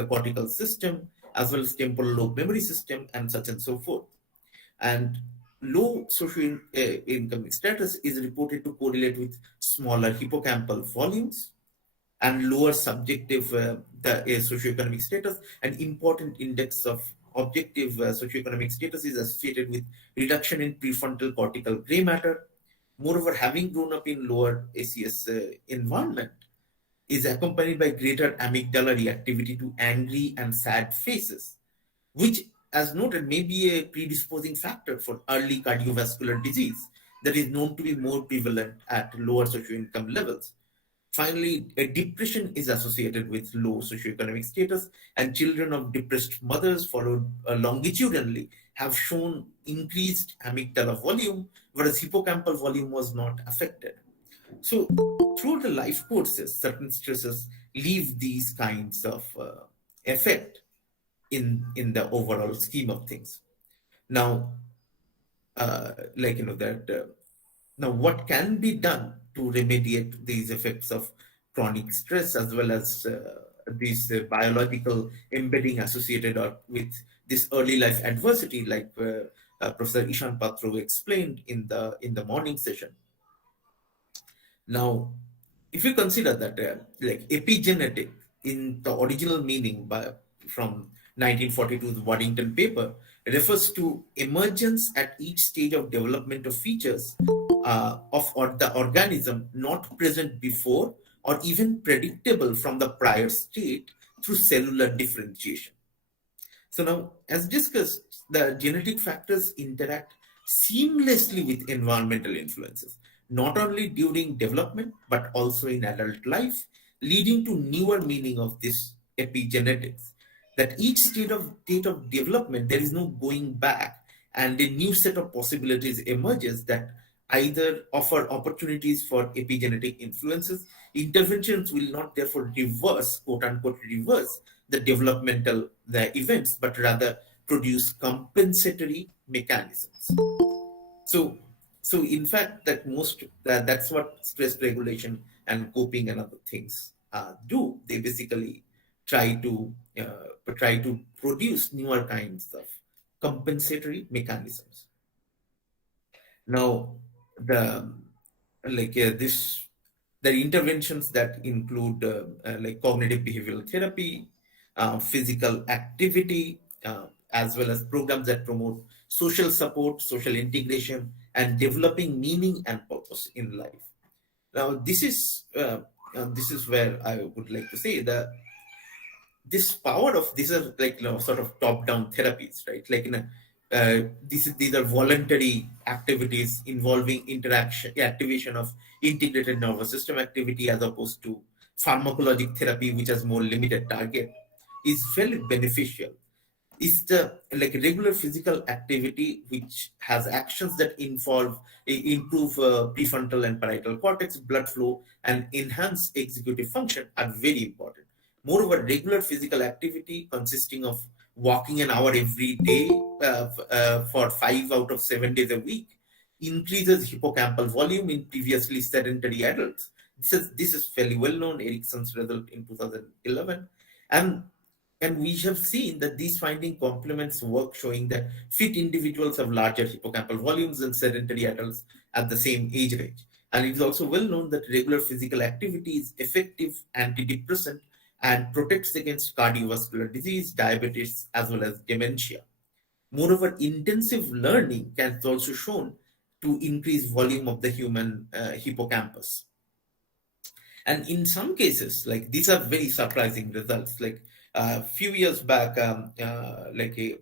cortical system, as well as temporal lobe memory system, and such and so forth. And low social income status is reported to correlate with smaller hippocampal volumes and lower subjective socioeconomic status. An important index of objective socioeconomic status is associated with reduction in prefrontal cortical gray matter. Moreover, having grown up in lower ACS environment is accompanied by greater amygdala reactivity to angry and sad faces, which, as noted, may be a predisposing factor for early cardiovascular disease that is known to be more prevalent at lower socioeconomic levels. Finally, a depression is associated with low socioeconomic status, and children of depressed mothers followed longitudinally have shown increased amygdala volume, whereas hippocampal volume was not affected. So, through the life courses, certain stresses leave these kinds of effect in the overall scheme of things. Now, now what can be done to remediate these effects of chronic stress as well as these biological embedding associated with this early life adversity, like Professor Ishan Patro explained in the morning session. Now, if you consider that like epigenetic in the original meaning from 1942's Waddington paper refers to emergence at each stage of development of features of the organism not present before or even predictable from the prior state through cellular differentiation. So now, as discussed, the genetic factors interact seamlessly with environmental influences, not only during development, but also in adult life, leading to newer meaning of this epigenetics. That each state of development, there is no going back, and a new set of possibilities emerges that either offer opportunities for epigenetic influences. Interventions will not therefore reverse, quote unquote, reverse the developmental events, but rather produce compensatory mechanisms. So in fact, that's what stress regulation and coping and other things do. They basically try to produce newer kinds of compensatory mechanisms. Now, the interventions that include like cognitive behavioral therapy, physical activity, as well as programs that promote social support, social integration, and developing meaning and purpose in life. Now, this is where I would like to say that this power of these are like sort of top-down therapies, right? Like these are voluntary activities involving activation of integrated nervous system activity, as opposed to pharmacologic therapy, which has more limited target, is fairly beneficial. Is the like regular physical activity which has actions that improve prefrontal and parietal cortex blood flow and enhance executive function are very important. Moreover, regular physical activity consisting of walking an hour every day for 5 out of 7 days a week increases hippocampal volume in previously sedentary adults. This is fairly well known, Erickson's result in 2011. And we have seen that these findings complements work showing that fit individuals have larger hippocampal volumes than sedentary adults at the same age range. And it is also well known that regular physical activity is effective antidepressant and protects against cardiovascular disease, diabetes, as well as dementia. Moreover, intensive learning can also shown to increase volume of the human hippocampus. And in some cases, like these are very surprising results. Like a few years back,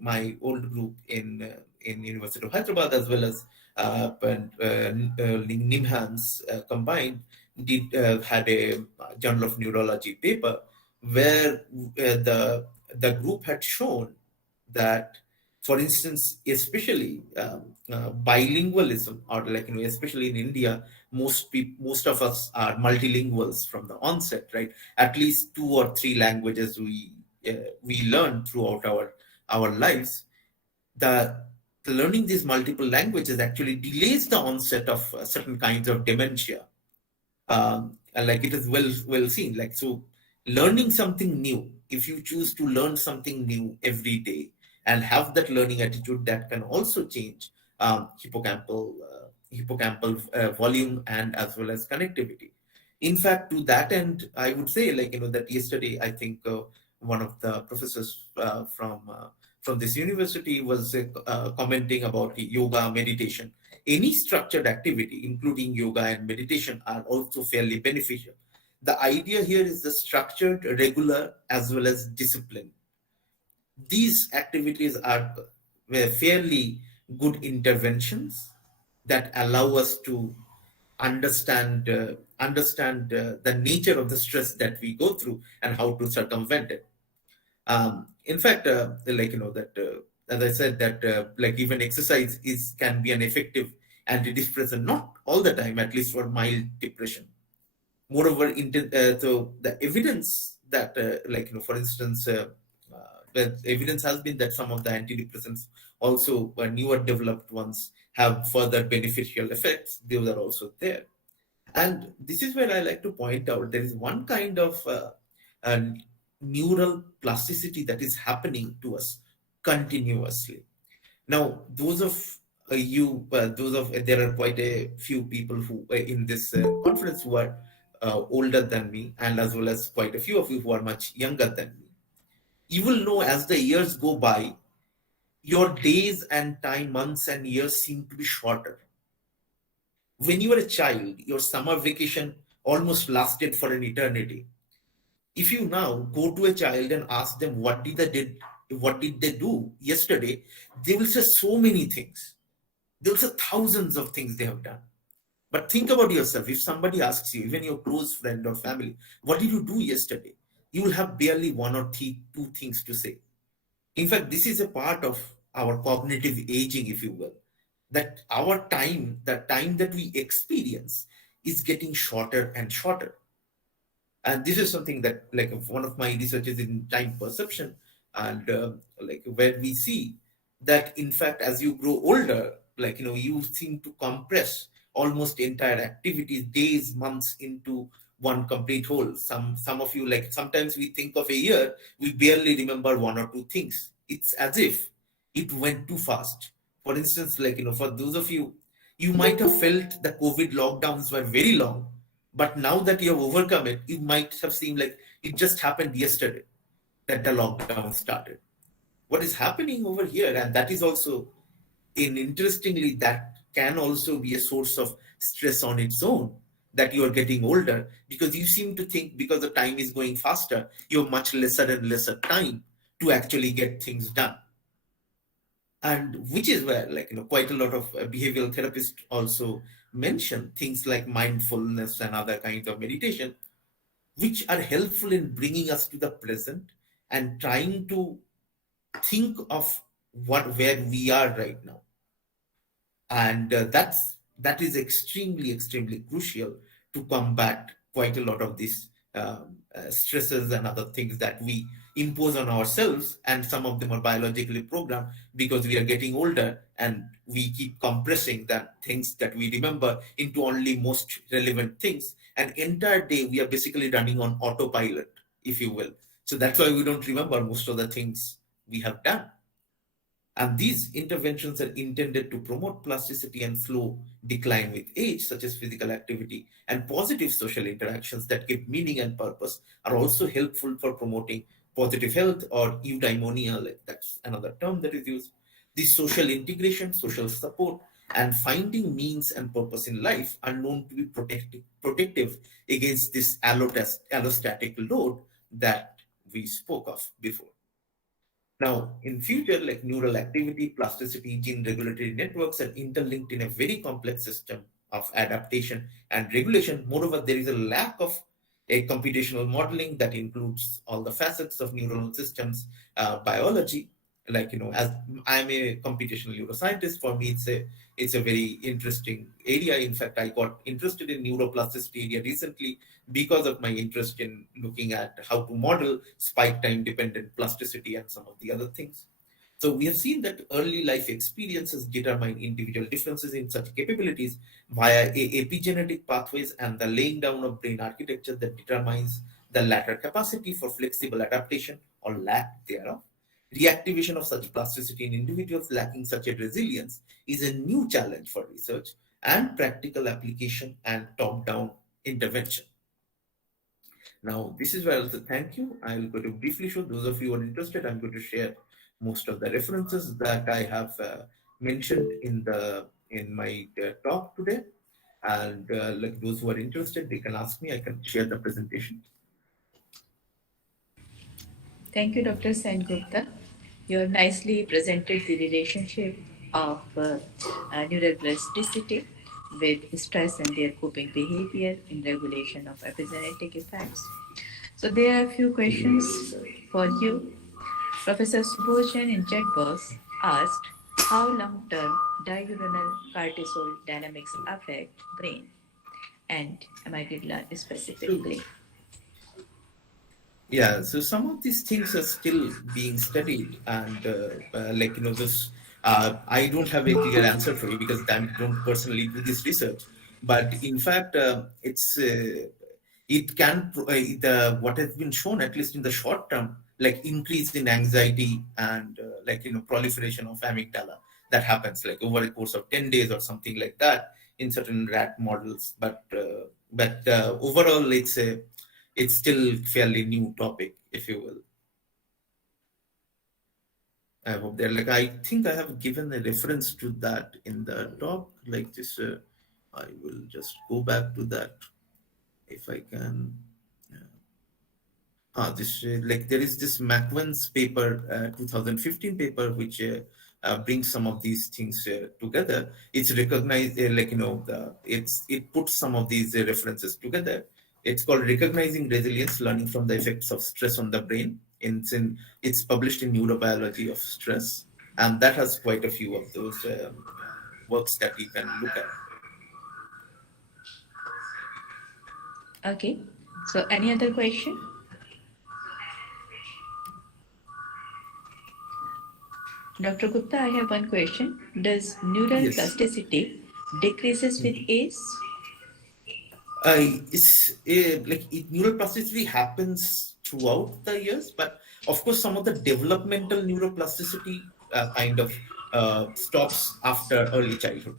my old group in University of Hyderabad, as well as NIMHANS combined, had a Journal of Neurology paper where the group had shown that, for instance, especially bilingualism, or especially in India, most of us are multilinguals from the onset, right? At least 2 or 3 languages we learn throughout our lives. The learning these multiple languages actually delays the onset of certain kinds of dementia. Like it is well seen. Like, so learning something new, if you choose to learn something new every day and have that learning attitude, that can also change hippocampal volume and as well as connectivity. In fact, to that end, I would say, that yesterday, I think one of the professors from this university was commenting about yoga, meditation. Any structured activity, including yoga and meditation, are also fairly beneficial. The idea here is the structured, regular, as well as discipline. These activities are fairly good interventions that allow us to understand the nature of the stress that we go through and how to circumvent it. In fact, as I said, that even exercise can be an effective antidepressant, not all the time, at least for mild depression. Moreover, so the evidence that, for instance, the evidence has been that some of the antidepressants, also newer developed ones, have further beneficial effects. Those are also there. And this is where I like to point out there is one kind of neural plasticity that is happening to us continuously. Now, there are quite a few people who in this conference who are older than me, and as well as quite a few of you who are much younger than me. You will know as the years go by, your days and time, months and years seem to be shorter. When you were a child, your summer vacation almost lasted for an eternity. If you now go to a child and ask them what did they do yesterday, they will say so many things. They will say thousands of things they have done. But think about yourself. If somebody asks you, even your close friend or family, what did you do yesterday? You will have barely 1 or 2 things to say. In fact, this is a part of our cognitive aging, if you will, that our time, the time that we experience, is getting shorter and shorter. And this is something that, one of my researches in time perception, and where we see that, in fact, as you grow older, you seem to compress almost entire activities, days, months into one complete whole. Some of you, like sometimes we think of a year, we barely remember one or two things. It's as if it went too fast. For instance, like, for those of you, you might have felt the COVID lockdowns were very long, but now that you have overcome it, it might have seemed like it just happened yesterday that the lockdown started. What is happening over here, and that is also, interestingly, that can also be a source of stress on its own, that you are getting older, because you seem to think because the time is going faster, you have much lesser and lesser time to actually get things done. And which is where, like, quite a lot of behavioral therapists also mention things like mindfulness and other kinds of meditation, which are helpful in bringing us to the present and trying to think of where we are right now. And that is extremely crucial to combat quite a lot of these stresses and other things that we impose on ourselves, and some of them are biologically programmed because we are getting older and we keep compressing that things that we remember into only most relevant things. An entire day we are basically running on autopilot, if you will. So that's why we don't remember most of the things we have done. And these interventions are intended to promote plasticity and slow decline with age, such as physical activity and positive social interactions that give meaning and purpose, are also helpful for promoting positive health, or eudaimonia, like that's another term that is used. This social integration, social support, and finding means and purpose in life are known to be protective against this allostatic load that we spoke of before. Now, in future, like neural activity, plasticity, gene regulatory networks are interlinked in a very complex system of adaptation and regulation. Moreover, there is a lack of a computational modeling that includes all the facets of neuronal systems biology. Like, as I'm a computational neuroscientist, for me, it's a very interesting area. In fact, I got interested in neuroplasticity area recently because of my interest in looking at how to model spike time dependent plasticity and some of the other things. So we have seen that early life experiences determine individual differences in such capabilities via epigenetic pathways and the laying down of brain architecture that determines the latter capacity for flexible adaptation or lack thereof. Reactivation of such plasticity in individuals lacking such a resilience is a new challenge for research and practical application and top-down intervention. Now, this is where I'll say thank you. I'll go to briefly show those of you who are interested. I'm going to share most of the references that I have mentioned in my talk today. And like those who are interested, they can ask me. I can share the presentation. Thank you, Dr. Sengupta. You have nicely presented the relationship of neuroplasticity with stress and their coping behavior in regulation of epigenetic effects. So there are a few questions for you. Professor Subodh in chat box asked, how long-term diurnal cortisol dynamics affect brain and amygdala specifically? Yeah, so some of these things are still being studied, and like this, I don't have a clear answer for you because I don't personally do this research. But in fact, it can what has been shown, at least in the short term, like increase in anxiety and like proliferation of amygdala that happens like over a course of 10 days or something like that in certain rat models. But overall, it's still fairly new topic, if you will. I hope they're like, I think I have given a reference to that in the talk, like this. I will just go back to that if I can. This like there is this McWen's paper, 2015 paper, which brings some of these things together. It's recognized, like it puts some of these references together. It's called Recognizing Resilience: Learning from the Effects of Stress on the Brain. It's published in Neurobiology of Stress, and that has quite a few of those works that you can look at. Okay. So any other question? Dr. Gupta, I have one question. Does neural plasticity decreases with age? Neuroplasticity happens throughout the years, but of course, some of the developmental neuroplasticity kind of stops after early childhood.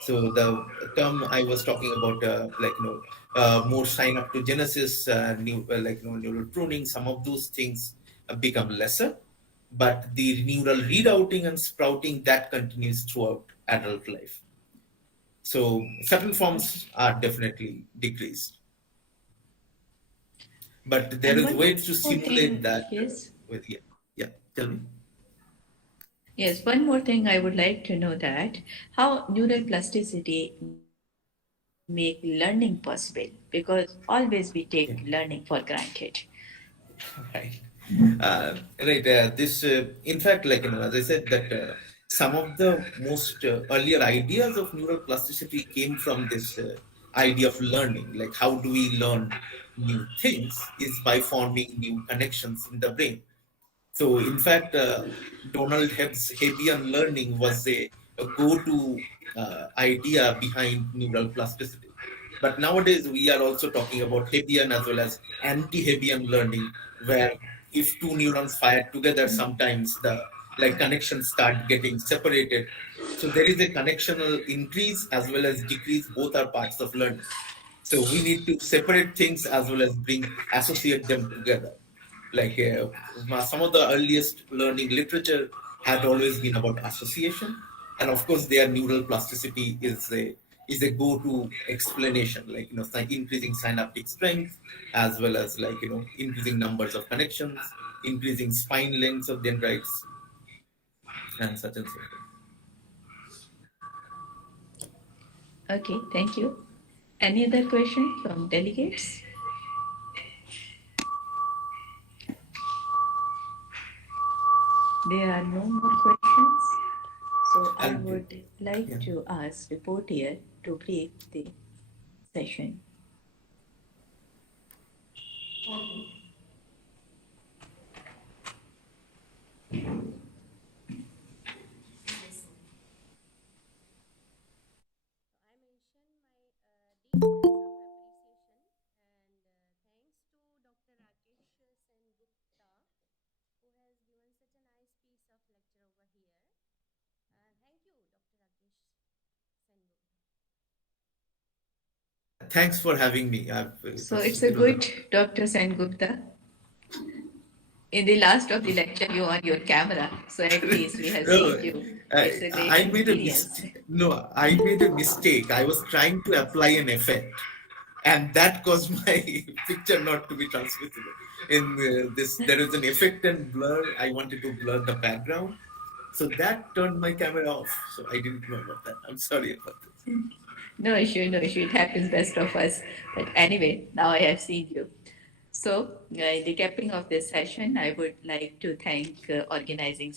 So the term I was talking about, more synaptogenesis, neural pruning, some of those things become lesser, but the neural rerouting and sprouting that continues throughout adult life. So certain forms are definitely decreased, but there And is one ways to more simulate thing, that yes. with yeah. Tell me. Yes, one more thing I would like to know that how neural plasticity make learning possible because always we take learning for Yeah. granted. Right. This, in fact, as I said, that some of the most earlier ideas of neuroplasticity came from this idea of learning. Like, how do we learn new things? Is by forming new connections in the brain. So, in fact, Donald Hebb's Hebbian learning was a go-to idea behind neural plasticity. But nowadays, we are also talking about Hebbian as well as anti-Hebbian learning, where if two neurons fire together, sometimes the connections start getting separated. So there is a connectional increase as well as decrease. Both are parts of learning. So we need to separate things as well as associate them together. Some of the earliest learning literature had always been about association, and of course, their neural plasticity is a go-to explanation, increasing synaptic strength as well as increasing numbers of connections, increasing spine lengths of dendrites, and such and so forth. Okay, thank you. Any other question from delegates? There are no more questions. So I And would like yeah. to ask reporter to brief the session. Thanks for having me. So it's a good, Dr. Sengupta. In the last of the lecture, you on your camera, so at least we have No, seen you. It's I, a great I made a experience. mistake. No, I made a mistake. I was trying to apply an effect, and that caused my picture not to be transmissible. In this, there is an effect and blur. I wanted to blur the background, so that turned my camera off. So I didn't know about that. I'm sorry about this. No issue, no issue. It happens best of us. But anyway, now I have seen you. So, in the capping of this session, I would like to thank organizing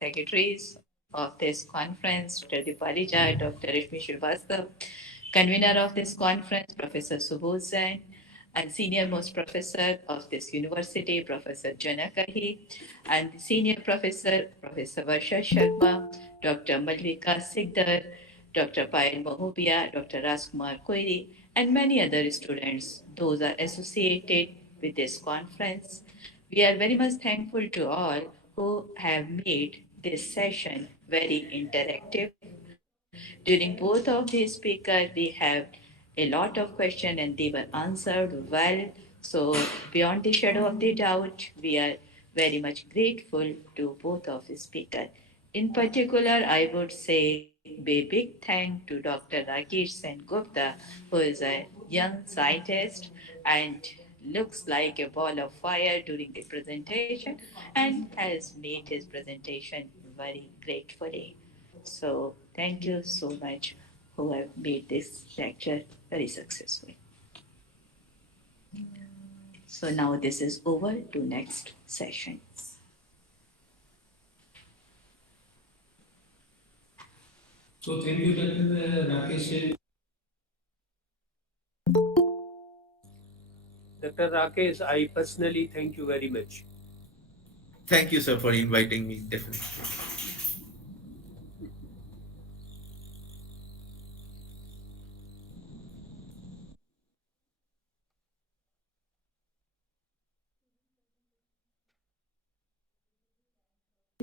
secretaries of this conference, Dr. Dipali Jha, Dr. Rishmi Srivastava, convener of this conference, Professor Subodh Zain, and senior most professor of this university, Professor Janakahi, and the senior professor, Professor Varsha Sharma, Dr. Malvika Sigdar, Dr. Payal Mahobia, Dr. Raskumar Koiri, and many other students. Those are associated with this conference. We are very much thankful to all who have made this session very interactive. During both of these speakers, we have a lot of questions and they were answered well. So beyond the shadow of the doubt, we are very much grateful to both of the speakers. In particular, I would say a big thank to Dr. Rakesh Sen Gupta, who is a young scientist and looks like a ball of fire during the presentation and has made his presentation very gratefully. So thank you so much who have made this lecture very successful. So now this is over to next session. So thank you, Dr. Rakesh. Dr. Rakesh, I personally thank you very much. Thank you, sir, for inviting me. Definitely.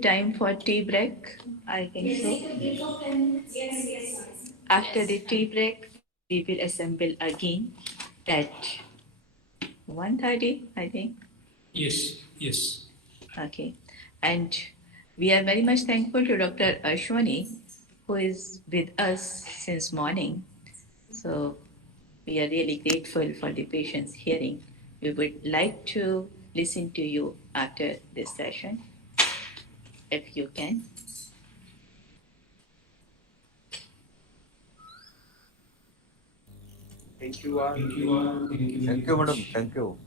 time for tea break, I think so. After the tea break, we will assemble again at 1:30, I think. Yes, yes. Okay. And we are very much thankful to Dr. Ashwani, who is with us since morning. So we are really grateful for the patient's hearing. We would like to listen to you after this session, if you can. Thank you all. Thank you all. Thank you. Thank you, madam. Thank you.